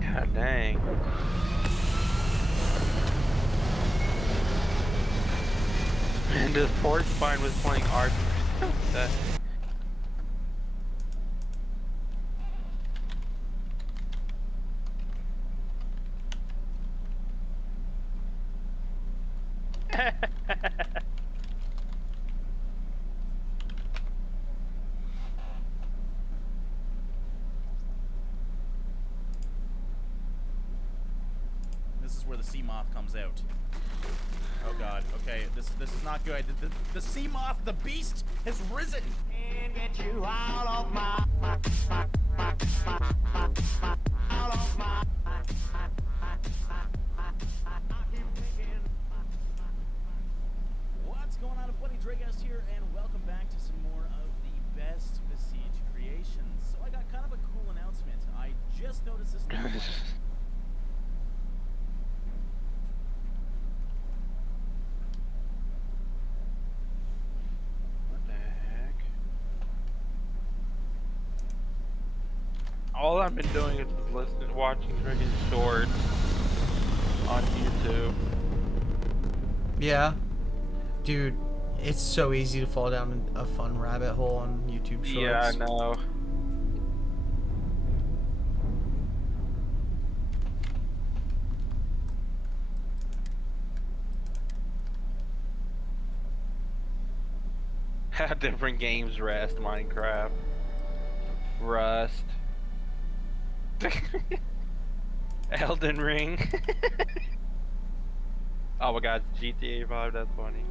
God dang. And this porcupine was playing art. This is where the sea moth comes out. Oh god. Okay, this is not good. The sea moth, the beast, has risen. And get you out of my What's going on, everybody? Dragast here, and welcome back to some more of the best Besiege creations. So I got kind of a cool announcement. I just noticed this. All I've been doing is just listening, watching Dragon Shorts on YouTube. Yeah. Dude, it's so easy to fall down a fun rabbit hole on YouTube Shorts. Yeah, I know. How different games rest, Minecraft. Rust. Elden Ring. Oh my god, GTA 5, that's funny.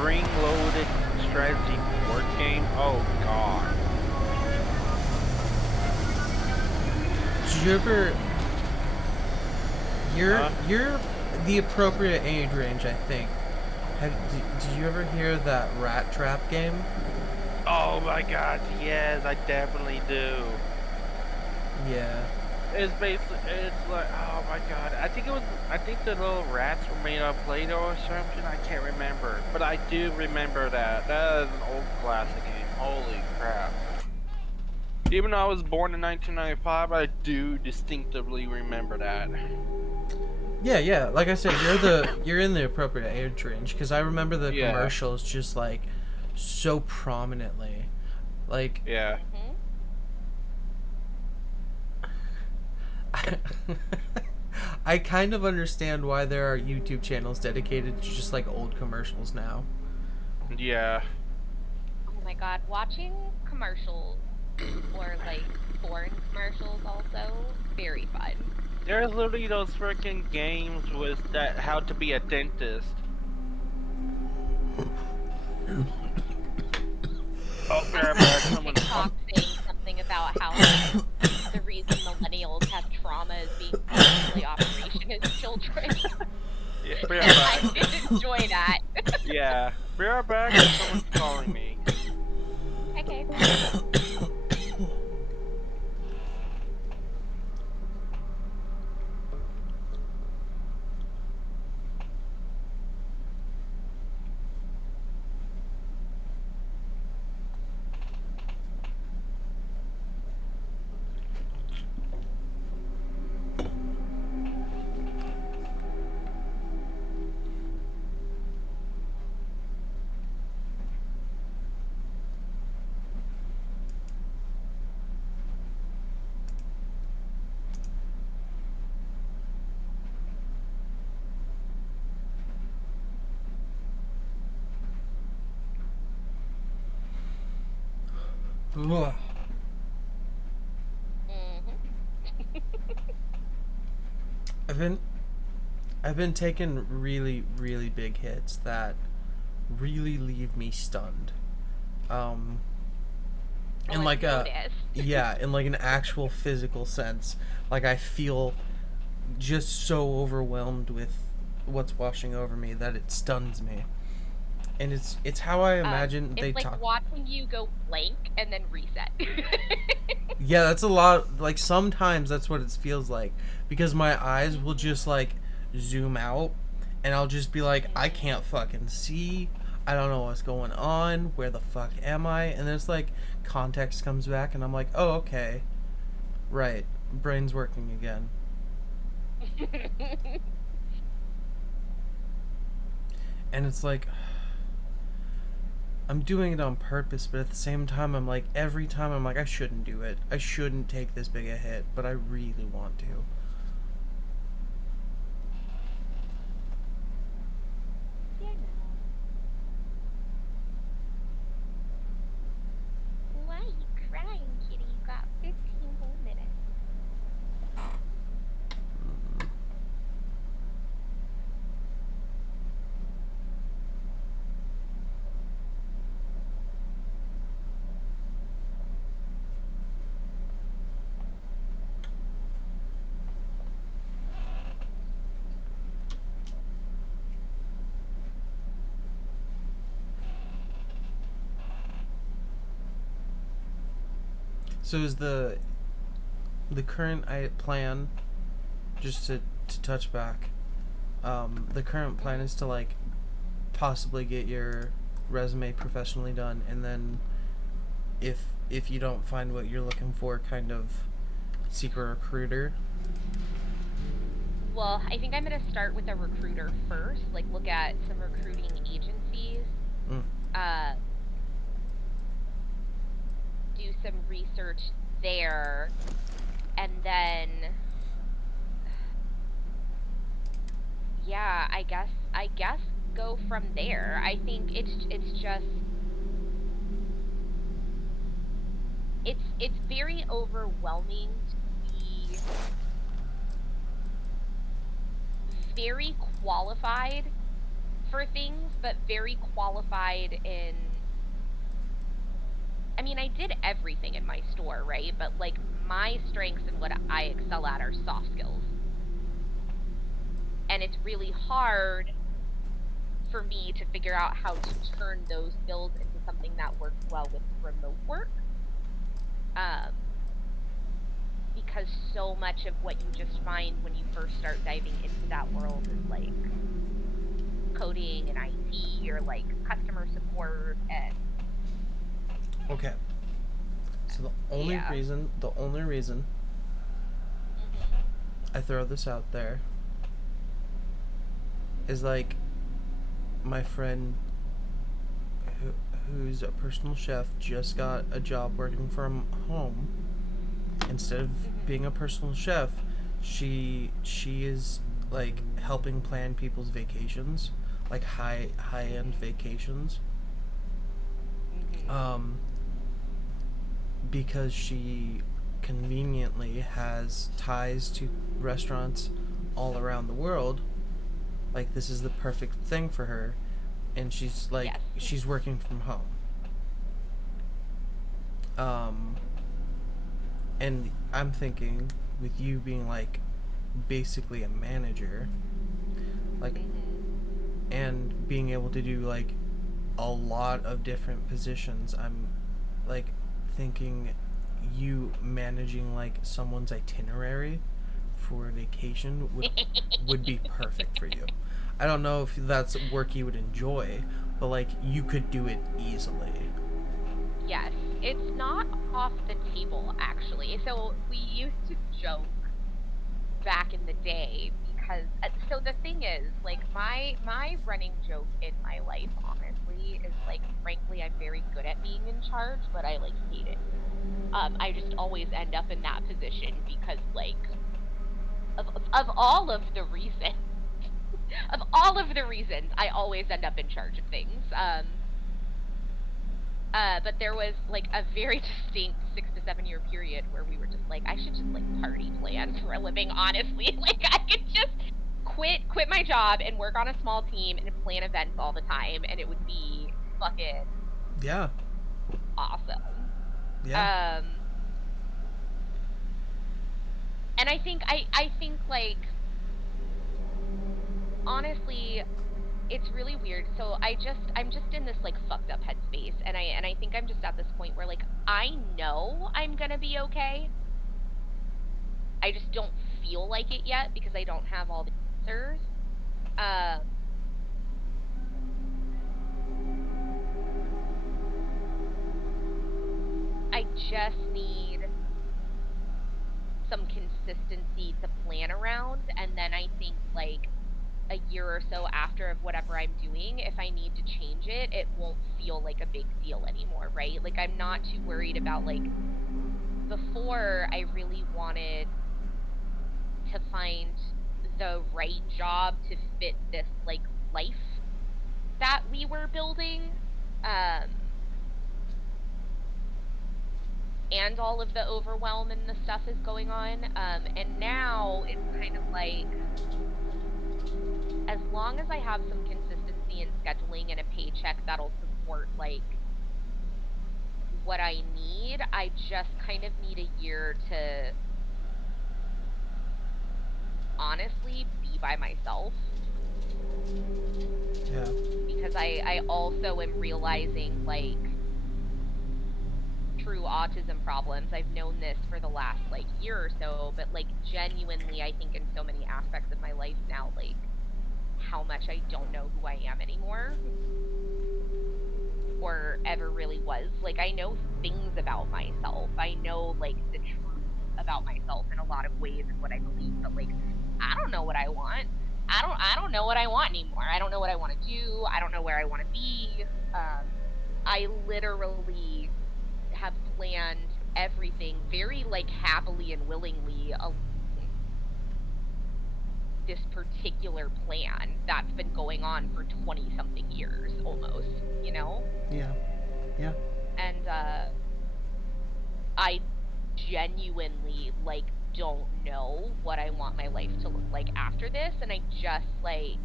Spring-loaded strategy board game? Oh god. Did you ever... You're the appropriate age range, I think. Did you ever hear that Rat Trap game? Oh my god, yes, I definitely do. Yeah. It's basically, it's like, oh my god, I think the little rats were made of Play-Doh or something, I can't remember. But I do remember that. That is an old classic game, holy crap. Even though I was born in 1995, I do distinctively remember that. Yeah, like I said, you're in the appropriate age range, because I remember the commercials just like so prominently. Like, yeah. I kind of understand why there are YouTube channels dedicated to just like old commercials now. Yeah. Oh my god, watching commercials or like foreign commercials also very fun. There's literally those freaking games with that how to be a dentist. Oh, there someone TikTok saying something about how the reason millennials have trauma is being partially Operation as children. Yeah, I did enjoy that. Yeah, be right back. Someone's calling me. Okay. I've been taking really, really big hits that really leave me stunned. In like in like an actual physical sense. Like I feel just so overwhelmed with what's washing over me that it stuns me. And it's how I imagine they like talk. It's like watching you go blank and then reset. Yeah, that's a lot. Like sometimes that's what it feels like, because my eyes will just like zoom out, and I'll just be like, I can't fucking see. I don't know what's going on. Where the fuck am I? And there's like context comes back, and I'm like, oh okay, right, brain's working again. And it's like, I'm doing it on purpose, but at the same time, I'm like, every time I'm like, I shouldn't do it. I shouldn't take this big a hit, but I really want to. Why are you crying, kitty? You got 15 whole minutes. So is the current plan, just to touch back, the current plan is to like possibly get your resume professionally done, and then if you don't find what you're looking for, kind of seek a recruiter. Well, I think I'm going to start with a recruiter first, like look at some recruiting agencies. Do some research there, and then yeah, I guess go from there. I think it's very overwhelming to be very qualified for things, but very qualified in, I mean, I did everything in my store, right? But like my strengths and what I excel at are soft skills. And it's really hard for me to figure out how to turn those skills into something that works well with remote work. Because so much of what you just find when you first start diving into that world is like coding and IT or like customer support and okay. So the only reason I throw this out there is like my friend who's a personal chef just got a job working from home. Instead of being a personal chef, she is like helping plan people's vacations, like high-end vacations. Because she conveniently has ties to restaurants all around the world. Like, this is the perfect thing for her, and she's like, she's working from home. And I'm thinking, with you being like basically a manager, like, and being able to do like a lot of different positions, I'm like thinking you managing like someone's itinerary for a vacation would be perfect for you. I don't know if that's work you would enjoy, but like you could do it easily. Yes, it's not off the table actually. So we used to joke back in the day because so the thing is, like, my running joke in my life honestly is like, frankly, I'm very good at being in charge, but I like hate it. I just always end up in that position because like of all of the reasons of all of the reasons I always end up in charge of things. But there was like a very distinct 6 to 7 year period where we were just like, I should just like party plan for a living, honestly. Like, I could just quit my job and work on a small team and plan events all the time, and it would be fucking awesome. Yeah. And I think like, honestly, it's really weird. So I'm just in this like fucked up headspace, and I think I'm just at this point where like I know I'm gonna be okay. I just don't feel like it yet because I don't have all the answers. I just need some consistency to plan around, and then I think like a year or so after of whatever I'm doing, if I need to change it, it won't feel like a big deal anymore, right? Like, I'm not too worried about, like, before I really wanted to find the right job to fit this, like, life that we were building, and all of the overwhelm and the stuff is going on, and now it's kind of like, as long as I have some consistency in scheduling and a paycheck that'll support, like, what I need, I just kind of need a year to honestly be by myself. Yeah. Because I also am realizing, like, true autism problems. I've known this for the last, like, year or so, but, like, genuinely, I think in so many aspects of my life now, like, how much I don't know who I am anymore, or ever really was. Like, I know things about myself. I know, like, the truth about myself in a lot of ways and what I believe, but, like, I don't know what I want. I don't know what I want anymore. I don't know what I want to do. I don't know where I want to be. I literally have planned everything very, like, happily and willingly this particular plan that's been going on for 20-something years, almost, you know? Yeah. Yeah. And, I genuinely, like, don't know what I want my life to look like after this, and I just, like,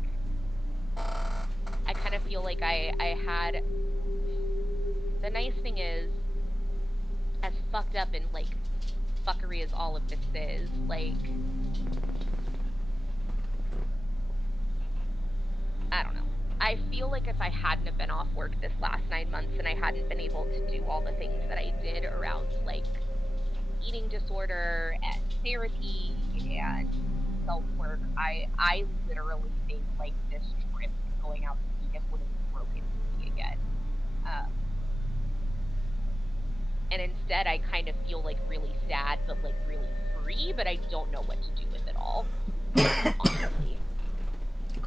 I kind of feel like I had, the nice thing is, as fucked up and, like, fuckery as all of this is, like, I don't know. I feel like if I hadn't have been off work this last 9 months and I hadn't been able to do all the things that I did around, like, eating disorder and therapy and self-work, I literally think, like, this trip going out to Vegas would have broken me again. And instead, I kind of feel, like, really sad, but, like, really free, but I don't know what to do with it all, honestly.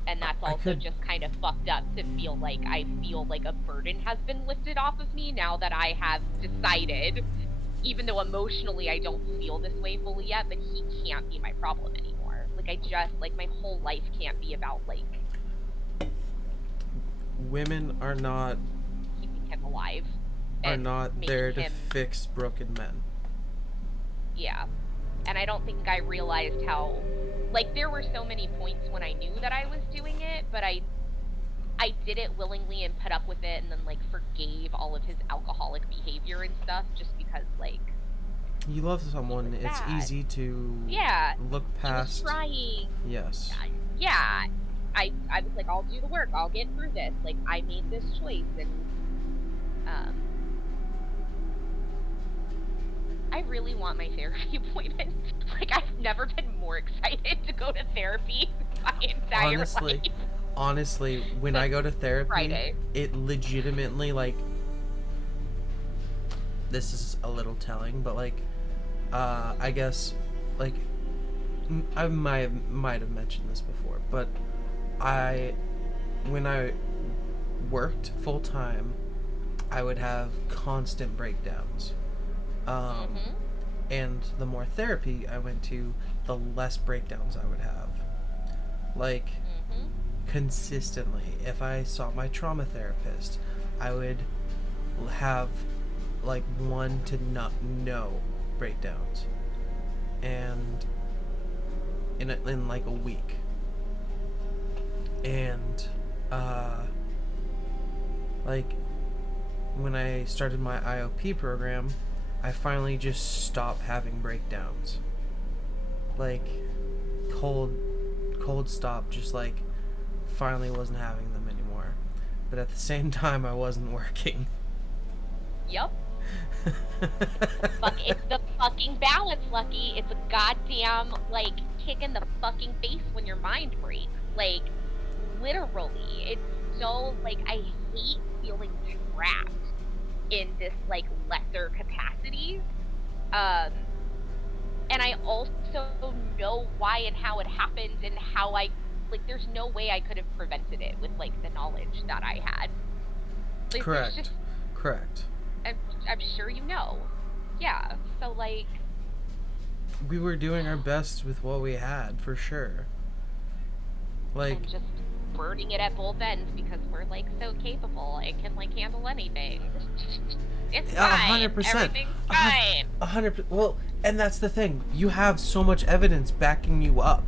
And that's also just kind of fucked up to feel like I feel like a burden has been lifted off of me now that I have decided, even though emotionally I don't feel this way fully yet, but he can't be my problem anymore. Like, I just, like, my whole life can't be about, like... Women are not... keeping him alive. Are not there to fix broken men. Yeah. And I don't think I realized how... Like, there were so many points when I knew that I was doing it, but I did it willingly and put up with it and then, like, forgave all of his alcoholic behavior and stuff just because, like... You love someone, it's easy to look past... He was trying. Yes. Yeah. I was like, I'll do the work, I'll get through this. Like, I made this choice, and... I really want my therapy appointment. Like, I've never been more excited to go to therapy my entire life. Honestly, when I go to therapy, Friday. It legitimately, like... This is a little telling, but, like, I guess, like, I might have mentioned this before, but when I worked full-time, I would have constant breakdowns. And the more therapy I went to, the less breakdowns I would have. Like, consistently, if I saw my trauma therapist, I would have, like, 1 to no breakdowns. And in like a week. And, like, when I started my IOP program, I finally just stopped having breakdowns. Like, cold stop, just, like, finally wasn't having them anymore. But at the same time, I wasn't working. Yep. It's the fucking balance, Lucky. It's a goddamn, like, kick in the fucking face when your mind breaks. Like, literally. It's so, like, I hate feeling trapped in this, like, lesser capacity. And I also know why and how it happened and how like, there's no way I could have prevented it with, like, the knowledge that I had. Like, Correct. Correct. I'm sure you know. Yeah, so, like... We were doing our best with what we had, for sure. Like... And just burning it at both ends because we're, like, so capable and can, like, handle anything. It's fine. 100%. Everything's fine. 100%. Well, and that's the thing. You have so much evidence backing you up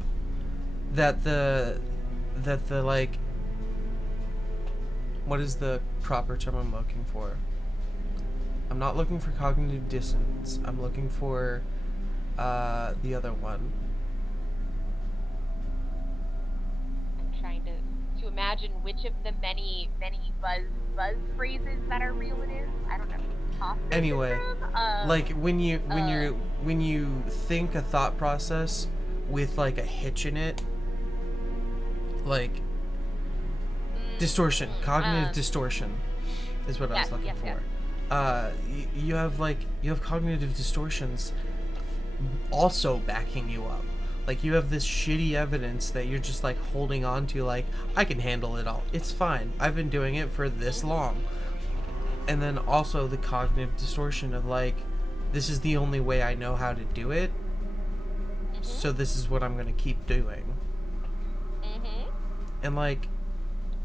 that the like, what is the proper term I'm looking for? I'm not looking for cognitive dissonance. I'm looking for the other one. I'm trying to imagine which of the many buzz phrases that are real it is. I don't know. Anyway, like when you think a thought process with, like, a hitch in it, like distortion, cognitive distortion is what I was looking for. You have cognitive distortions also backing you up. Like, you have this shitty evidence that you're just, like, holding on to, like, I can handle it all. It's fine. I've been doing it for this long. And then also the cognitive distortion of, like, this is the only way I know how to do it, so this is what I'm gonna keep doing. And, like,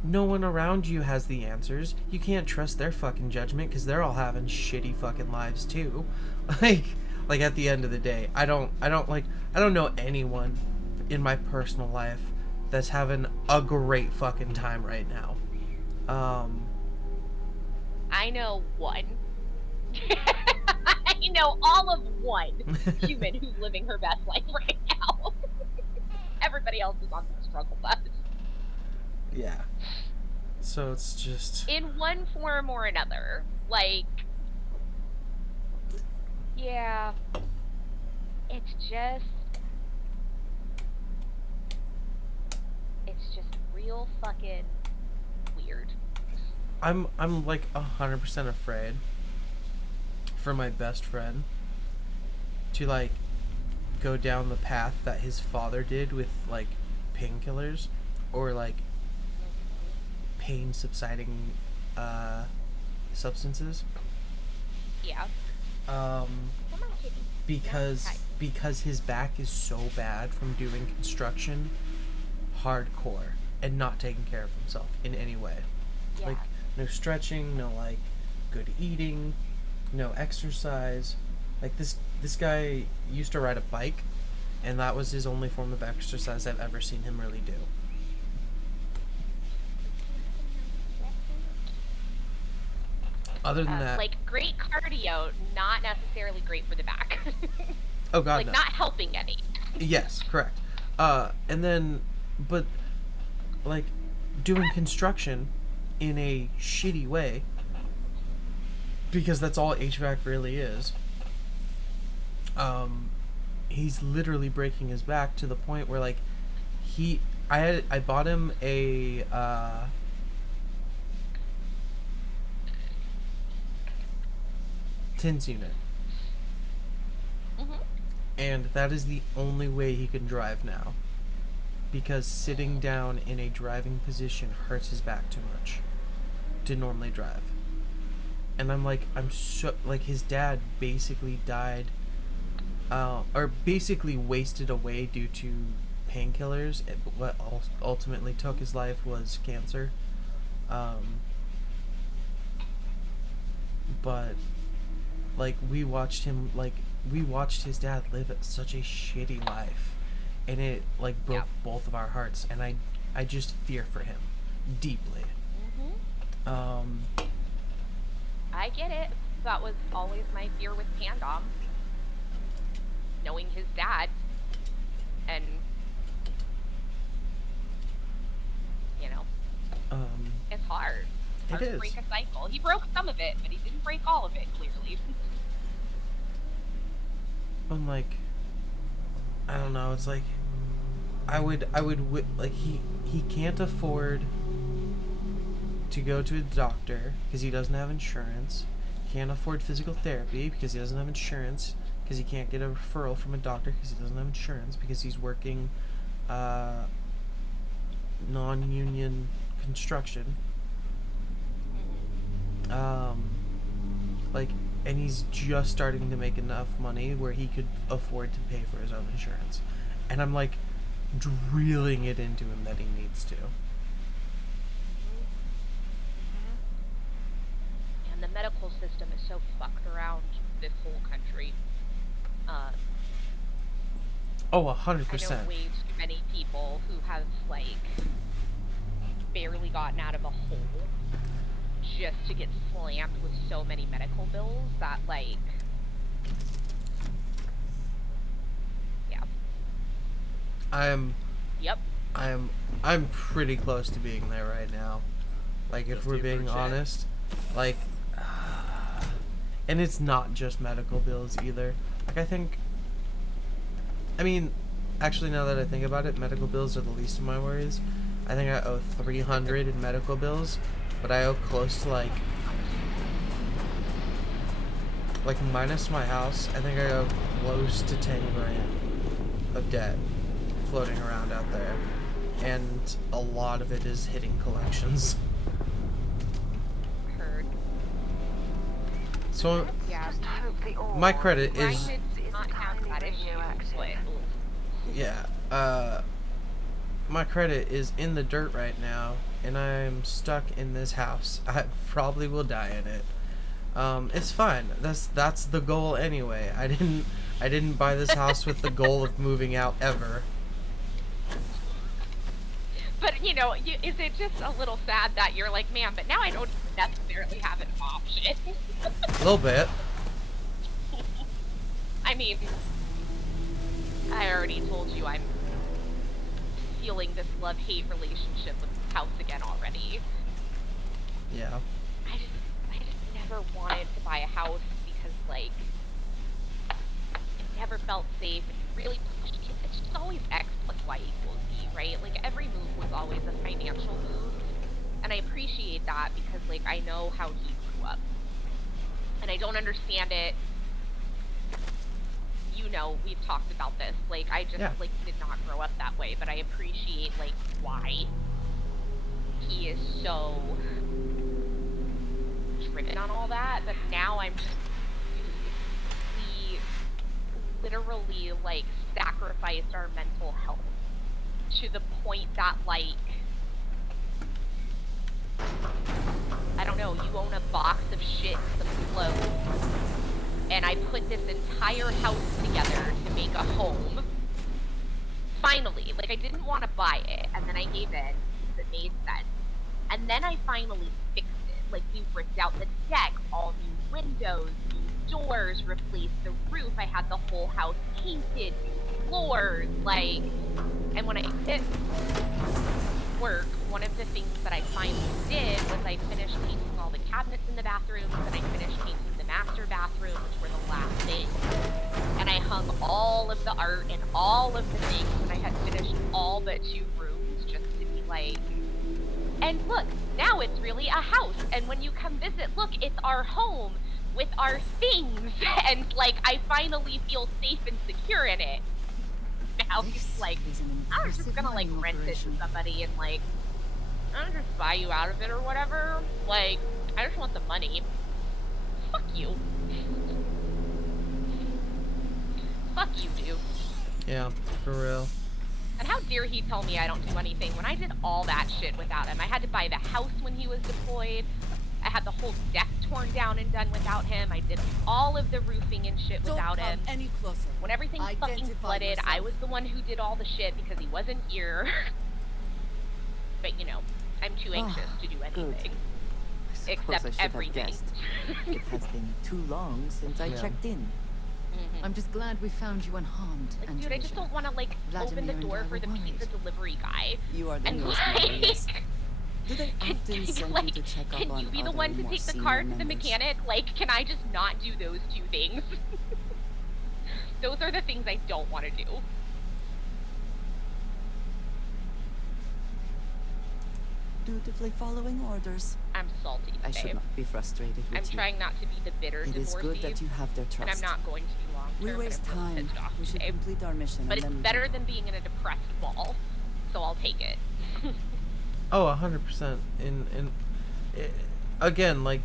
no one around you has the answers. You can't trust their fucking judgment because they're all having shitty fucking lives too. Like at the end of the day, I don't know anyone in my personal life that's having a great fucking time right now. I know one. I know all of one human who's living her best life right now. Everybody else is on the struggle bus. Yeah. So it's just... in one form or another. Like, yeah. It's just real fucking weird. I'm like 100% afraid for my best friend to like go down the path that his father did with like painkillers or like pain subsiding substances. Yeah. Because his back is so bad from doing construction hardcore and not taking care of himself in any way. Yeah. Like no stretching, no like good eating, no exercise. Like this guy used to ride a bike, and that was his only form of exercise I've ever seen him really do. Other than that, like great cardio, not necessarily great for the back. Oh god, like no. not helping any. Yes, correct. And then, but like doing construction in a shitty way, because that's all HVAC really is. He's literally breaking his back to the point where like I bought him a TINS unit. Mm-hmm. And that is the only way he can drive now. Because sitting down in a driving position hurts his back too much to normally drive. And I'm like, his dad basically died, or basically wasted away due to painkillers. What ultimately took his life was cancer. But, like, we watched his dad live such a shitty life. And it, like, broke both of our hearts. And I just fear for him. Deeply. Mm-hmm. I get it. That was always my fear with Pandom. Knowing his dad. And, you know. It's hard. It's hard to break a cycle. He broke some of it, but he didn't break all of it, clearly. I'm like, I don't know, it's like, I would like, he can't afford to go to a doctor because he doesn't have insurance. Can't afford physical therapy because he doesn't have insurance, because he can't get a referral from a doctor because he doesn't have insurance, because he's working non-union construction. Like, and he's just starting to make enough money where he could afford to pay for his own insurance. And I'm like drilling it into him that he needs to. And the medical system is so fucked around this whole country. 100%. I know way too many people who have, like, barely gotten out of a hole just to get slammed with so many medical bills that, like, yeah. I'm pretty close to being there right now. Like, if we're being honest, like, and it's not just medical bills either. Like, I mean, actually, now that I think about it, medical bills are the least of my worries. I think I owe $300 in medical bills, but I owe close to like minus my house, I think I owe close to 10 grand of debt floating around out there, and a lot of it is hitting collections. Heard. So Yeah. my credit is not have that issue, but yeah, my credit is in the dirt right now, and I'm stuck in this house. I probably will die in it. It's fine. That's the goal anyway. I didn't buy this house with the goal of moving out ever. But, you know, is it just a little sad that you're like, man, but now I don't necessarily have an option? A little bit. I mean, I already told you I'm feeling this love-hate relationship with this house again already. Yeah. I just never wanted to buy a house because, like, it never felt safe. It really pushed me. It's just always X plus Y equals Z, right? Like, every move was always a financial move. And I appreciate that because, like, I know how he grew up. And I don't understand it. You know, we've talked about this. Like, I just, like, did not grow up that way. But I appreciate, like, why he is so driven on all that. But now I'm just... We literally, like, sacrificed our mental health to the point that, like... I don't know, you own a box of shit and some clothes, and I put this entire house together to make a home. Finally, like, I didn't want to buy it, and then I gave in, because it made sense. And then I finally fixed it. Like, we ripped out the deck, all new windows, new doors, replaced the roof, I had the whole house painted, new floors, like... And when I hit work, one of the things that I finally did was I finished painting all the cabinets in the bathrooms, and I finished painting the master bathroom, which were the last things. And I hung all of the art and all of the things, and I had finished all but 2 rooms just to be like... And look, now it's really a house, and when you come visit, look, it's our home with our things, and, like, I finally feel safe and secure in it. Now he's like, I was just gonna, like, rent it to somebody and, like, I'll just buy you out of it or whatever. Like, I just want the money. Fuck you. Fuck you, dude. Yeah, for real. And how dare he tell me I don't do anything when I did all that shit without him. I had to buy the house when he was deployed. I had the whole deck torn down and done without him. I did all of the roofing and shit without him. Any closer. When everything fucking flooded, I was the one who did all the shit because he wasn't here. But, you know, I'm too anxious to do anything. Except everything. It has been too long since I checked in. I'm just glad we found you unharmed. Like, dude, I just don't want to, like, open the door for the pizza delivery guy. You are the and, newest like... Do they often send like, you to check up on can you be the other, one to more take the senior car to the members? mechanic? Like, can I just not do those 2 things? Those are the things I don't want to do. Dutifully following orders. I'm salty today. I should not be frustrated with I'm you. trying not to be the bitter It is divorcee. good that you have their trust. And I'm not going to be long term. We waste time. We should complete our mission. But and it's then better than being in a depressed ball, so I'll take it. Oh, 100%. Again, like,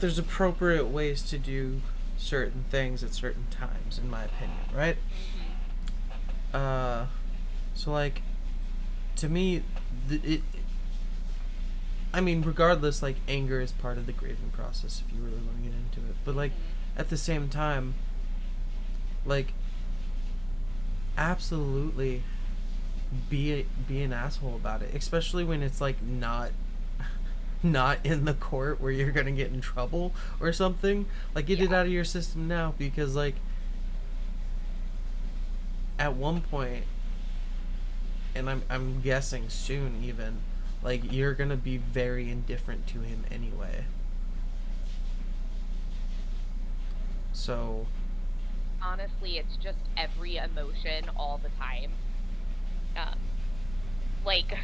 there's appropriate ways to do certain things at certain times, in my opinion, right? So, like, to me, I mean, regardless, like, anger is part of the grieving process if you really want to get into it. But, like, at the same time, like, absolutely be an asshole about it, especially when it's, like, not in the court where you're gonna get in trouble or something. Like, get it out of your system now, because, like, at one point, and I'm guessing soon even, like, you're gonna be very indifferent to him anyway. So honestly, it's just every emotion all the time. Like,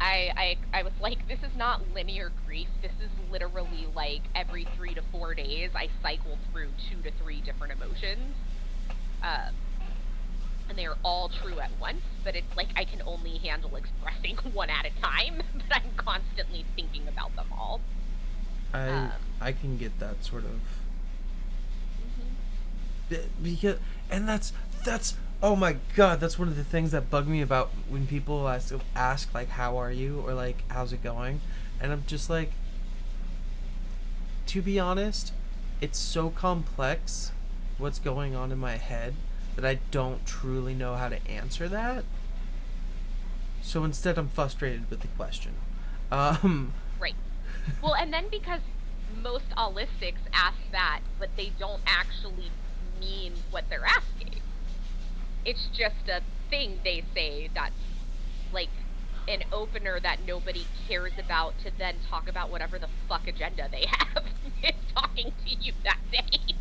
I was like, this is not linear grief. This is literally, like, every 3 to 4 days I cycle through 2 to 3 different emotions. And they are all true at once, but it's like I can only handle expressing one at a time, but I'm constantly thinking about them all. I can get that sort of... Because, and that's oh my god, that's one of the things that bug me about when people ask like, how are you, or like, how's it going, and I'm just like, to be honest, it's so complex what's going on in my head that I don't truly know how to answer that. So instead I'm frustrated with the question. Right. Well, and then because most holistics ask that, but they don't actually mean what they're asking. It's just a thing they say that's, like, an opener that nobody cares about to then talk about whatever the fuck agenda they have in talking to you that day.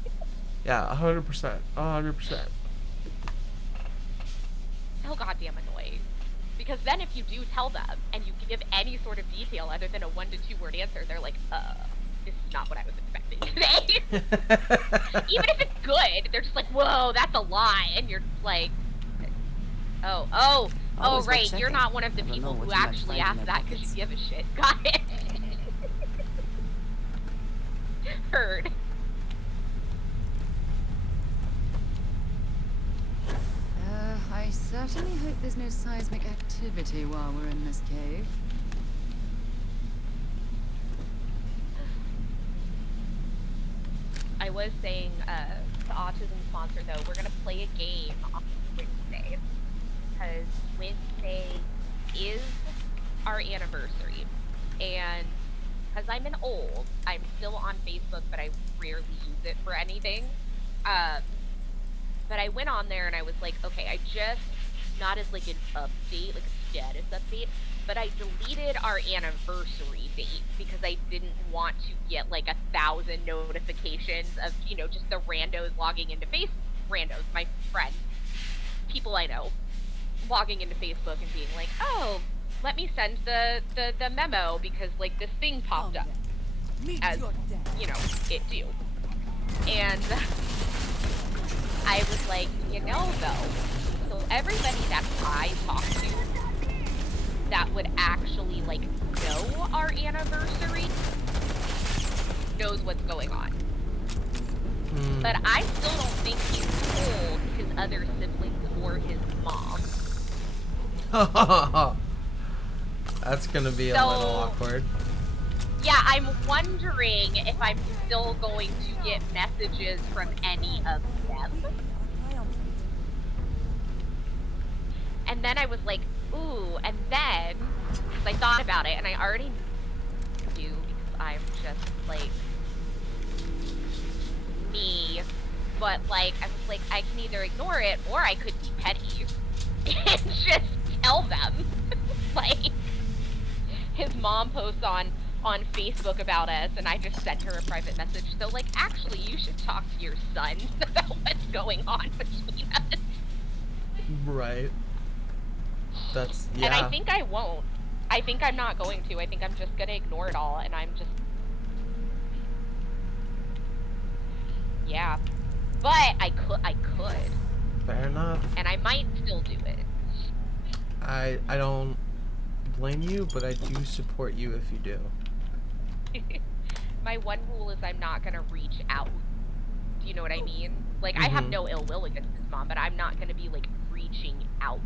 Yeah, 100%. 100%. So goddamn annoying. Because then if you do tell them and you give any sort of detail other than a 1 to 2 word answer, they're like, this is not what I was expecting today. Even if it's good, they're just like, whoa, that's a lie. And you're like, oh, right, you're not one of the people who actually asked that because you give a shit. Got it. Heard. I certainly hope there's no seismic activity while we're in this cave. I was saying to Autism sponsor though, we're gonna play a game on Wednesday because Wednesday is our anniversary, and because I'm an old, I'm still on Facebook, but I rarely use it for anything. But I went on there and I was like, okay, I just, not as like an update, like a status update, but I deleted our anniversary date because I didn't want to get like 1,000 notifications of, you know, just the randos logging into randos, my friends, people I know, logging into Facebook and being like, oh, let me send the memo because like this thing popped up, as, you know, it do. And I was like, you know, though, so everybody that I talk to that would actually, like, know our anniversary knows what's going on. But I still don't think he told his other siblings or his mom. That's gonna be a little awkward. Yeah, I'm wondering if I'm still going to get messages from any of them. And then I was like, ooh, and then, because I thought about it, and I already do, because I'm just, like, me, but, like, I was like, I can either ignore it, or I could be petty, and just tell them. Like, his mom posts on Facebook about us, and I just sent her a private message, so, like, actually, you should talk to your son about what's going on between us. Right. That's, yeah. And I think I won't. I think I'm not going to. I think I'm just gonna ignore it all, and I'm just... Yeah. But I could. Fair enough. And I might still do it. I don't blame you, but I do support you if you do. My one rule is I'm not gonna reach out. Do you know what I mean? Like, I have no ill will against his mom, but I'm not gonna be, like, reaching out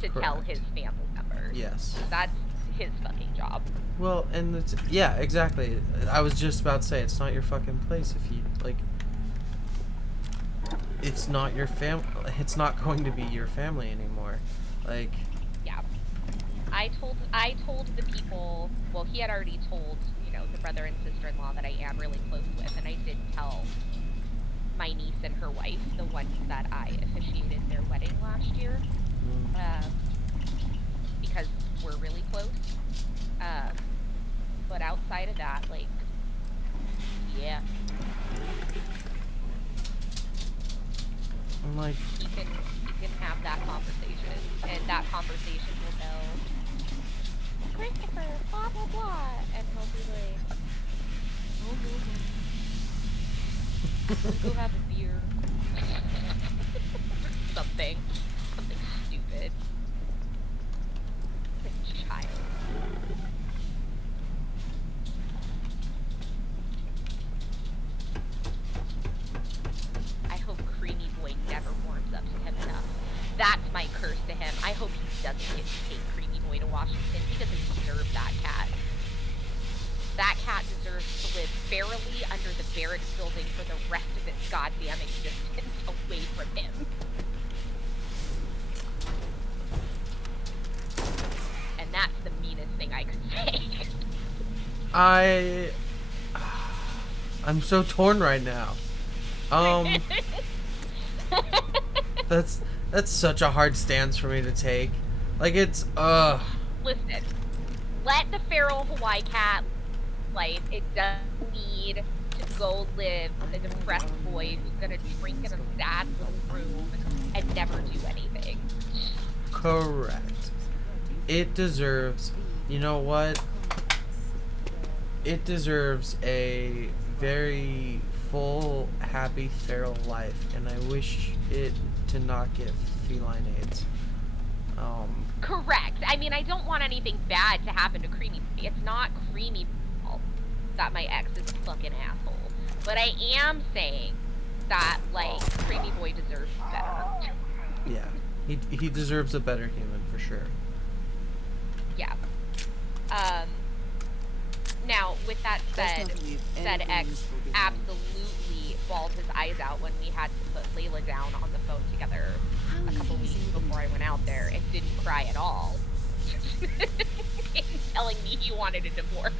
to tell his family members. Yes. That's his fucking job. Well, and it's, yeah, exactly. I was just about to say, it's not your fucking place if you, like, it's not your it's not going to be your family anymore. Like, yeah. I told the people, well, he had already told, you know, the brother and sister-in-law that I am really close with, and I did tell my niece and her wife, the ones that I officiated their wedding last year, because we're really close. But outside of that, like, yeah. I'm like, you can have that conversation, and that conversation will go, Christopher, blah blah blah, and he'll be like, let's go have a beer. something stupid. A child. I hope Creamy Boy never warms up to him enough. That's my curse to him. I hope he doesn't get to take Creamy Boy to Washington. He doesn't deserve that cat. That cat deserves to live fairly under the barracks building for the rest of its goddamn existence away from him. And that's the meanest thing I could say. I'm so torn right now. That's such a hard stance for me to take. Like, it's listen. Let the feral Hawaii cat life. It doesn't need to go live with a depressed boy who's gonna drink in a sad little room and never do anything. Correct. It deserves, you know what? It deserves a very full, happy, feral life, and I wish it to not get feline AIDS. Correct. I mean, I don't want anything bad to happen to Creamy. It's not Creamy that my ex is a fucking asshole. But I am saying that, like, Creamy Boy deserves better. Yeah. He deserves a better human, for sure. Yeah. Now, with that said, said ex absolutely bawled his eyes out when we had to put Layla down on the phone together a couple weeks before I went out there, and didn't cry at all. Telling me he wanted a divorce.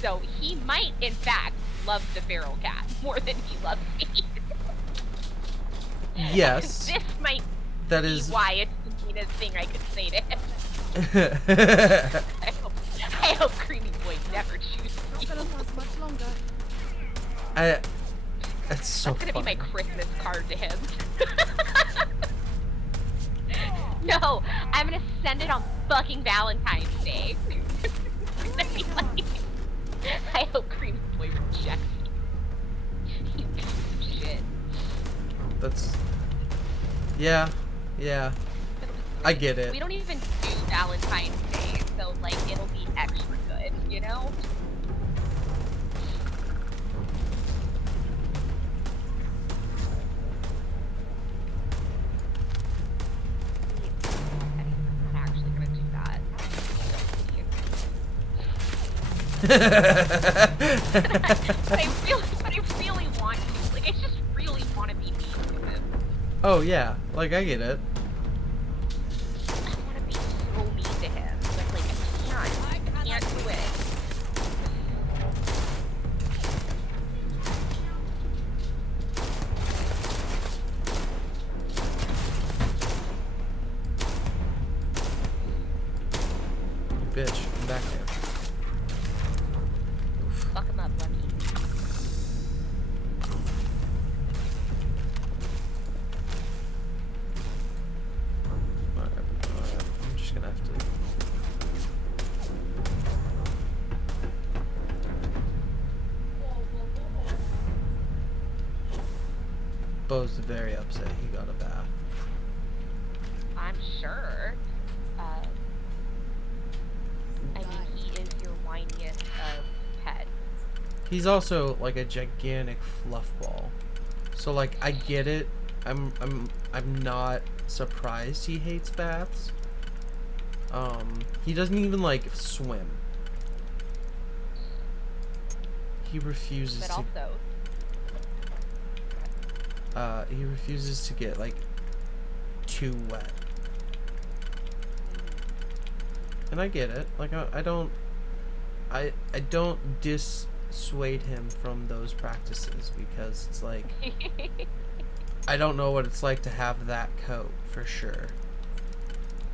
So he might, in fact, love the feral cat more than he loves me. Yes. This might be why it's the meanest thing I could say to him. I hope Creamy Boy never chooses me. Not gonna last much longer. That's so That's gonna funny. be my Christmas card to him. No, I'm gonna send it on fucking Valentine's Day. Gonna be like, I hope Creamy Boy rejects me. You piece of shit. That's... Yeah. I get it. We don't even do Valentine's Day, so, like, it'll be extra good, you know? I'm not actually gonna do that. But I really want to. Like, I just really want to be mean to him. Oh, yeah. Like, I get it. I want to be so mean to him. But, like, I can't do it. Bitch, I'm back there. Fuck him up, Lucky. Alright, I'm just gonna have to... Bo's very upset he got a bath. I'm sure. I mean, he is your whiniest of pets. He's also like a gigantic fluff ball. So like I get it. I'm not surprised he hates baths. He doesn't even like swim. He refuses But also, he refuses to get like too wet. And I get it. Like I don't dissuade him from those practices because it's like I don't know what it's like to have that coat for sure.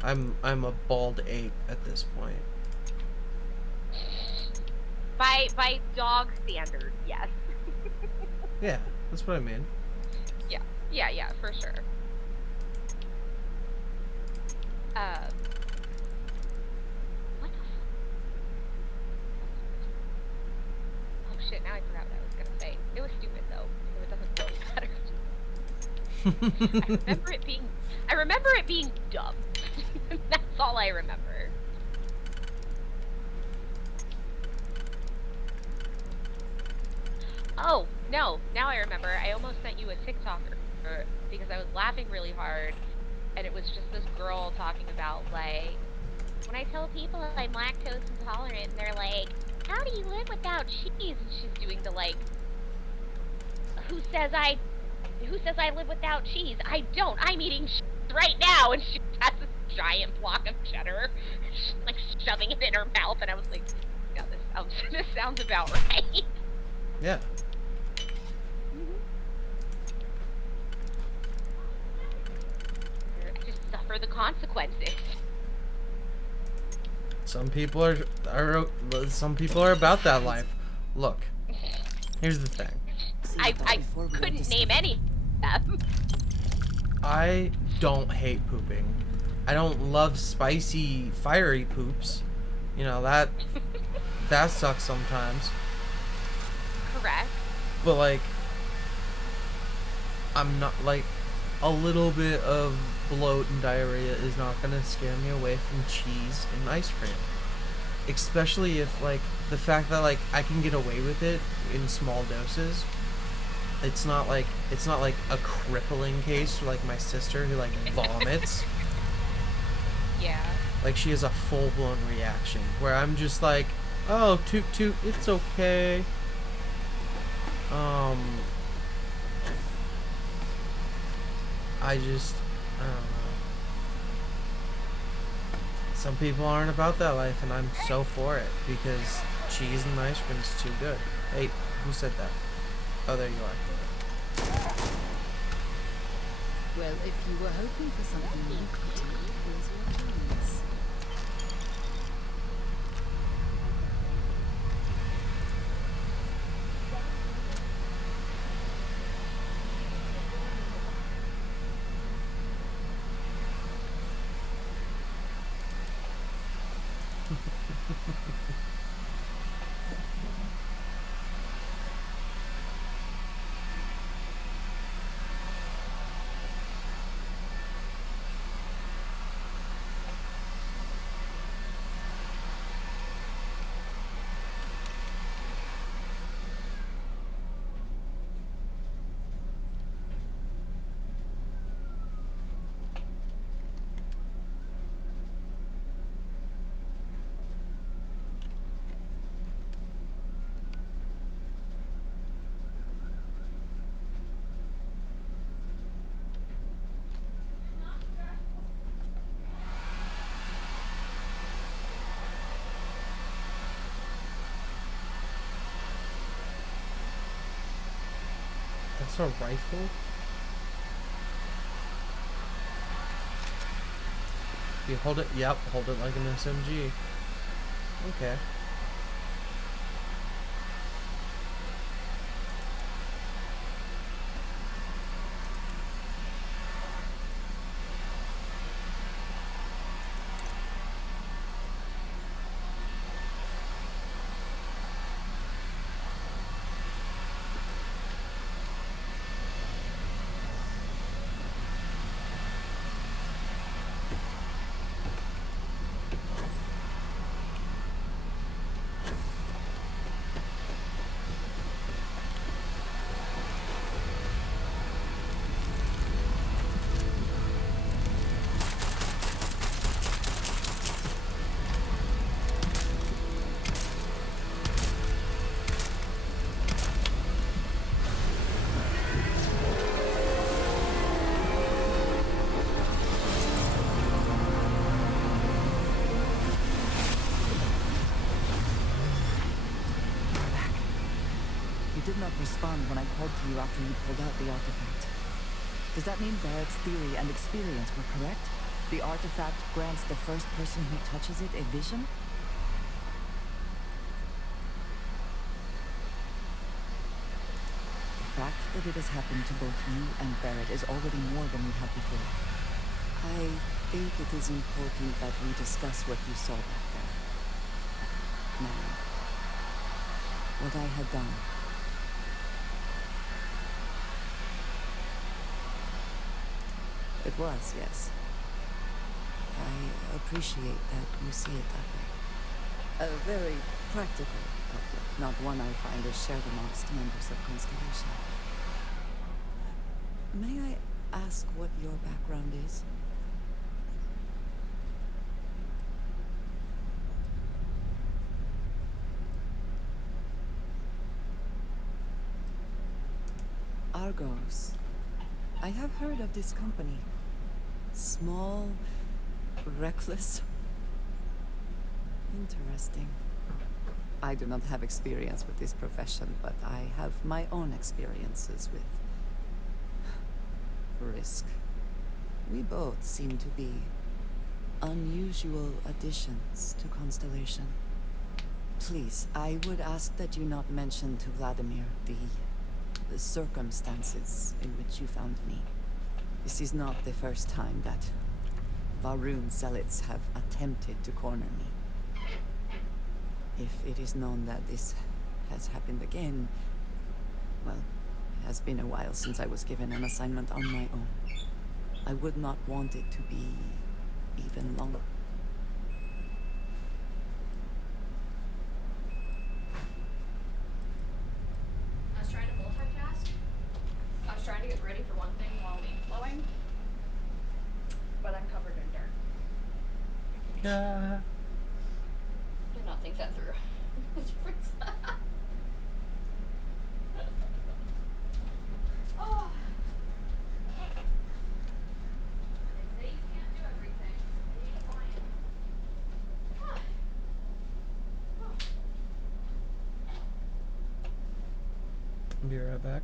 I'm a bald ape at this point. by dog standards, yes. Yeah, that's what I mean. Yeah, for sure. What the Oh shit, now I forgot what I was gonna say. It was stupid though, so it doesn't really matter. I remember it being dumb. That's all I remember. Oh, no, now I remember. I almost sent you a TikTok because I was laughing really hard, and it was just this girl talking about, like, when I tell people I'm lactose intolerant, and they're like, how do you live without cheese? And she's doing the, like, who says I live without cheese? I don't. I'm eating right now. And she has this giant block of cheddar, she's, like, shoving it in her mouth, and I was like, yeah, this sounds about right. Yeah. Just suffer the consequences. Some people are about that life. Look, here's the thing. I couldn't name any of them. I don't hate pooping. I don't love spicy, fiery poops. You know, that sucks sometimes. Correct. But like, I'm not like, a little bit of bloat and diarrhea is not gonna scare me away from cheese and ice cream. Especially if like the fact that like I can get away with it in small doses. It's not like a crippling case like my sister who like vomits. Yeah. Like she has a full-blown reaction where I'm just like, oh, toot toot, it's okay. I don't know. Some people aren't about that life, and I'm so for it because cheese and ice cream is too good. Hey, who said that? Oh, there you are. Well, if you were hoping for something lucrative, here's your chance. That's a rifle? You hold it? Yep, hold it like an SMG. Okay. You did not respond when I called to you after you pulled out the artifact. Does that mean Barrett's theory and experience were correct? The artifact grants the first person who touches it a vision? The fact that it has happened to both you and Barrett is already more than we had before. I think it is important that we discuss what you saw back there. Now, what I had done. It was, yes. I appreciate that you see it that way. A very practical outlook, not one I find is shared amongst members of Constellation. May I ask what your background is? Argos. I have heard of this company. Small, reckless. Interesting. I do not have experience with this profession, but I have my own experiences with risk. We both seem to be unusual additions to Constellation. Please, I would ask that you not mention to Vladimir the circumstances in which you found me. This is not the first time that Va'ruun zealots have attempted to corner me. If it is known that this has happened again, well, it has been a while since I was given an assignment on my own. I would not want it to be even longer. I was trying to multitask. I was trying to get ready for one thing while leaf blowing, but I'm covered in dirt. Did not think that through. Oh. They say you can't do everything. They ain't lying. Be right back.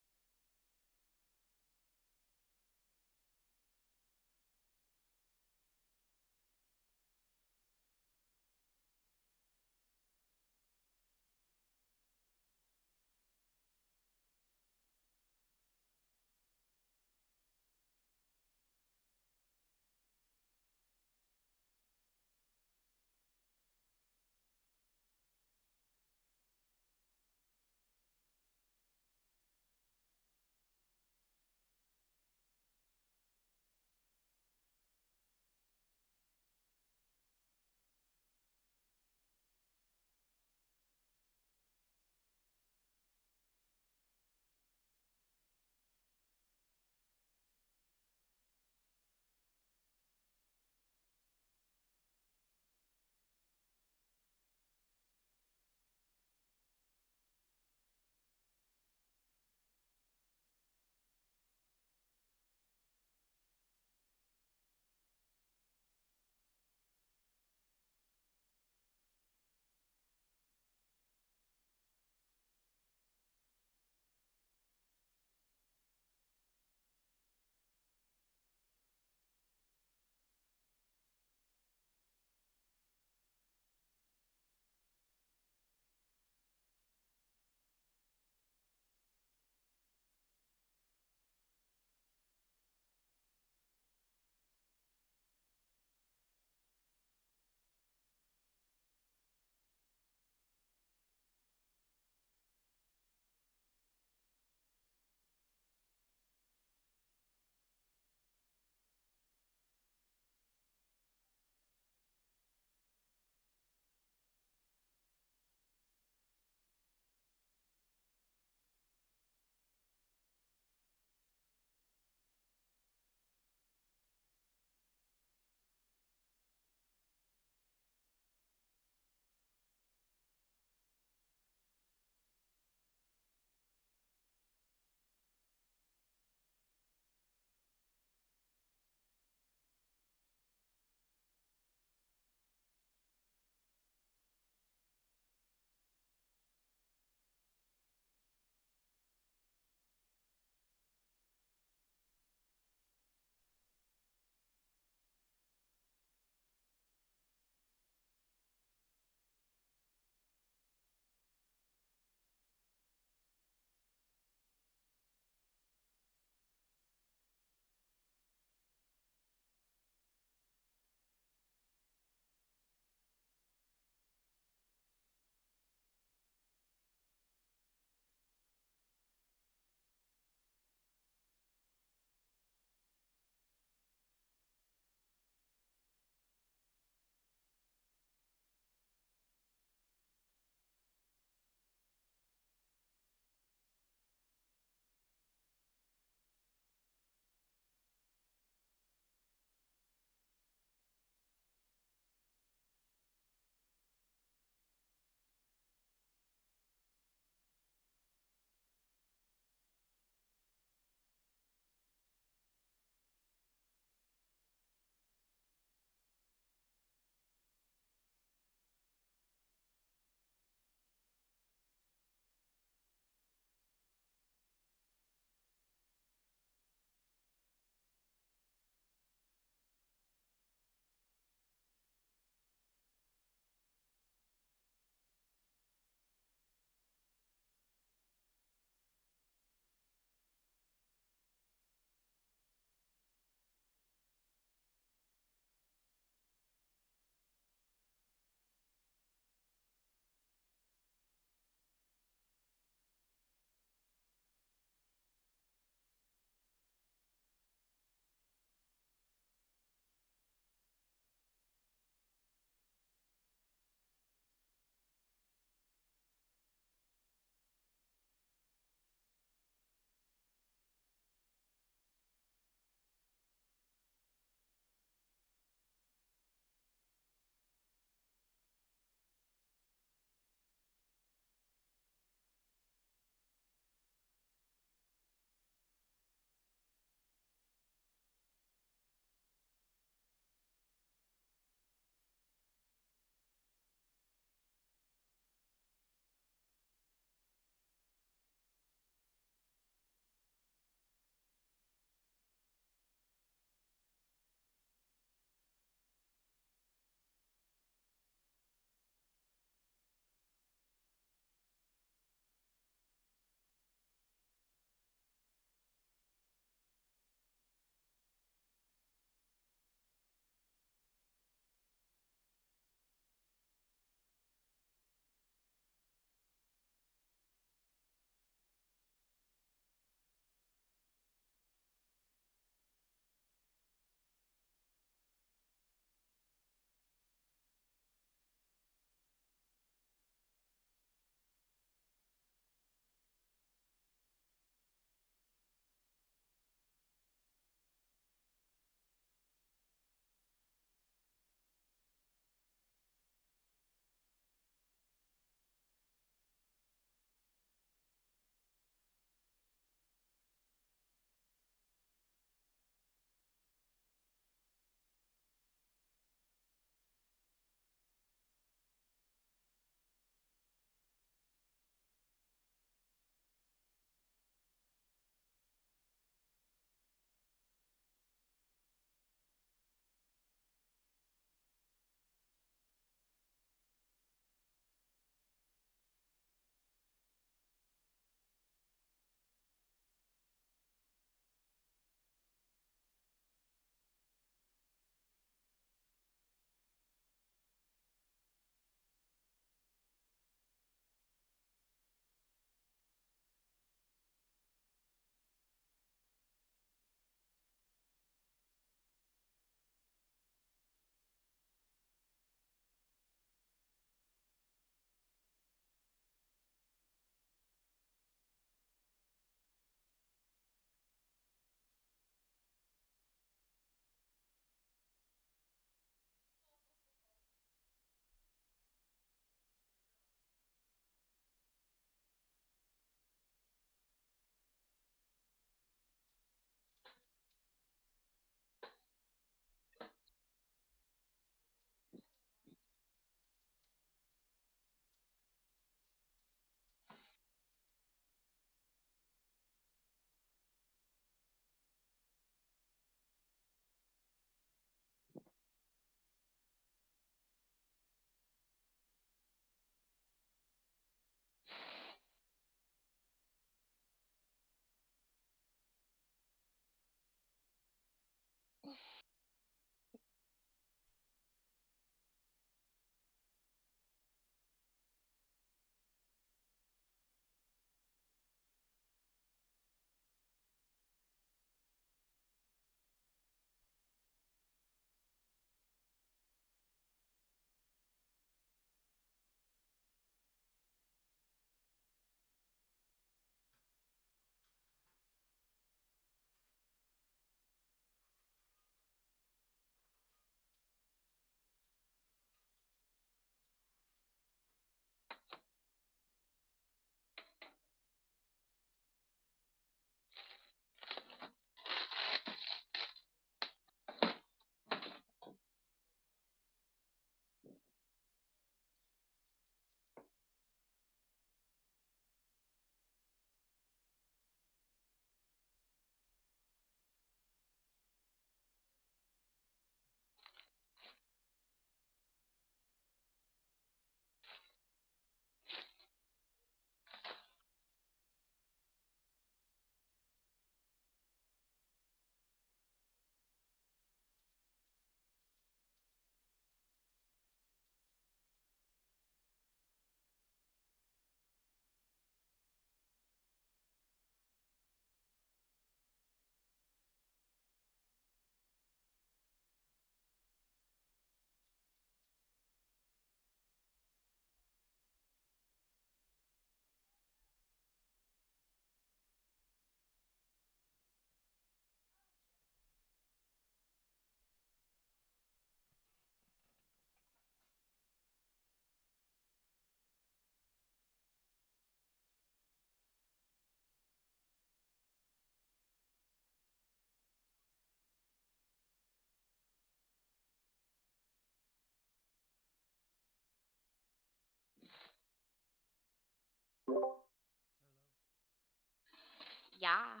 Yeah.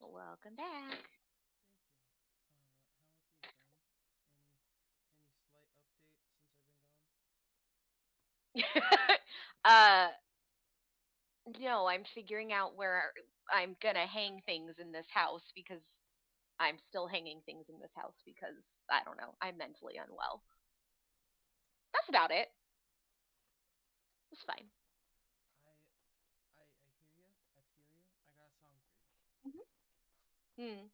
Welcome back. Thank you. How have you been? Any slight update since I've been gone? No, I'm figuring out where I'm gonna hang things in this house because I'm still hanging things in this house because I don't know, I'm mentally unwell. That's about it. It's fine. I hear you. I feel you. I got a song for you. Hmm.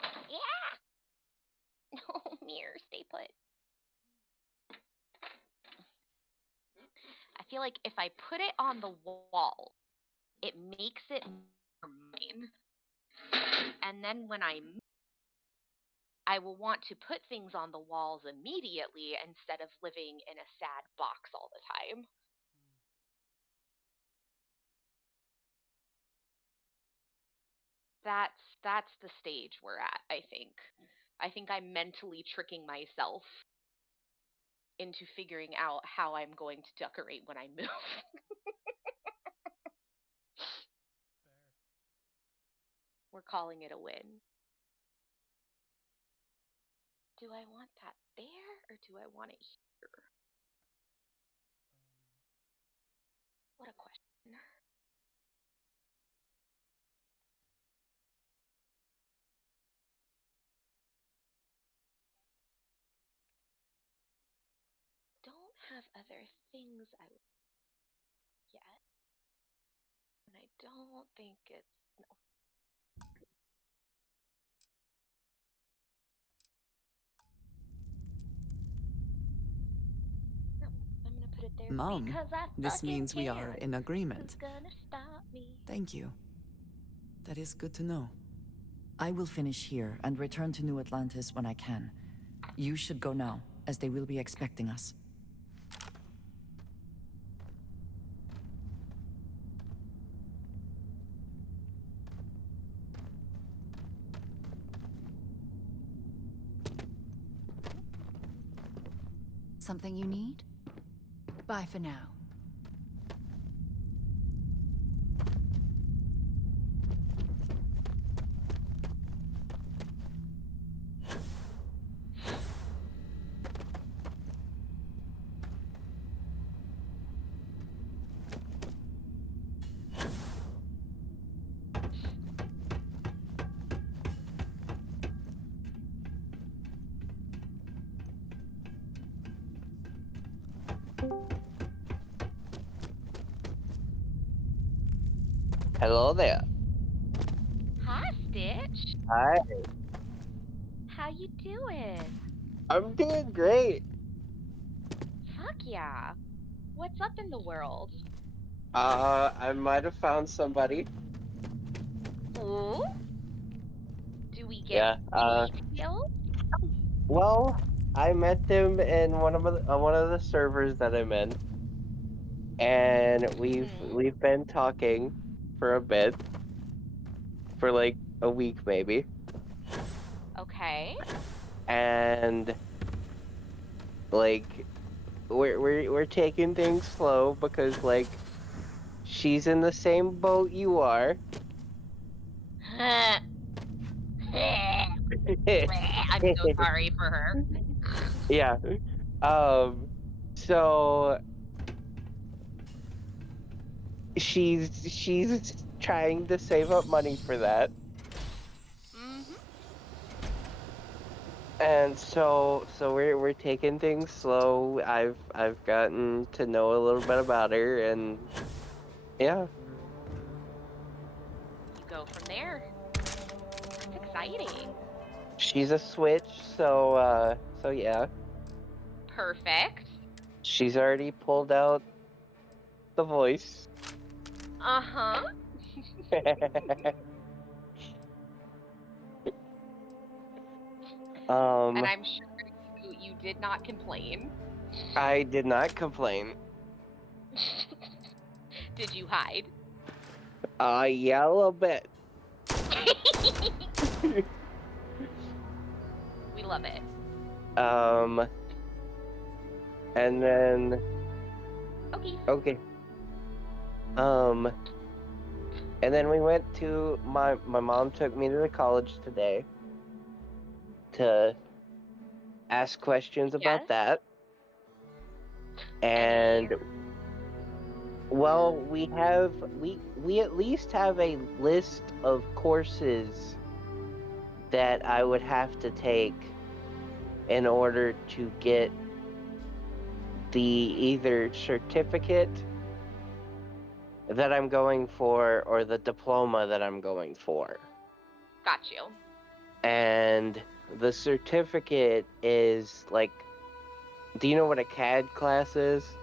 Hey, gorgeous. Yeah. Oh, mirror, stay put. I feel like if I put it on the wall, it makes it mine. And then when I will want to put things on the walls immediately instead of living in a sad box all the time. That's the stage we're at, I think. I think I'm mentally tricking myself into figuring out how I'm going to decorate when I move. Fair. We're calling it a win. Do I want that there or do I want it here? What a question. Don't have other things I would yet. And I don't think it's no. No, I'm gonna put it there Mom, because I this means fucking we are can. in agreement. Who's gonna stop me? Thank you. That is good to know. I will finish here and return to New Atlantis when I can. You should go now, as they will be expecting us. Something you need? Bye for now. Hello there. Hi, Stitch. Hi. How you doing? I'm doing great. Fuck yeah. What's up in the world? I might have found somebody. Ooh? Do we get details? Well, I met them in one of the servers that I'm in, and we've been talking for a bit, for like a week maybe. Okay. And like we're taking things slow because like she's in the same boat you are. I'm so sorry for her. Yeah. So she's trying to save up money for that. And so we're taking things slow. I've gotten to know a little bit about her, and yeah. You go from there. That's exciting. She's a switch, so yeah. Perfect. She's already pulled out the voice. Uh-huh. And I'm sure you did not complain. I did not complain. Did you hide? Yeah, a little bit. We love it. And then... Okay. And then we went to... My mom took me to the college today to ask questions about that. And... Well, we at least have a list of courses that I would have to take in order to get the either certificate that I'm going for or the diploma that I'm going for. Got you. And the certificate is like, do you know what a CAD class is?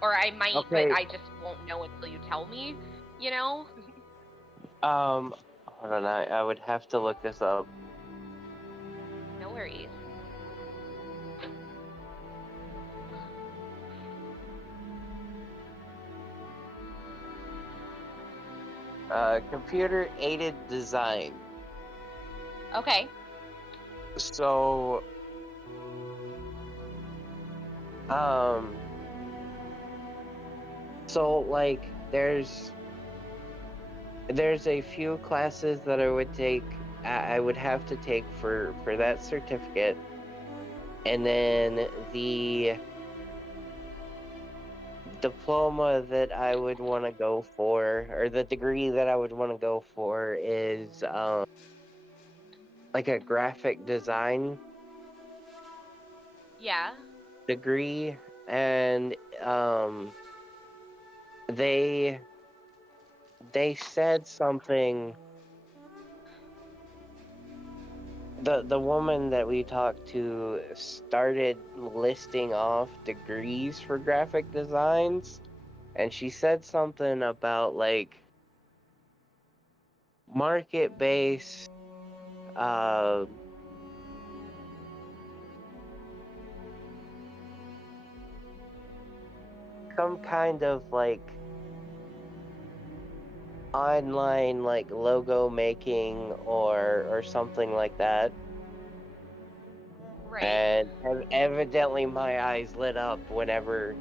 Or I might, but I just won't know until you tell me, you know? Hold on, I would have to look this up. No worries. Computer-aided design. Okay. So, like, there's a few classes that I would have to take for that certificate, and then the diploma that I would want to go for, or the degree that I would want to go for, is like a graphic design degree, and they said something. The woman that we talked to started listing off degrees for graphic designs, and she said something about like market-based some kind of like online like logo making or something like that. Right. And evidently my eyes lit up whenever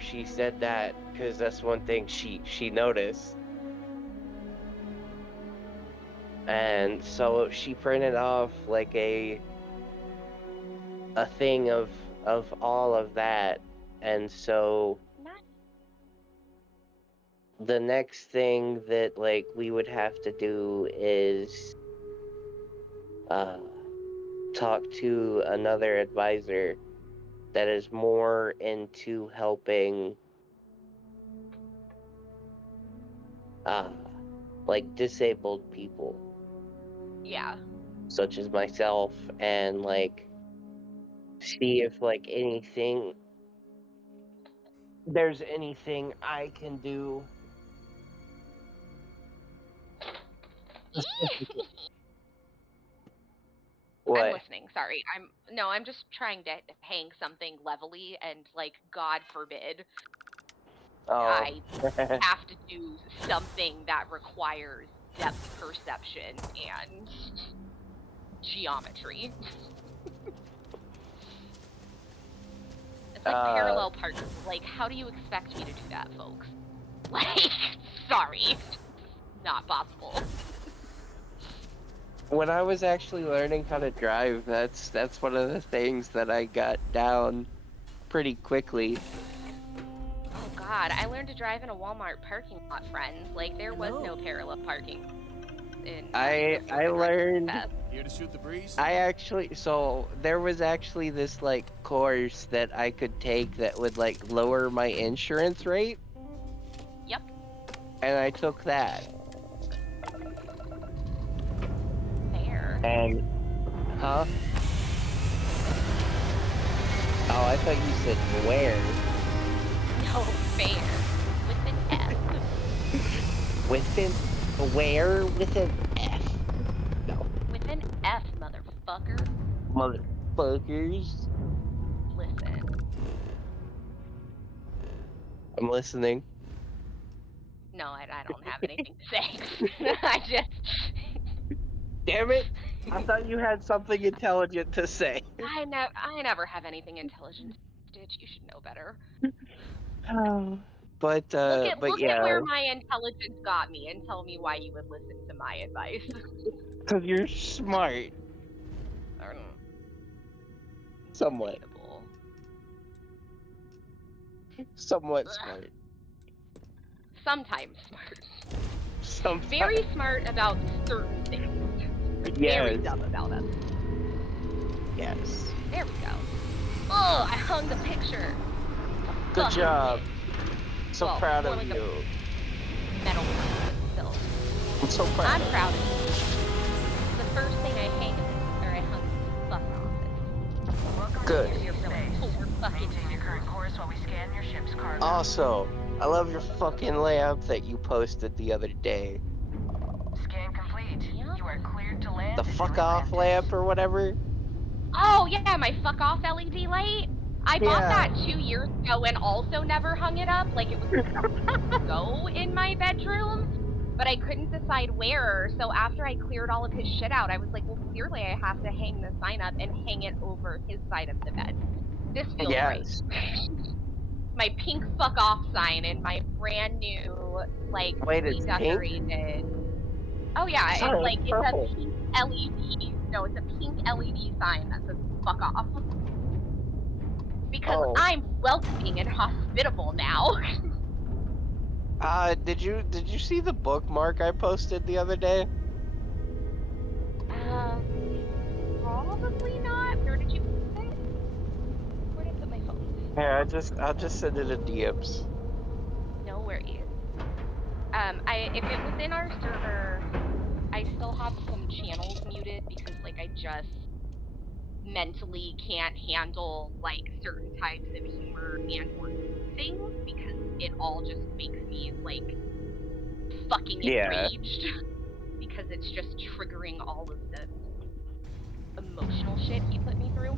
she said that, because that's one thing she noticed. And so she printed off like a thing of all of that, and so the next thing that like we would have to do is talk to another advisor that is more into helping like disabled people. Yeah. Such as myself, and like see if like there's anything I can do. What? I'm listening. Sorry. I'm just trying to hang something levelly, and like, God forbid, I have to do something that requires depth perception and geometry. It's like parallel parking. Like, how do you expect me to do that, folks? Like, sorry. Not possible. When I was actually learning how to drive, that's one of the things that I got down pretty quickly. Oh God, I learned to drive in a Walmart parking lot, friends. Like, there was no parallel parking. I learned. Here to shoot the breeze? So there was actually this like course that I could take that would like lower my insurance rate. Yep. And I took that. Fair. And huh? Oh, I thought you said where. No, fair. With an F. Where with an F? No. With an F, motherfucker. Motherfuckers. Listen. I'm listening. No, I don't have anything to say. I just... Damn it! I thought you had something intelligent to say. I never have anything intelligent, Stitch. You should know better. But Look yeah. at where my intelligence got me and tell me why you would listen to my advice. Because you're smart. I don't know. Somewhat. Somewhat smart. Sometimes smart. Sometimes. Very smart about certain things. Yes. Very dumb about them. Yes. There we go. Oh, I hung the picture. Good job. So well, proud more of like you. A metal one, but still. I'm so proud. I'm proud of you. The first thing I hung the fucking office. Good. Maintain your current course while we scan your ship's cargo. Also, I love your fucking lamp that you posted the other day. Scan complete. You are cleared to land. The fuck off lamp or whatever. Oh yeah, my fuck off LED light. I bought that 2 years ago and also never hung it up. Like it was supposed to go in my bedroom, but I couldn't decide where. So after I cleared all of his shit out, I was like, well, clearly I have to hang the sign up and hang it over his side of the bed. This feels right. My pink fuck off sign and my brand new, like, redecorated. Oh yeah, it's like, it's a pink LED. No, it's a pink LED sign that says fuck off. Because I'm welcoming and hospitable now. Did you see the bookmark I posted the other day? Probably not. Where did you put it? Where did I put my phone? Yeah, I'll just send it in DMs. No worries. If it was in our server, I still have some channels muted because, like, I just mentally can't handle, like, certain types of humor and or things because it all just makes me, like, fucking enraged. Because it's just triggering all of the emotional shit he put me through.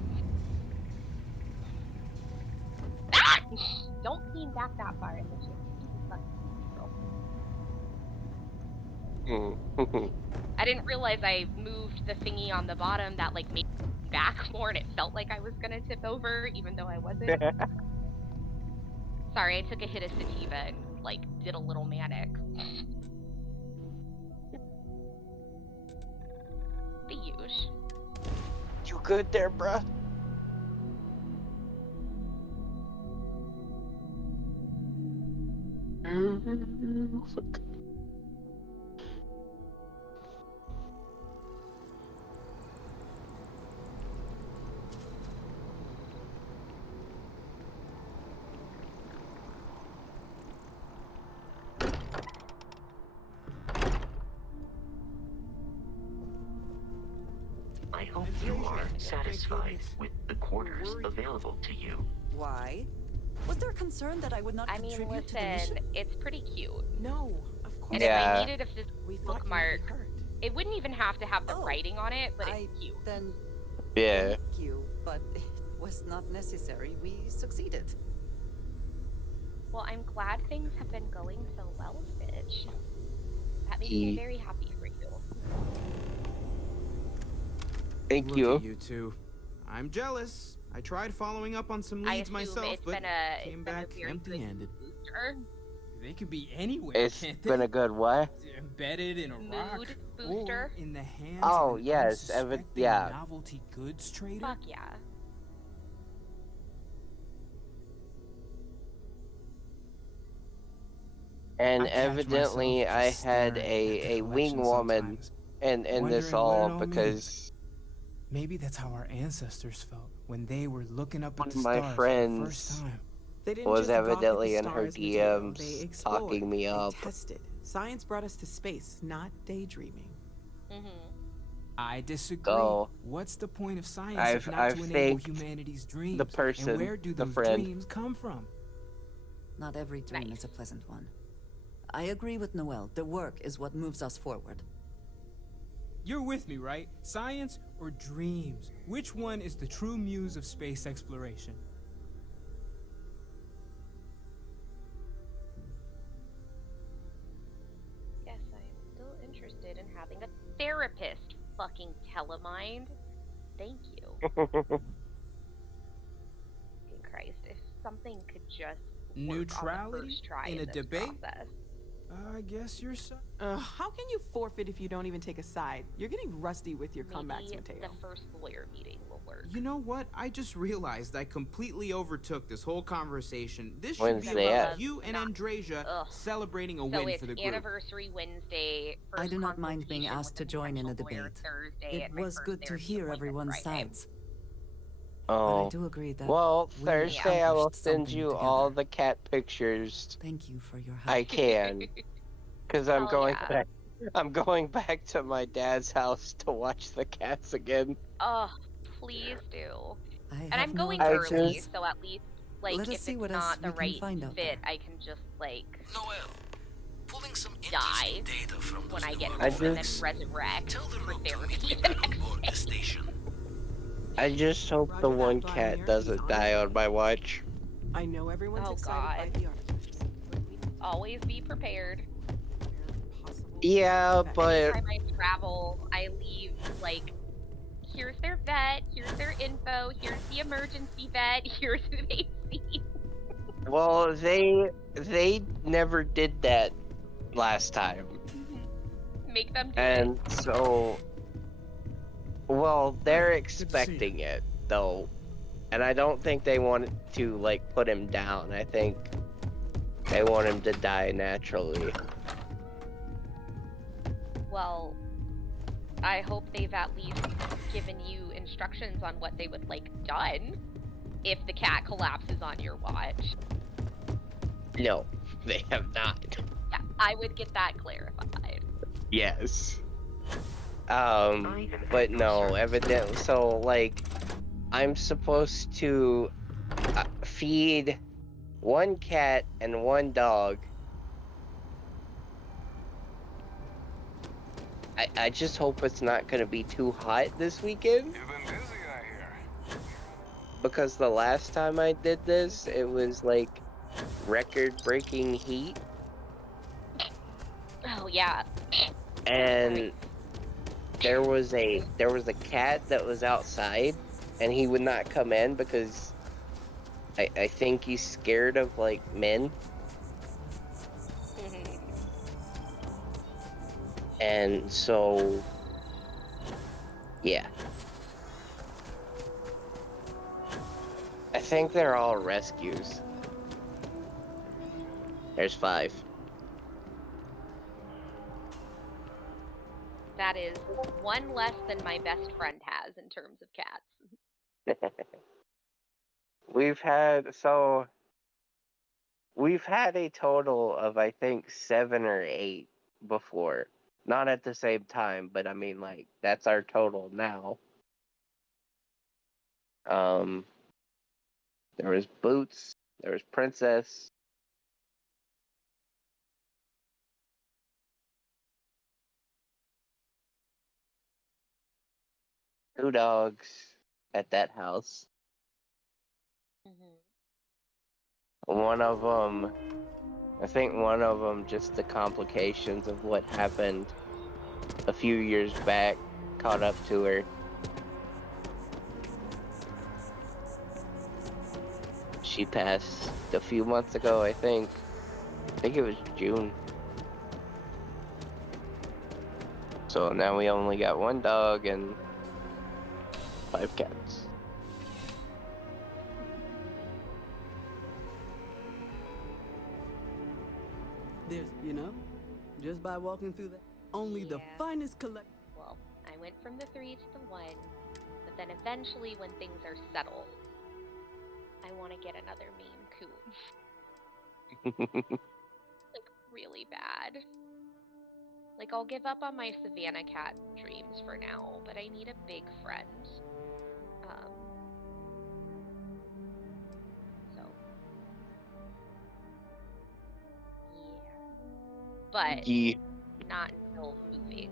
Ah! Don't lean back that far in the shit. I didn't realize I moved the thingy on the bottom that, like, made me back more and it felt like I was gonna tip over even though I wasn't. Sorry, I took a hit of sativa and, like, did a little manic. The usual. You good there, bruh? I hope you are satisfied with the quarters available to you. Why? Was there a concern that I would not contribute to the mission? It's pretty cute. No, of course. And if I needed a physical bookmark, it wouldn't even have to have the writing on it, but it's cute. Then yeah. Thank you, but it was not necessary. We succeeded. Well, I'm glad things have been going so well, Stitch. That makes me very happy for you. Thank you. You two. I'm jealous. I tried following up on some leads myself, but came back empty-handed. They could be anywhere. It's been a good what? Embedded in a rock. Booster. Or in the hands of an yes, yeah. novelty goods trader. Fuck yeah. And evidently I had a wing woman in this all because maybe that's how our ancestors felt when they were looking up at the my stars friends for the first time. was evidently in her DMs talking me up. Tested. Science brought us to space, not daydreaming. I disagree. What's the point of science if not to enable humanity's dreams? The person, and where do the those friend. dreams come from? Not every dream is a pleasant one. I agree with Noel. The work is what moves us forward. You're with me, right? Science or dreams? Which one is the true muse of space exploration? having a therapist fucking telemind. Thank you. Christ, if something could just neutrality in a debate. Process. I guess you're so. How can you forfeit if you don't even take a side? You're getting rusty with your comebacks, Mateo. The first lawyer meeting will work. You know what? I just realized I completely overtook this whole conversation. This should be about you and Andrasia celebrating a win for the group. Anniversary Wednesday. I do not mind being asked to join in a debate. It was good to hear everyone's sides. Oh, but I do agree that well, Thursday I will send you all the cat pictures. Thank you for your help. I can, because I'm going back. I'm going back to my dad's house to watch the cats again. Oh, please do. And I'm going early, so at least, like, if it's not the right fit, I can just, like, die when I get home and then resurrect for therapy the next day. I just hope the one cat doesn't die on my watch. I know everyone's excited by the artifacts. Always be prepared. Yeah, but every time I travel, I leave like, here's their vet, here's their info, here's the emergency vet, here's who they see. Well, they never did that last time. Make them do and it. So. Well, they're expecting it, though. And I don't think they want to, like, put him down. I think they want him to die naturally. Well, I hope they've at least given you instructions on what they would like done if the cat collapses on your watch. No, they have not. Yeah, I would get that clarified. Yes. But no, evidently, so, like, I'm supposed to feed one cat and one dog. I just hope it's not gonna be too hot this weekend. You've been busy, I hear. Because the last time I did this, it was, like, record-breaking heat. Oh, yeah. And there was a cat that was outside, and he would not come in because I think he's scared of, like, men. And so, yeah. I think they're all rescues. There's 5. That is one less than my best friend has in terms of cats. We've had a total of, I think, 7 or 8 before. Not at the same time, but I mean, like, that's our total now. There was Boots, there was Princess. Two dogs at that house. One of them, I think one of them, just the complications of what happened a few years back caught up to her. She passed a few months ago, I think. I think it was June. So now we only got 1 dog and 5 cats. There's, you know, just by walking through that, only the finest collection. Well, I went from the 3 to the 1, but then eventually when things are settled, I want to get another Maine Coon. Like, really bad. Like, I'll give up on my Savannah cat dreams for now, but I need a big friend. So. Yeah. But not until moving.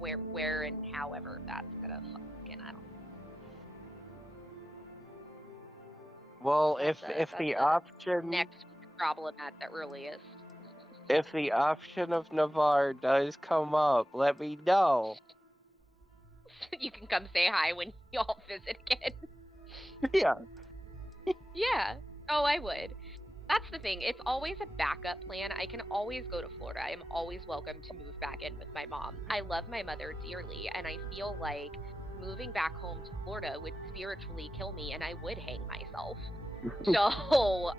Where and however that's gonna fucking, I don't know. Well, if the option next problem at the earliest. If the option of Navarre does come up, let me know. You can come say hi when y'all visit again. Yeah. Yeah. Oh, I would. That's the thing. It's always a backup plan. I can always go to Florida. I am always welcome to move back in with my mom. I love my mother dearly, and I feel like moving back home to Florida would spiritually kill me, and I would hang myself. So,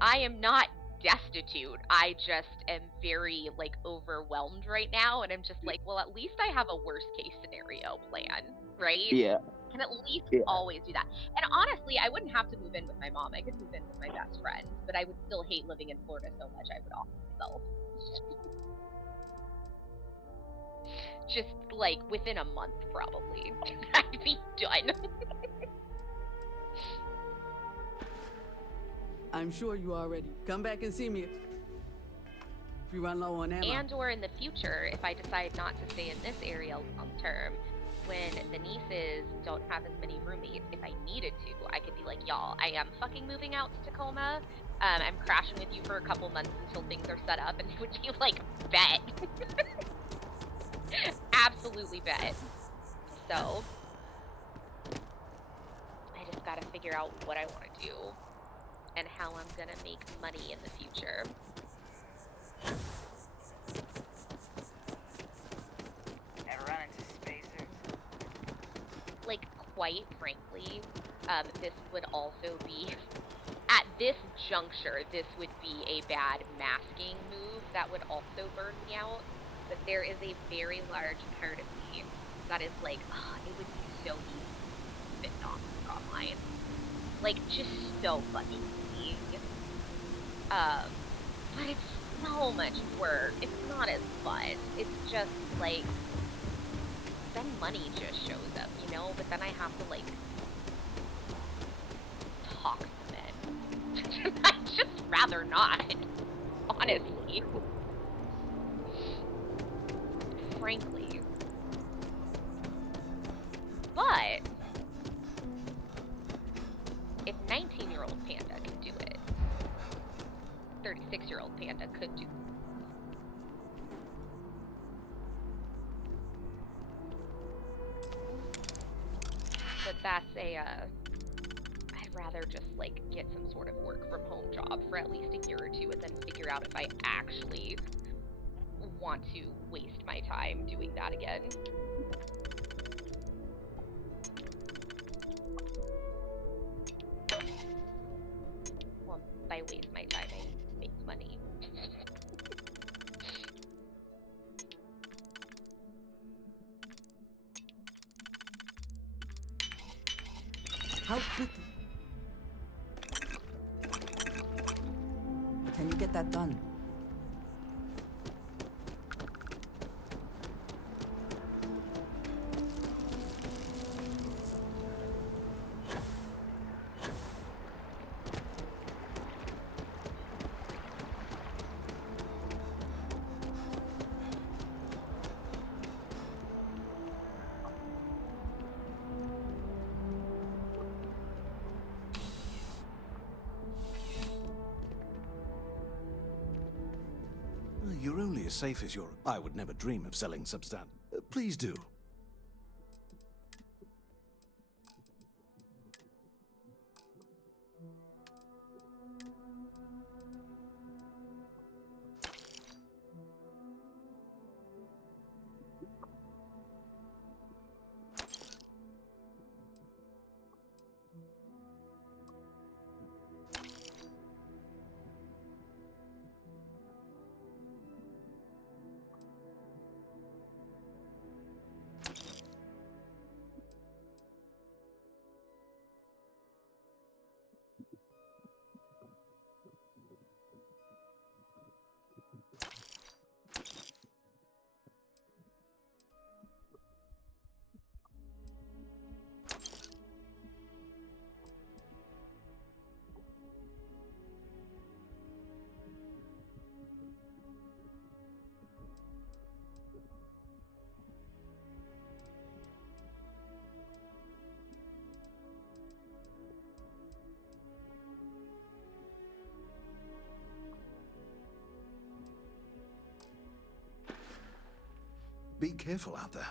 I am not destitute. I just am very, like, overwhelmed right now, and I'm just like, well, at least I have a worst case scenario plan, right? Yeah. Can at least always do that. And honestly, I wouldn't have to move in with my mom. I could move in with my best friend, but I would still hate living in Florida so much I would off myself. Just, like, within a month, probably. I'd be done. I'm sure you already. Come back and see me if you run low on ammo. And or in the future, if I decide not to stay in this area long term, when the nieces don't have as many roommates, if I needed to, I could be like, y'all, I am fucking moving out to Tacoma. I'm crashing with you for a couple months until things are set up, and it would be like, bet. Absolutely bet. So, I just gotta figure out what I want to do and how I'm gonna make money in the future. Ever run into spacers? Like, quite frankly, this would also be, at this juncture, this would be a bad masking move that would also burn me out. But there is a very large part of me that is like, oh, it would be so easy to fit off online. Like, just so fucking easy. But it's so much work. It's not as fun. It's just like, then money just shows up, you know? But then I have to, like, talk to men. I'd just rather not, honestly. Frankly. But if 19-year-old Panda can do it, 36-year-old Panda could do it. But that's a, I'd rather just, like, get some sort of work from home job for at least a year or two and then figure out if I actually want to waste my time doing that again. Well, by waste my time, I make money. How quickly can you get that done? You're only as safe as your... I would never dream of selling substan... please do. Be careful out there.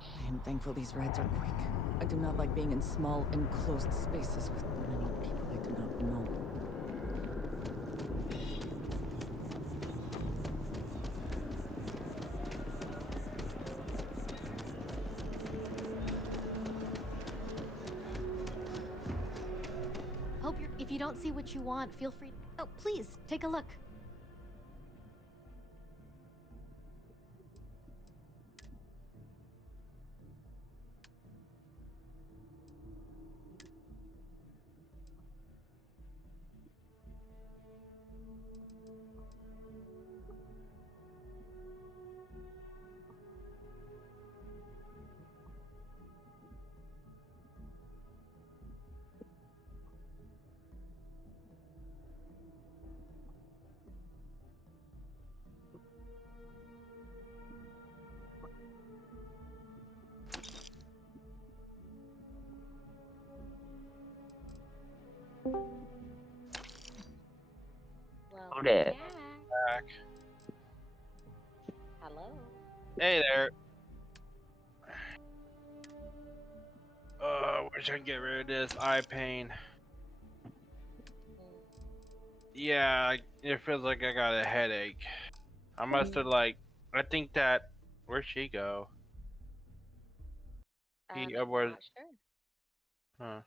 I am thankful these rides are quick. I do not like being in small, enclosed spaces with many people I do not know. If you don't see what you want, feel free. Oh, please, take a look. Hold it. Back. Hello. Hey there. Wish I could get rid of this eye pain. Yeah, it feels like I got a headache. I must have I think that. Where'd she go? I'm not sure. Huh.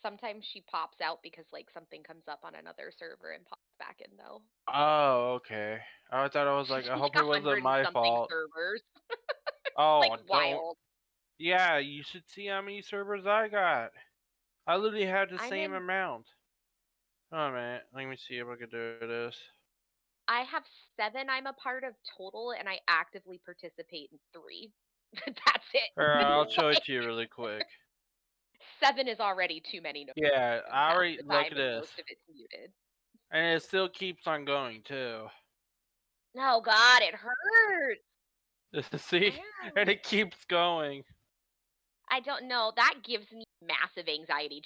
Sometimes she pops out because something comes up on another server and pops back in though. Oh, okay. I thought I was I hope it wasn't my fault. Servers. Oh, wild. Yeah, you should see how many servers I got. I literally had the same amount. Oh man, let me see if I can do this. I have 7 I'm a part of total, and I actively participate in 3. That's it. I'll show it to you really quick. 7 is already too many. Yeah, I already look at this. Most of it's muted. And it still keeps on going too. Oh God, it hurts. See, and it keeps going. I don't know. That gives me massive anxiety.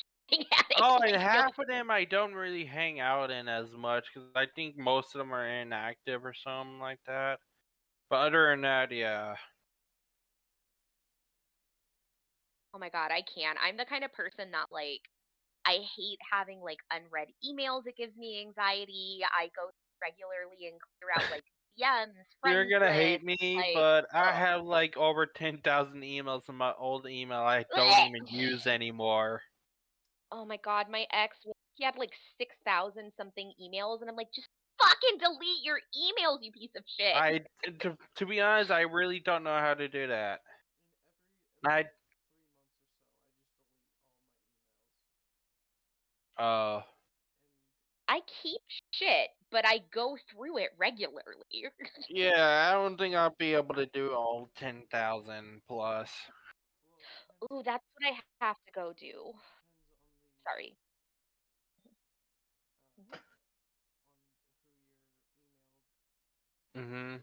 Oh, and half of them I don't really hang out in as much because I think most of them are inactive or something like that. But other than that, yeah. Oh my God, I can't. I'm the kind of person that I hate having unread emails. It gives me anxiety. I go regularly and clear out DMs. You're gonna hate me, but I have over 10,000 emails in my old email I don't even use anymore. Oh my God, my ex, he had 6,000 something emails, and I'm just fucking delete your emails, you piece of shit. To be honest, I really don't know how to do that. I keep shit, but I go through it regularly. Yeah, I don't think I'll be able to do all 10,000 plus. Ooh, that's what I have to go do. Sorry. Mm-hmm.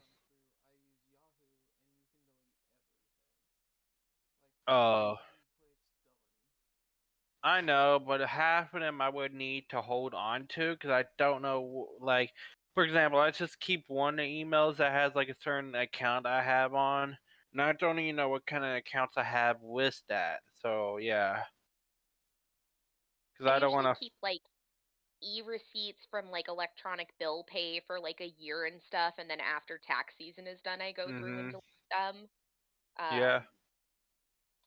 I know, but half of them I would need to hold on to because I don't know, for example, I just keep one of the emails that has a certain account I have on, and I don't even know what kind of accounts I have with that. So yeah, because I don't want to keep e-receipts from electronic bill pay for a year and stuff, and then after tax season is done, I go through and delete them. Yeah.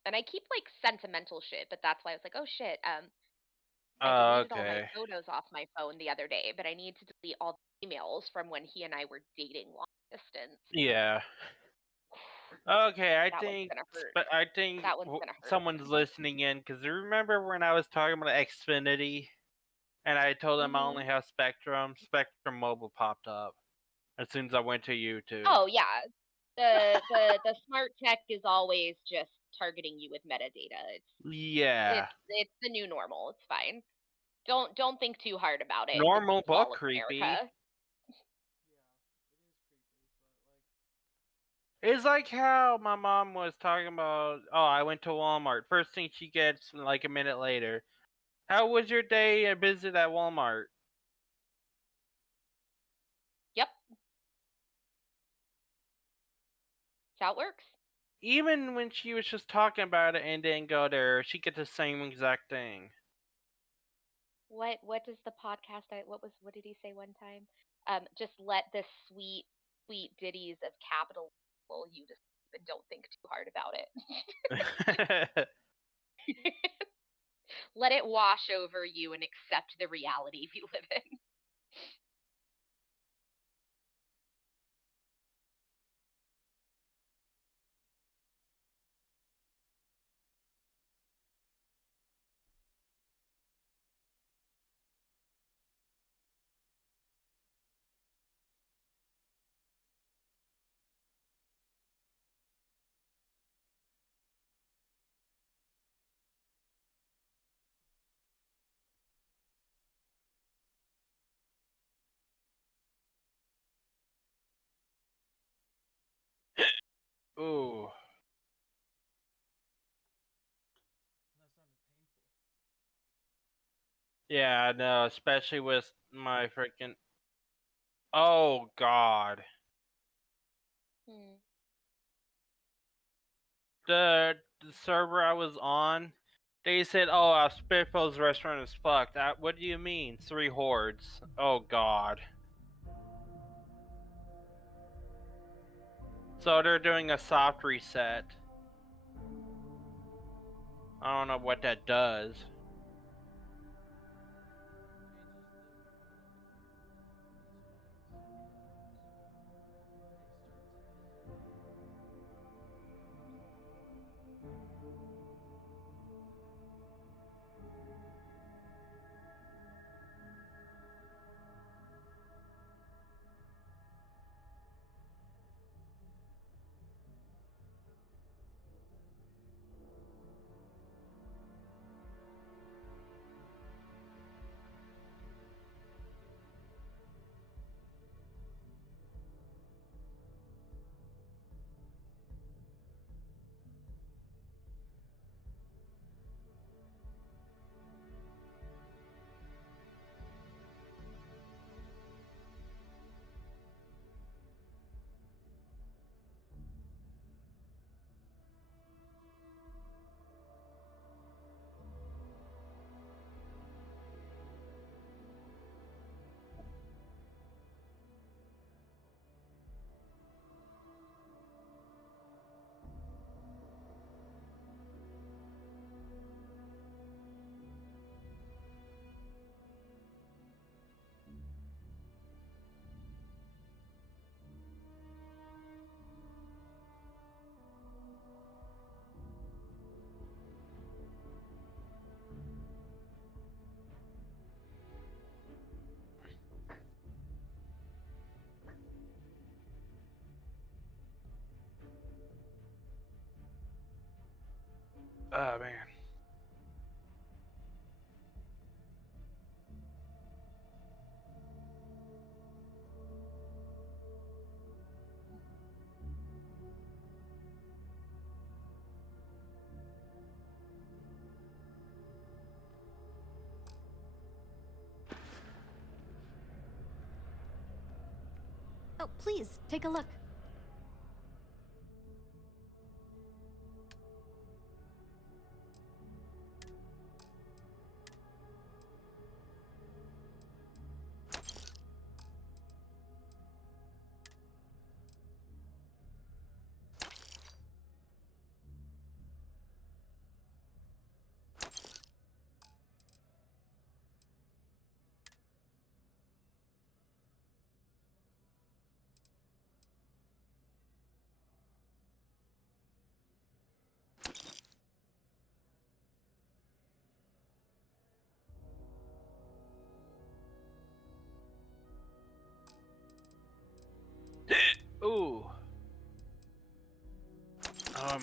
And I keep sentimental shit, but that's why I was oh shit. I deleted all my photos off my phone the other day, but I need to delete all the emails from when he and I were dating long distance. Yeah. Okay, I think someone's listening in because remember when I was talking about Xfinity, and I told them I only have Spectrum. Spectrum Mobile popped up as soon as I went to YouTube. Oh yeah, the smart tech is always just targeting you with metadata. It's the new normal. It's fine. Don't think too hard about it. Normal but creepy. America. It's like how my mom was talking about, oh, I went to Walmart. First thing she gets like a minute later. How was your day at visit at Walmart? Yep. That's how it works. Even when she was just talking about it and didn't go there, she gets the same exact thing. What does the podcast what did he say one time? Just let the sweet ditties of capital you just and don't think too hard about it. Let it wash over you and accept the reality we live in. Ooh. Yeah, I know, especially with my freaking. Oh God. The server I was on, they said, "Oh, Spitfall's restaurant is fucked." What do you mean? 3 hordes. Oh God. So they're doing a soft reset. I don't know what that does. Oh man. Oh, please, take a look.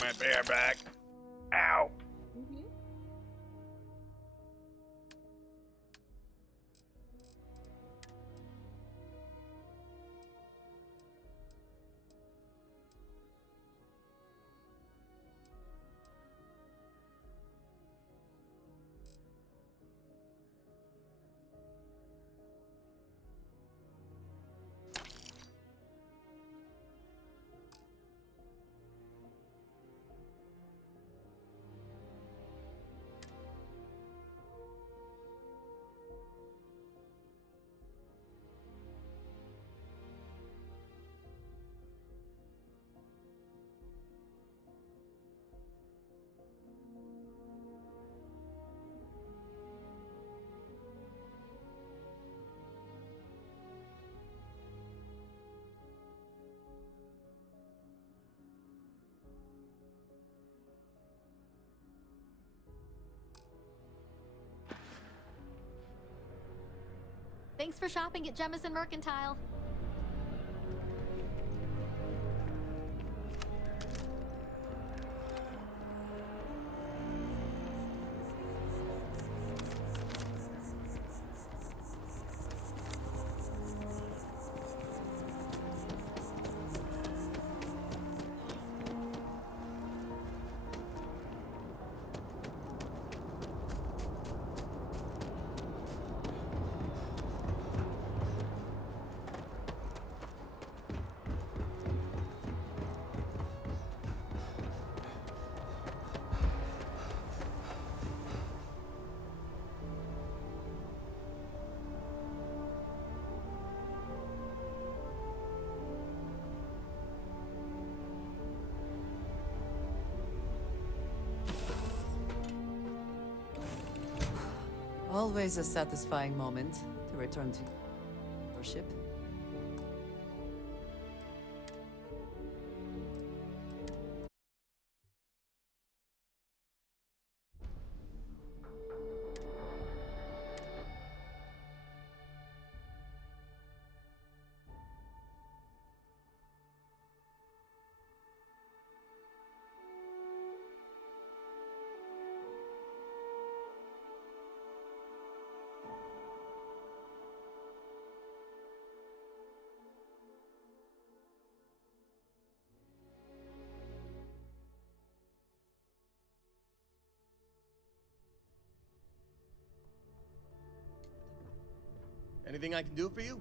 my bear back. Ow. Thanks for shopping at Jemison Mercantile. Always a satisfying moment to return to your ship. Anything I can do for you?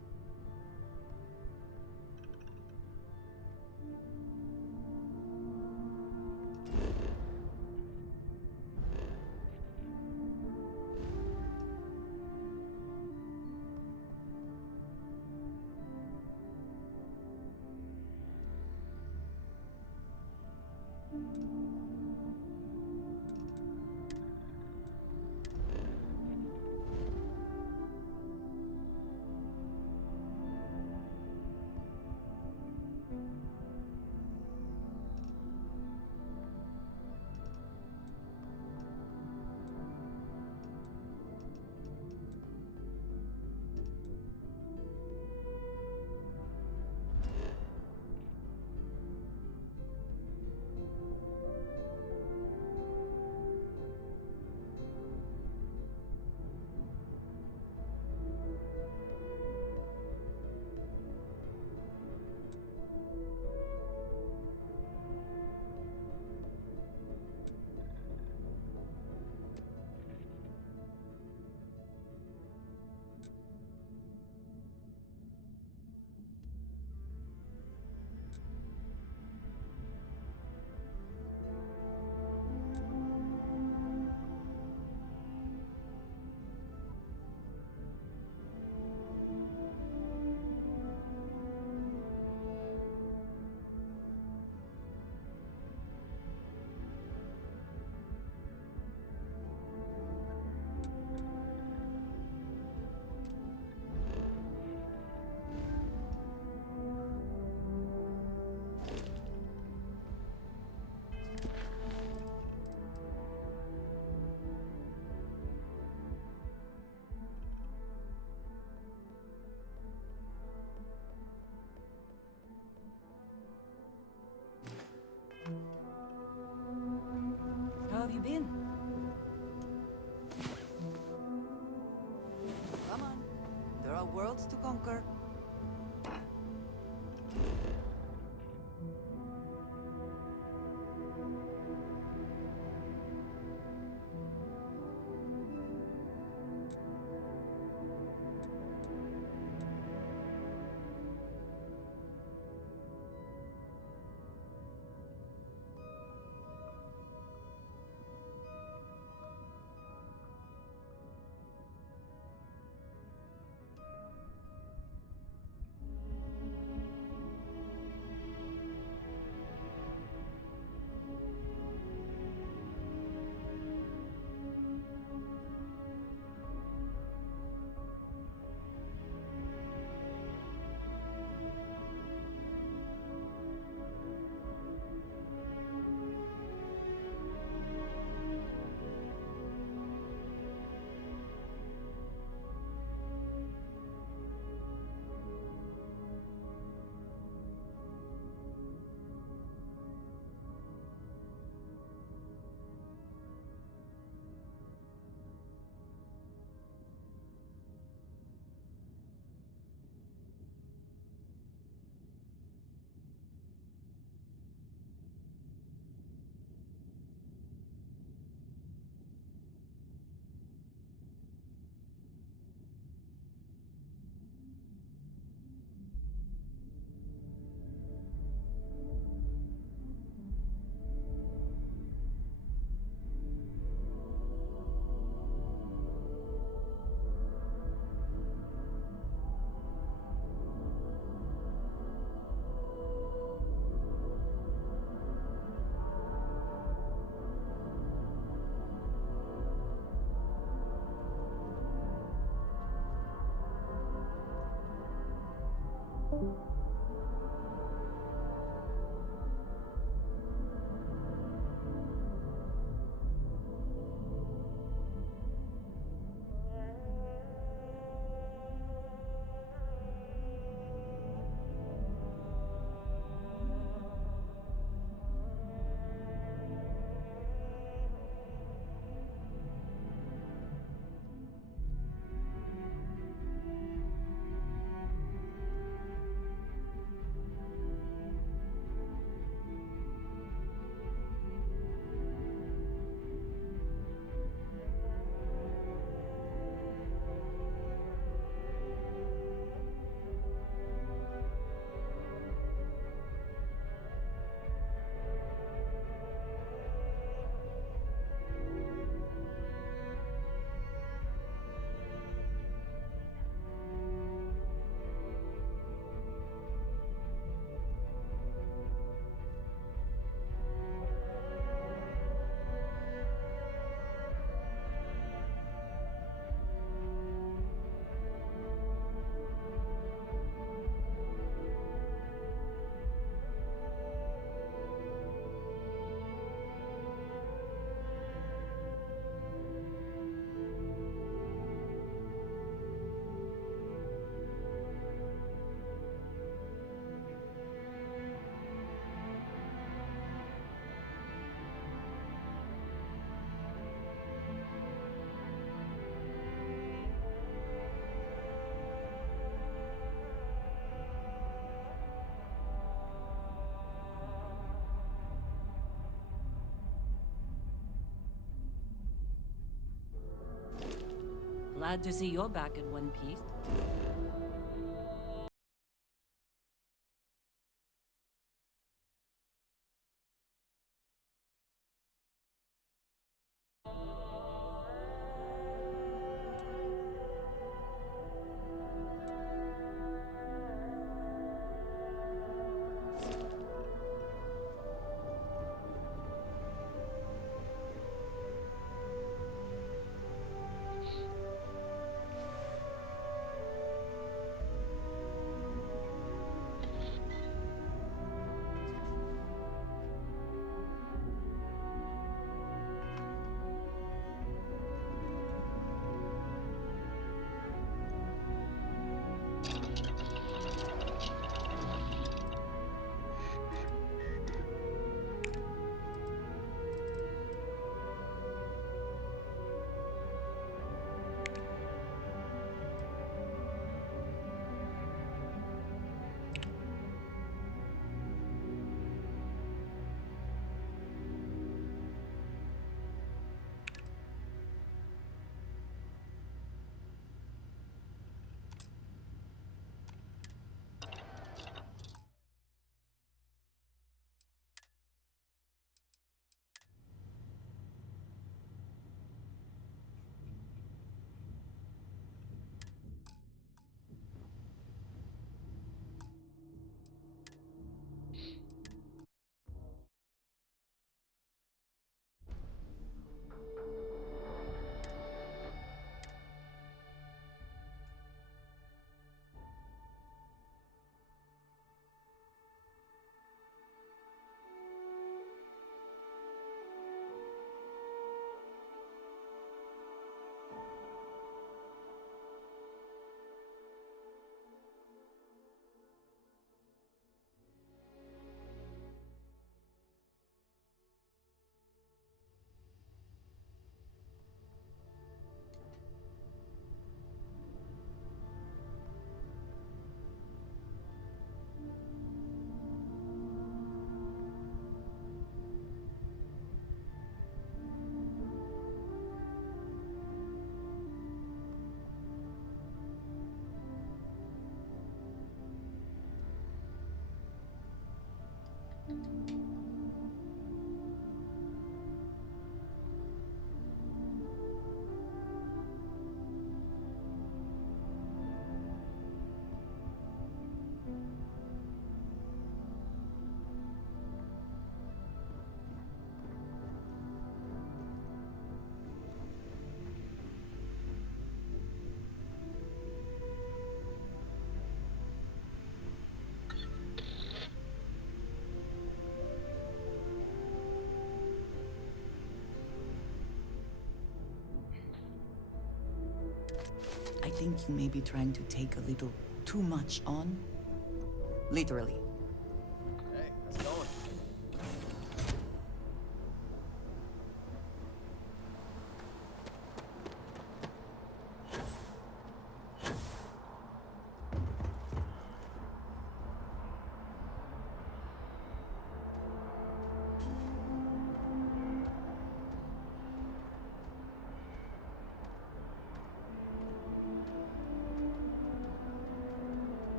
have you been? Come on. There are worlds to conquer. Glad to see you're back in one piece. I think you may be trying to take a little too much on. Literally. Hey, how's it going?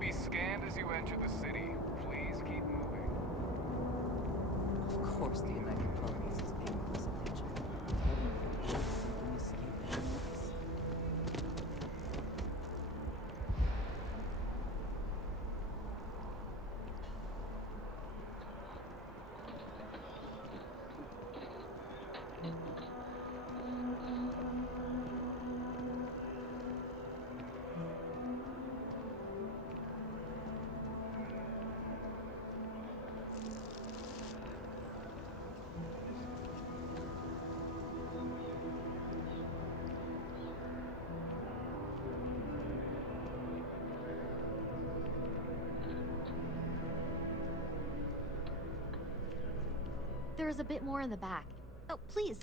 Be scanned as you enter the city. Please keep moving. Of course the United Colonies is paying close attention. Heaven forbid something escape their notice. There is a bit more in the back. Oh, please.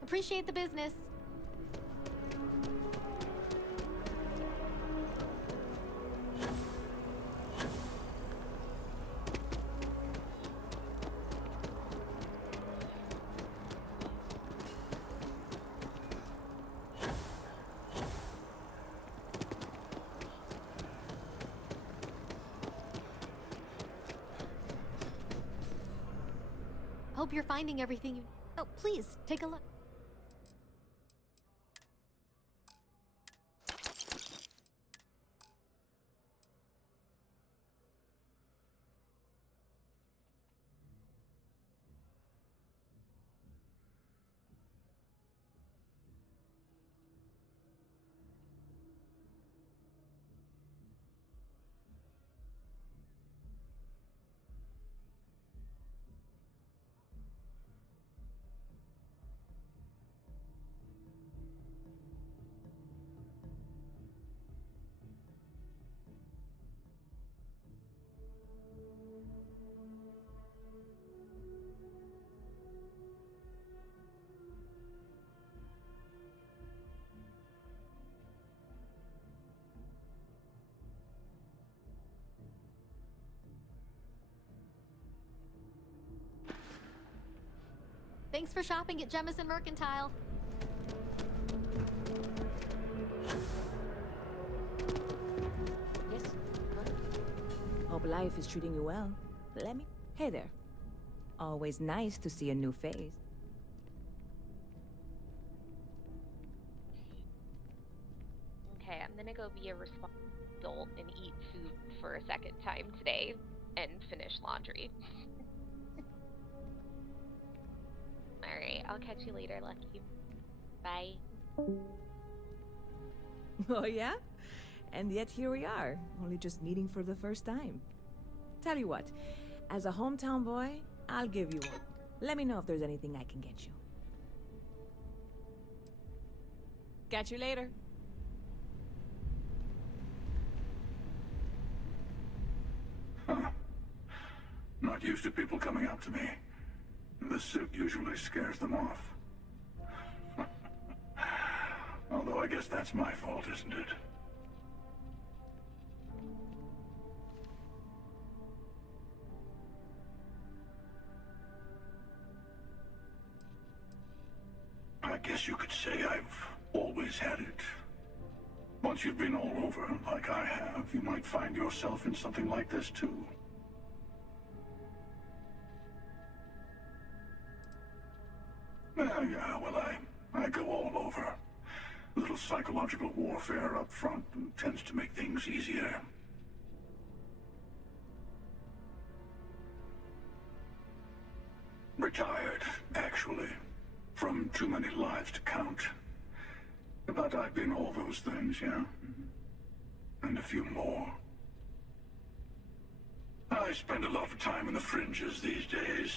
Appreciate the business. Hope you're finding everything you... Oh, please, take a look. Thanks for shopping at Jemison Mercantile. Yes. Hope life is treating you well. Let me... Hey there. Always nice to see a new face. Okay, I'm gonna go be a responsible adult and eat food for a second time today and finish laundry. Alright, I'll catch you later, Lucky. Bye. Oh yeah? And yet here we are, only just meeting for the first time. Tell you what, as a hometown boy, I'll give you one. Let me know if there's anything I can get you. Catch you later. Huh. Not used to people coming up to me. The suit usually scares them off. Although I guess that's my fault, isn't it? I guess you could say I've always had it. Once you've been all over, like I have, you might find yourself in something like this too. psychological warfare up front tends to make things easier. Retired, actually. From too many lives to count. But I've been all those things, yeah? And a few more. I spend a lot of time in the fringes these days.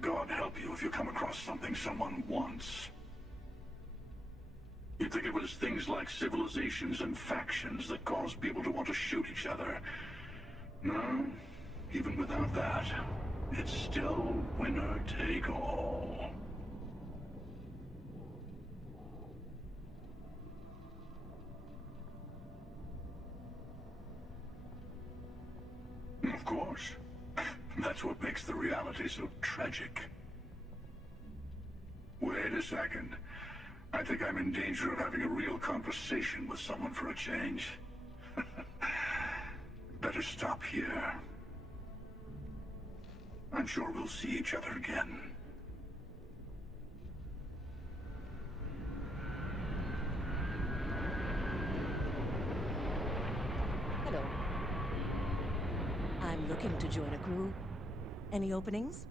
God help you if you come across something someone wants. You'd think it was things like civilizations and factions that cause people to want to shoot each other. No, even without that, it's still winner take all. Of course. That's what makes the reality so tragic. Wait a second. I think I'm in danger of having a real conversation with someone for a change. Better stop here. I'm sure we'll see each other again. Hello. I'm looking to join a crew. Any openings?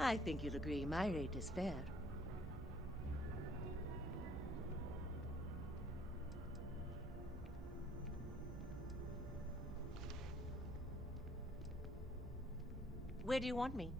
I think you'll agree my rate is fair. Where do you want me?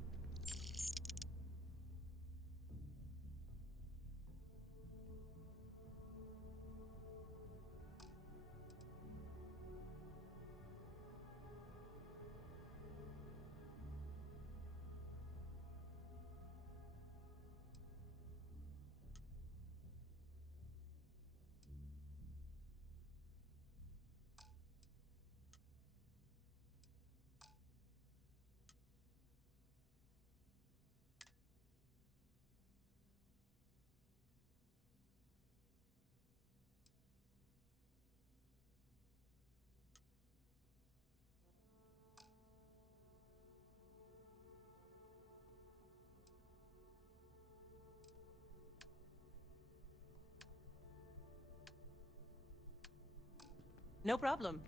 No problem,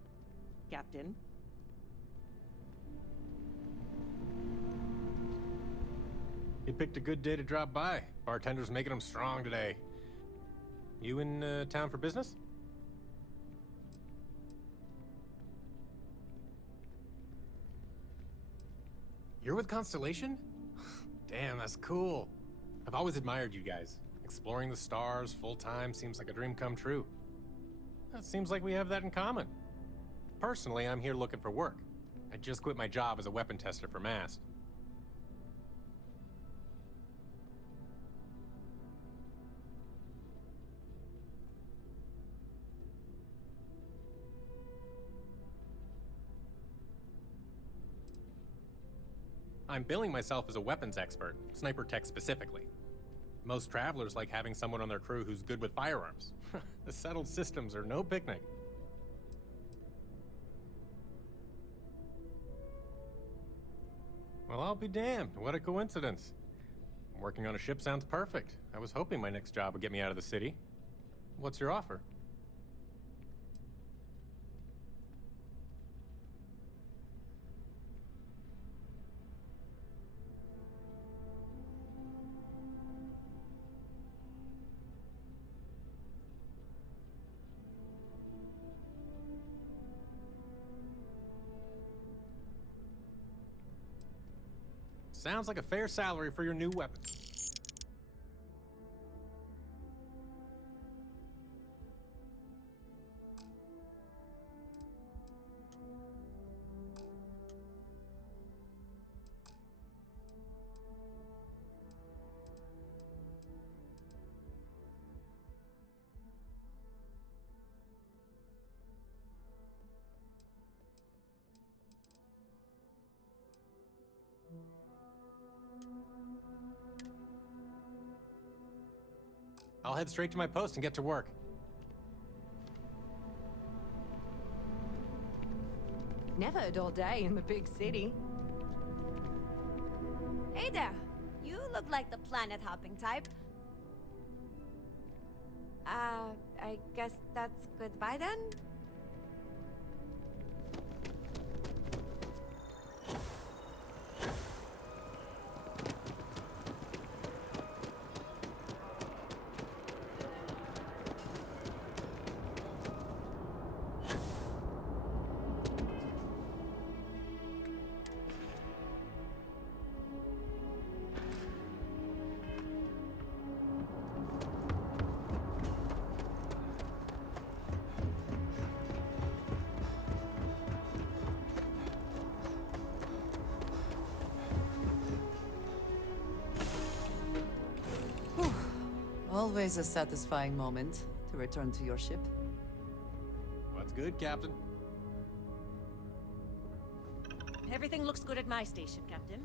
Captain. You picked a good day to drop by. Bartender's making them strong today. You in town for business? You're with Constellation? Damn, that's cool. I've always admired you guys. Exploring the stars full-time seems like a dream come true. It seems like we have that in common. Personally, I'm here looking for work. I just quit my job as a weapon tester for MAST. I'm billing myself as a weapons expert, sniper tech specifically. Most travelers like having someone on their crew who's good with firearms. The settled systems are no picnic. Well, I'll be damned. What a coincidence. Working on a ship sounds perfect. I was hoping my next job would get me out of the city. What's your offer? Sounds like a fair salary for your new weapon. I'll head straight to my post and get to work. Never a dull day in the big city. Hey there! You look like the planet-hopping type. I guess that's goodbye then? Always a satisfying moment to return to your ship. What's good, Captain? Everything looks good at my station, Captain.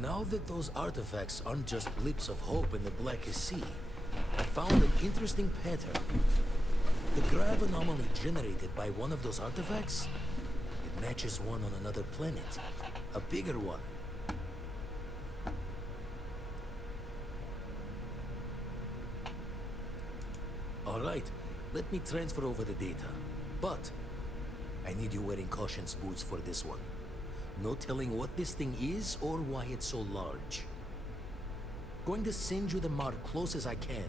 Now that those artifacts aren't just blips of hope in the Blackest Sea, I found an interesting pattern. The grav anomaly generated by one of those artifacts, it matches one on another planet, a bigger one. All right, let me transfer over the data, but I need you wearing Caution's boots for this one. No telling what this thing is or why it's so large. Going to send you the mark close as I can,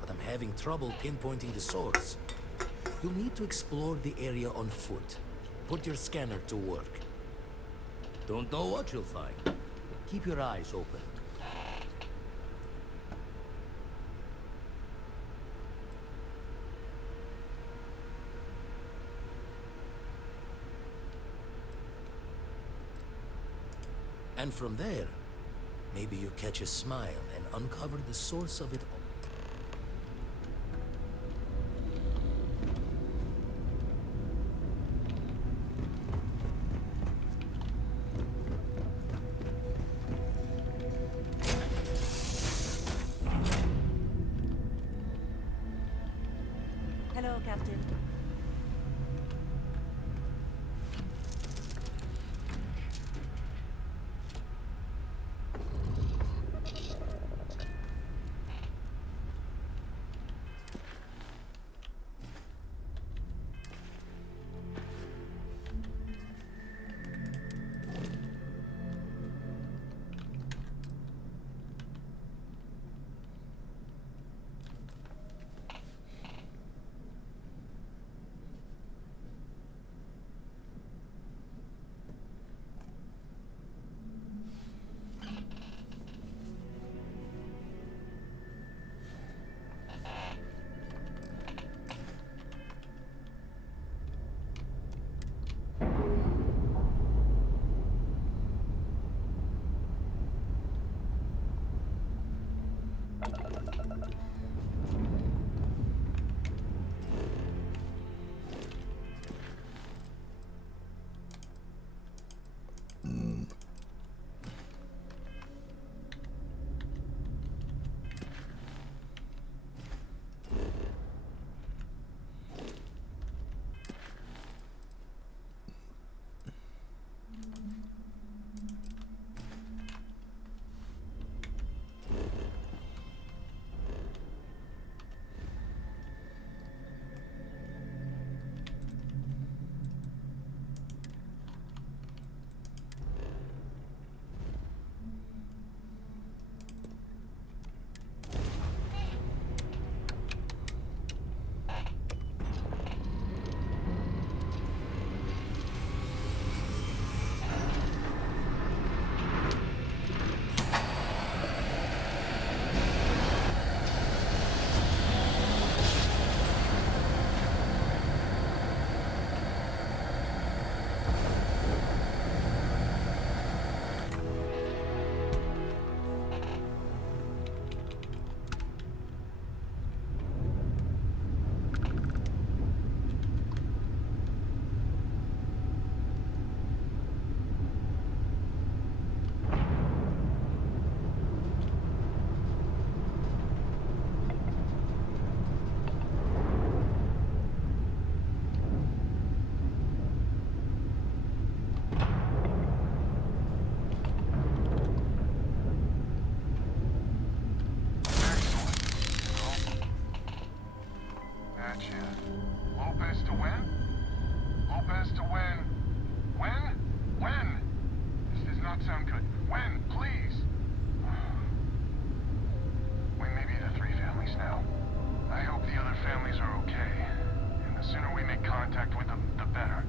but I'm having trouble pinpointing the source. You'll need to explore the area on foot. Put your scanner to work. Don't know what you'll find. Keep your eyes open. And from there, maybe you catch a smile and uncover the source of it all. Hello, Captain. gotcha. Lopez to win? Lopez to win. When? When? This does not sound good. When? Please. We may be the 3 families now. I hope the other families are okay. And the sooner we make contact with them, the better.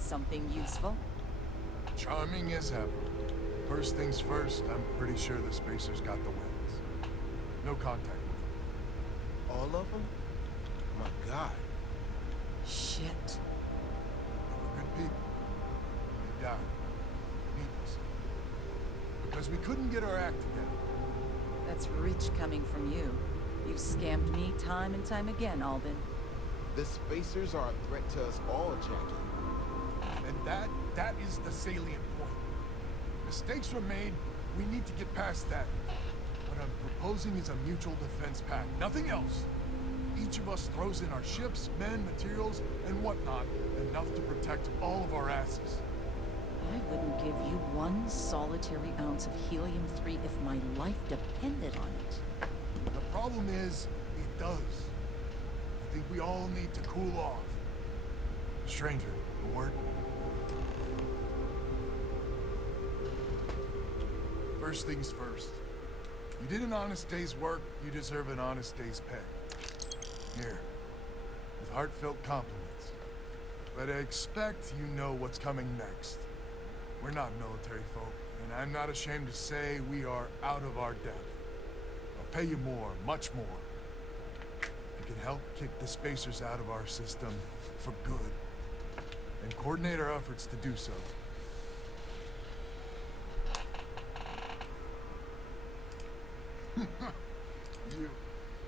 something useful. Charming as ever. First things first, I'm pretty sure the Spacers got the wings. No contact with them. All of them? My God. Shit. They were good people. They died. Needless. Because we couldn't get our act together. That's rich coming from you. You've scammed me time and time again, Albin. The Spacers are a threat to us all, Jackie. And that is the salient point. Mistakes were made, we need to get past that. What I'm proposing is a mutual defense pact, nothing else. Each of us throws in our ships, men, materials, and whatnot, enough to protect all of our asses. I wouldn't give you one solitary ounce of helium-3 if my life depended on it. The problem is, it does. I think we all need to cool off. Stranger, a word? First things first. You did an honest day's work, you deserve an honest day's pay. Here, with heartfelt compliments. But I expect you know what's coming next. We're not military folk, and I'm not ashamed to say we are out of our depth. I'll pay you more, much more. I can help kick the Spacers out of our system for good, and coordinate our efforts to do so.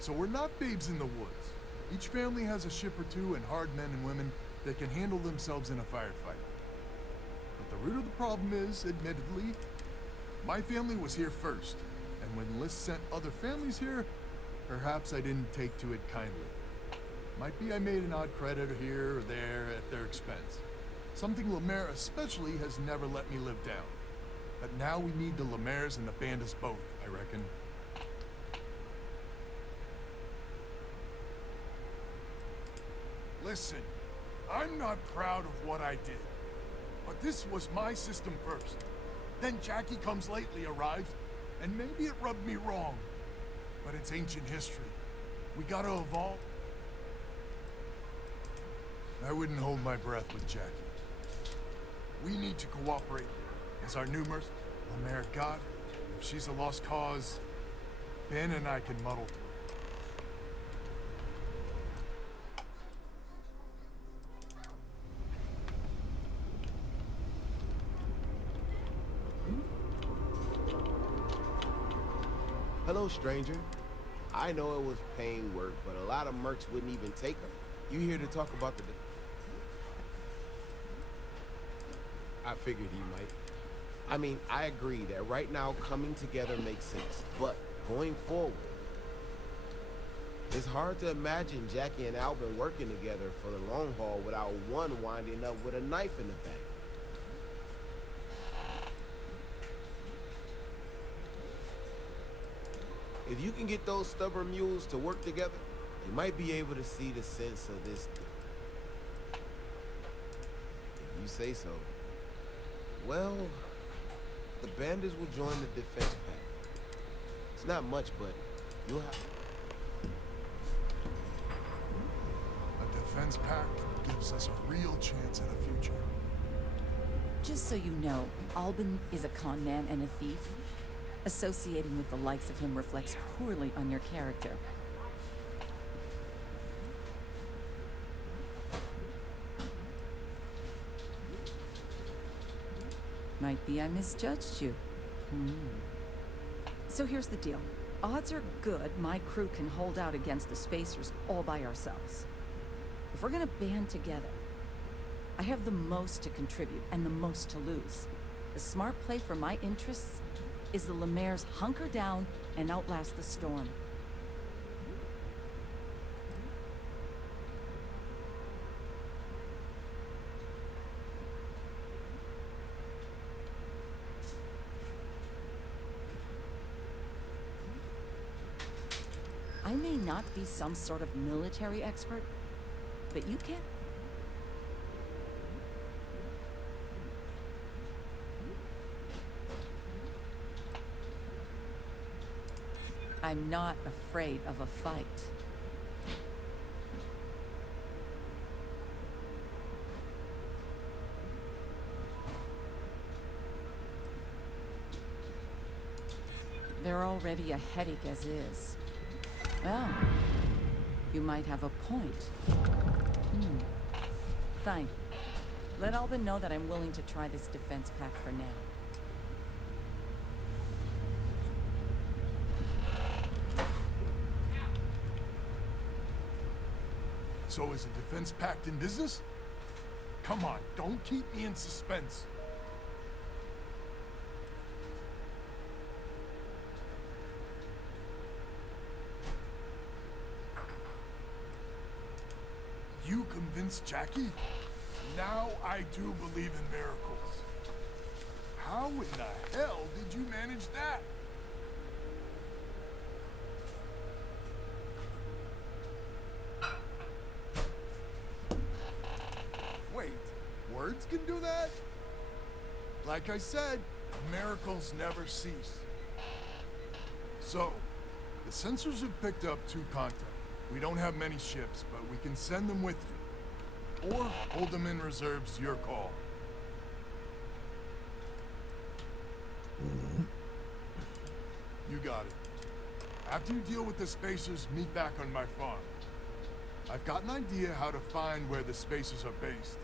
So we're not babes in the woods. Each family has a ship or two and hard men and women that can handle themselves in a firefight. But the root of the problem is, admittedly, my family was here first, and when Lys sent other families here, perhaps I didn't take to it kindly. Might be I made an odd credit here or there at their expense. Something Lemaire especially has never let me live down. But now we need the Lemaires and the Bandits both, I reckon. Listen, I'm not proud of what I did, but this was my system first. Then Jackie Comes Lately arrived, and maybe it rubbed me wrong, but it's ancient history. We gotta evolve. I wouldn't hold my breath with Jackie. We need to cooperate. As our new merc, Lemaire God, if she's a lost cause, Ben and I can muddle through. Hello, stranger. I know it was pain work, but a lot of mercs wouldn't even take them. You here to talk about the... I figured he might. I mean, I agree that right now coming together makes sense, but going forward, it's hard to imagine Jackie and Albin working together for the long haul without one winding up with a knife in the back. If you can get those stubborn mules to work together, you might be able to see the sense of this. If you say so. Well, the Bandits will join the defense pact. It's not much, but you'll have... A defense pact gives us a real chance at a future. Just so you know, Albin is a con man and a thief. Associating with the likes of him reflects poorly on your character. Might be I misjudged you. So here's the deal. Odds are good my crew can hold out against the Spacers all by ourselves. If we're gonna band together, I have the most to contribute and the most to lose. The smart play for my interests is the Lemaires hunker down and outlast the storm. I may not be some sort of military expert, but you can. I'm not afraid of a fight. They're already a headache as is. Well, you might have a point. Fine. Let Albin know that I'm willing to try this defense pack for now. So is the defense pact in business? Come on, don't keep me in suspense. You convinced Jackie? Now I do believe in miracles. How in the hell did you manage that? Wait, words can do that? Like I said, miracles never cease. So, the sensors have picked up 2 contacts. We don't have many ships, but we can send them with you. Or hold them in reserves, your call. You got it. After you deal with the spacers, meet back on my farm. I've got an idea how to find where the spacers are based.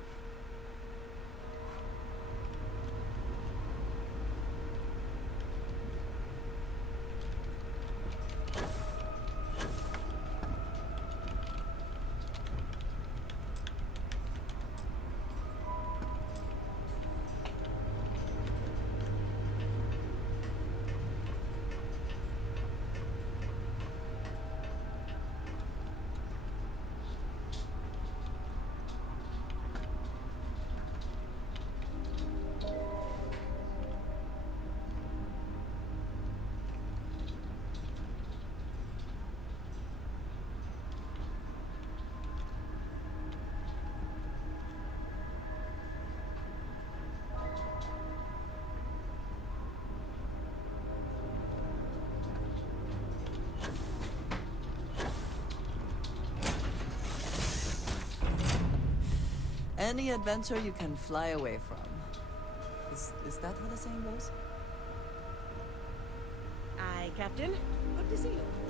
Any adventure you can fly away from. Is that how the saying goes? Aye, Captain. Good to see you.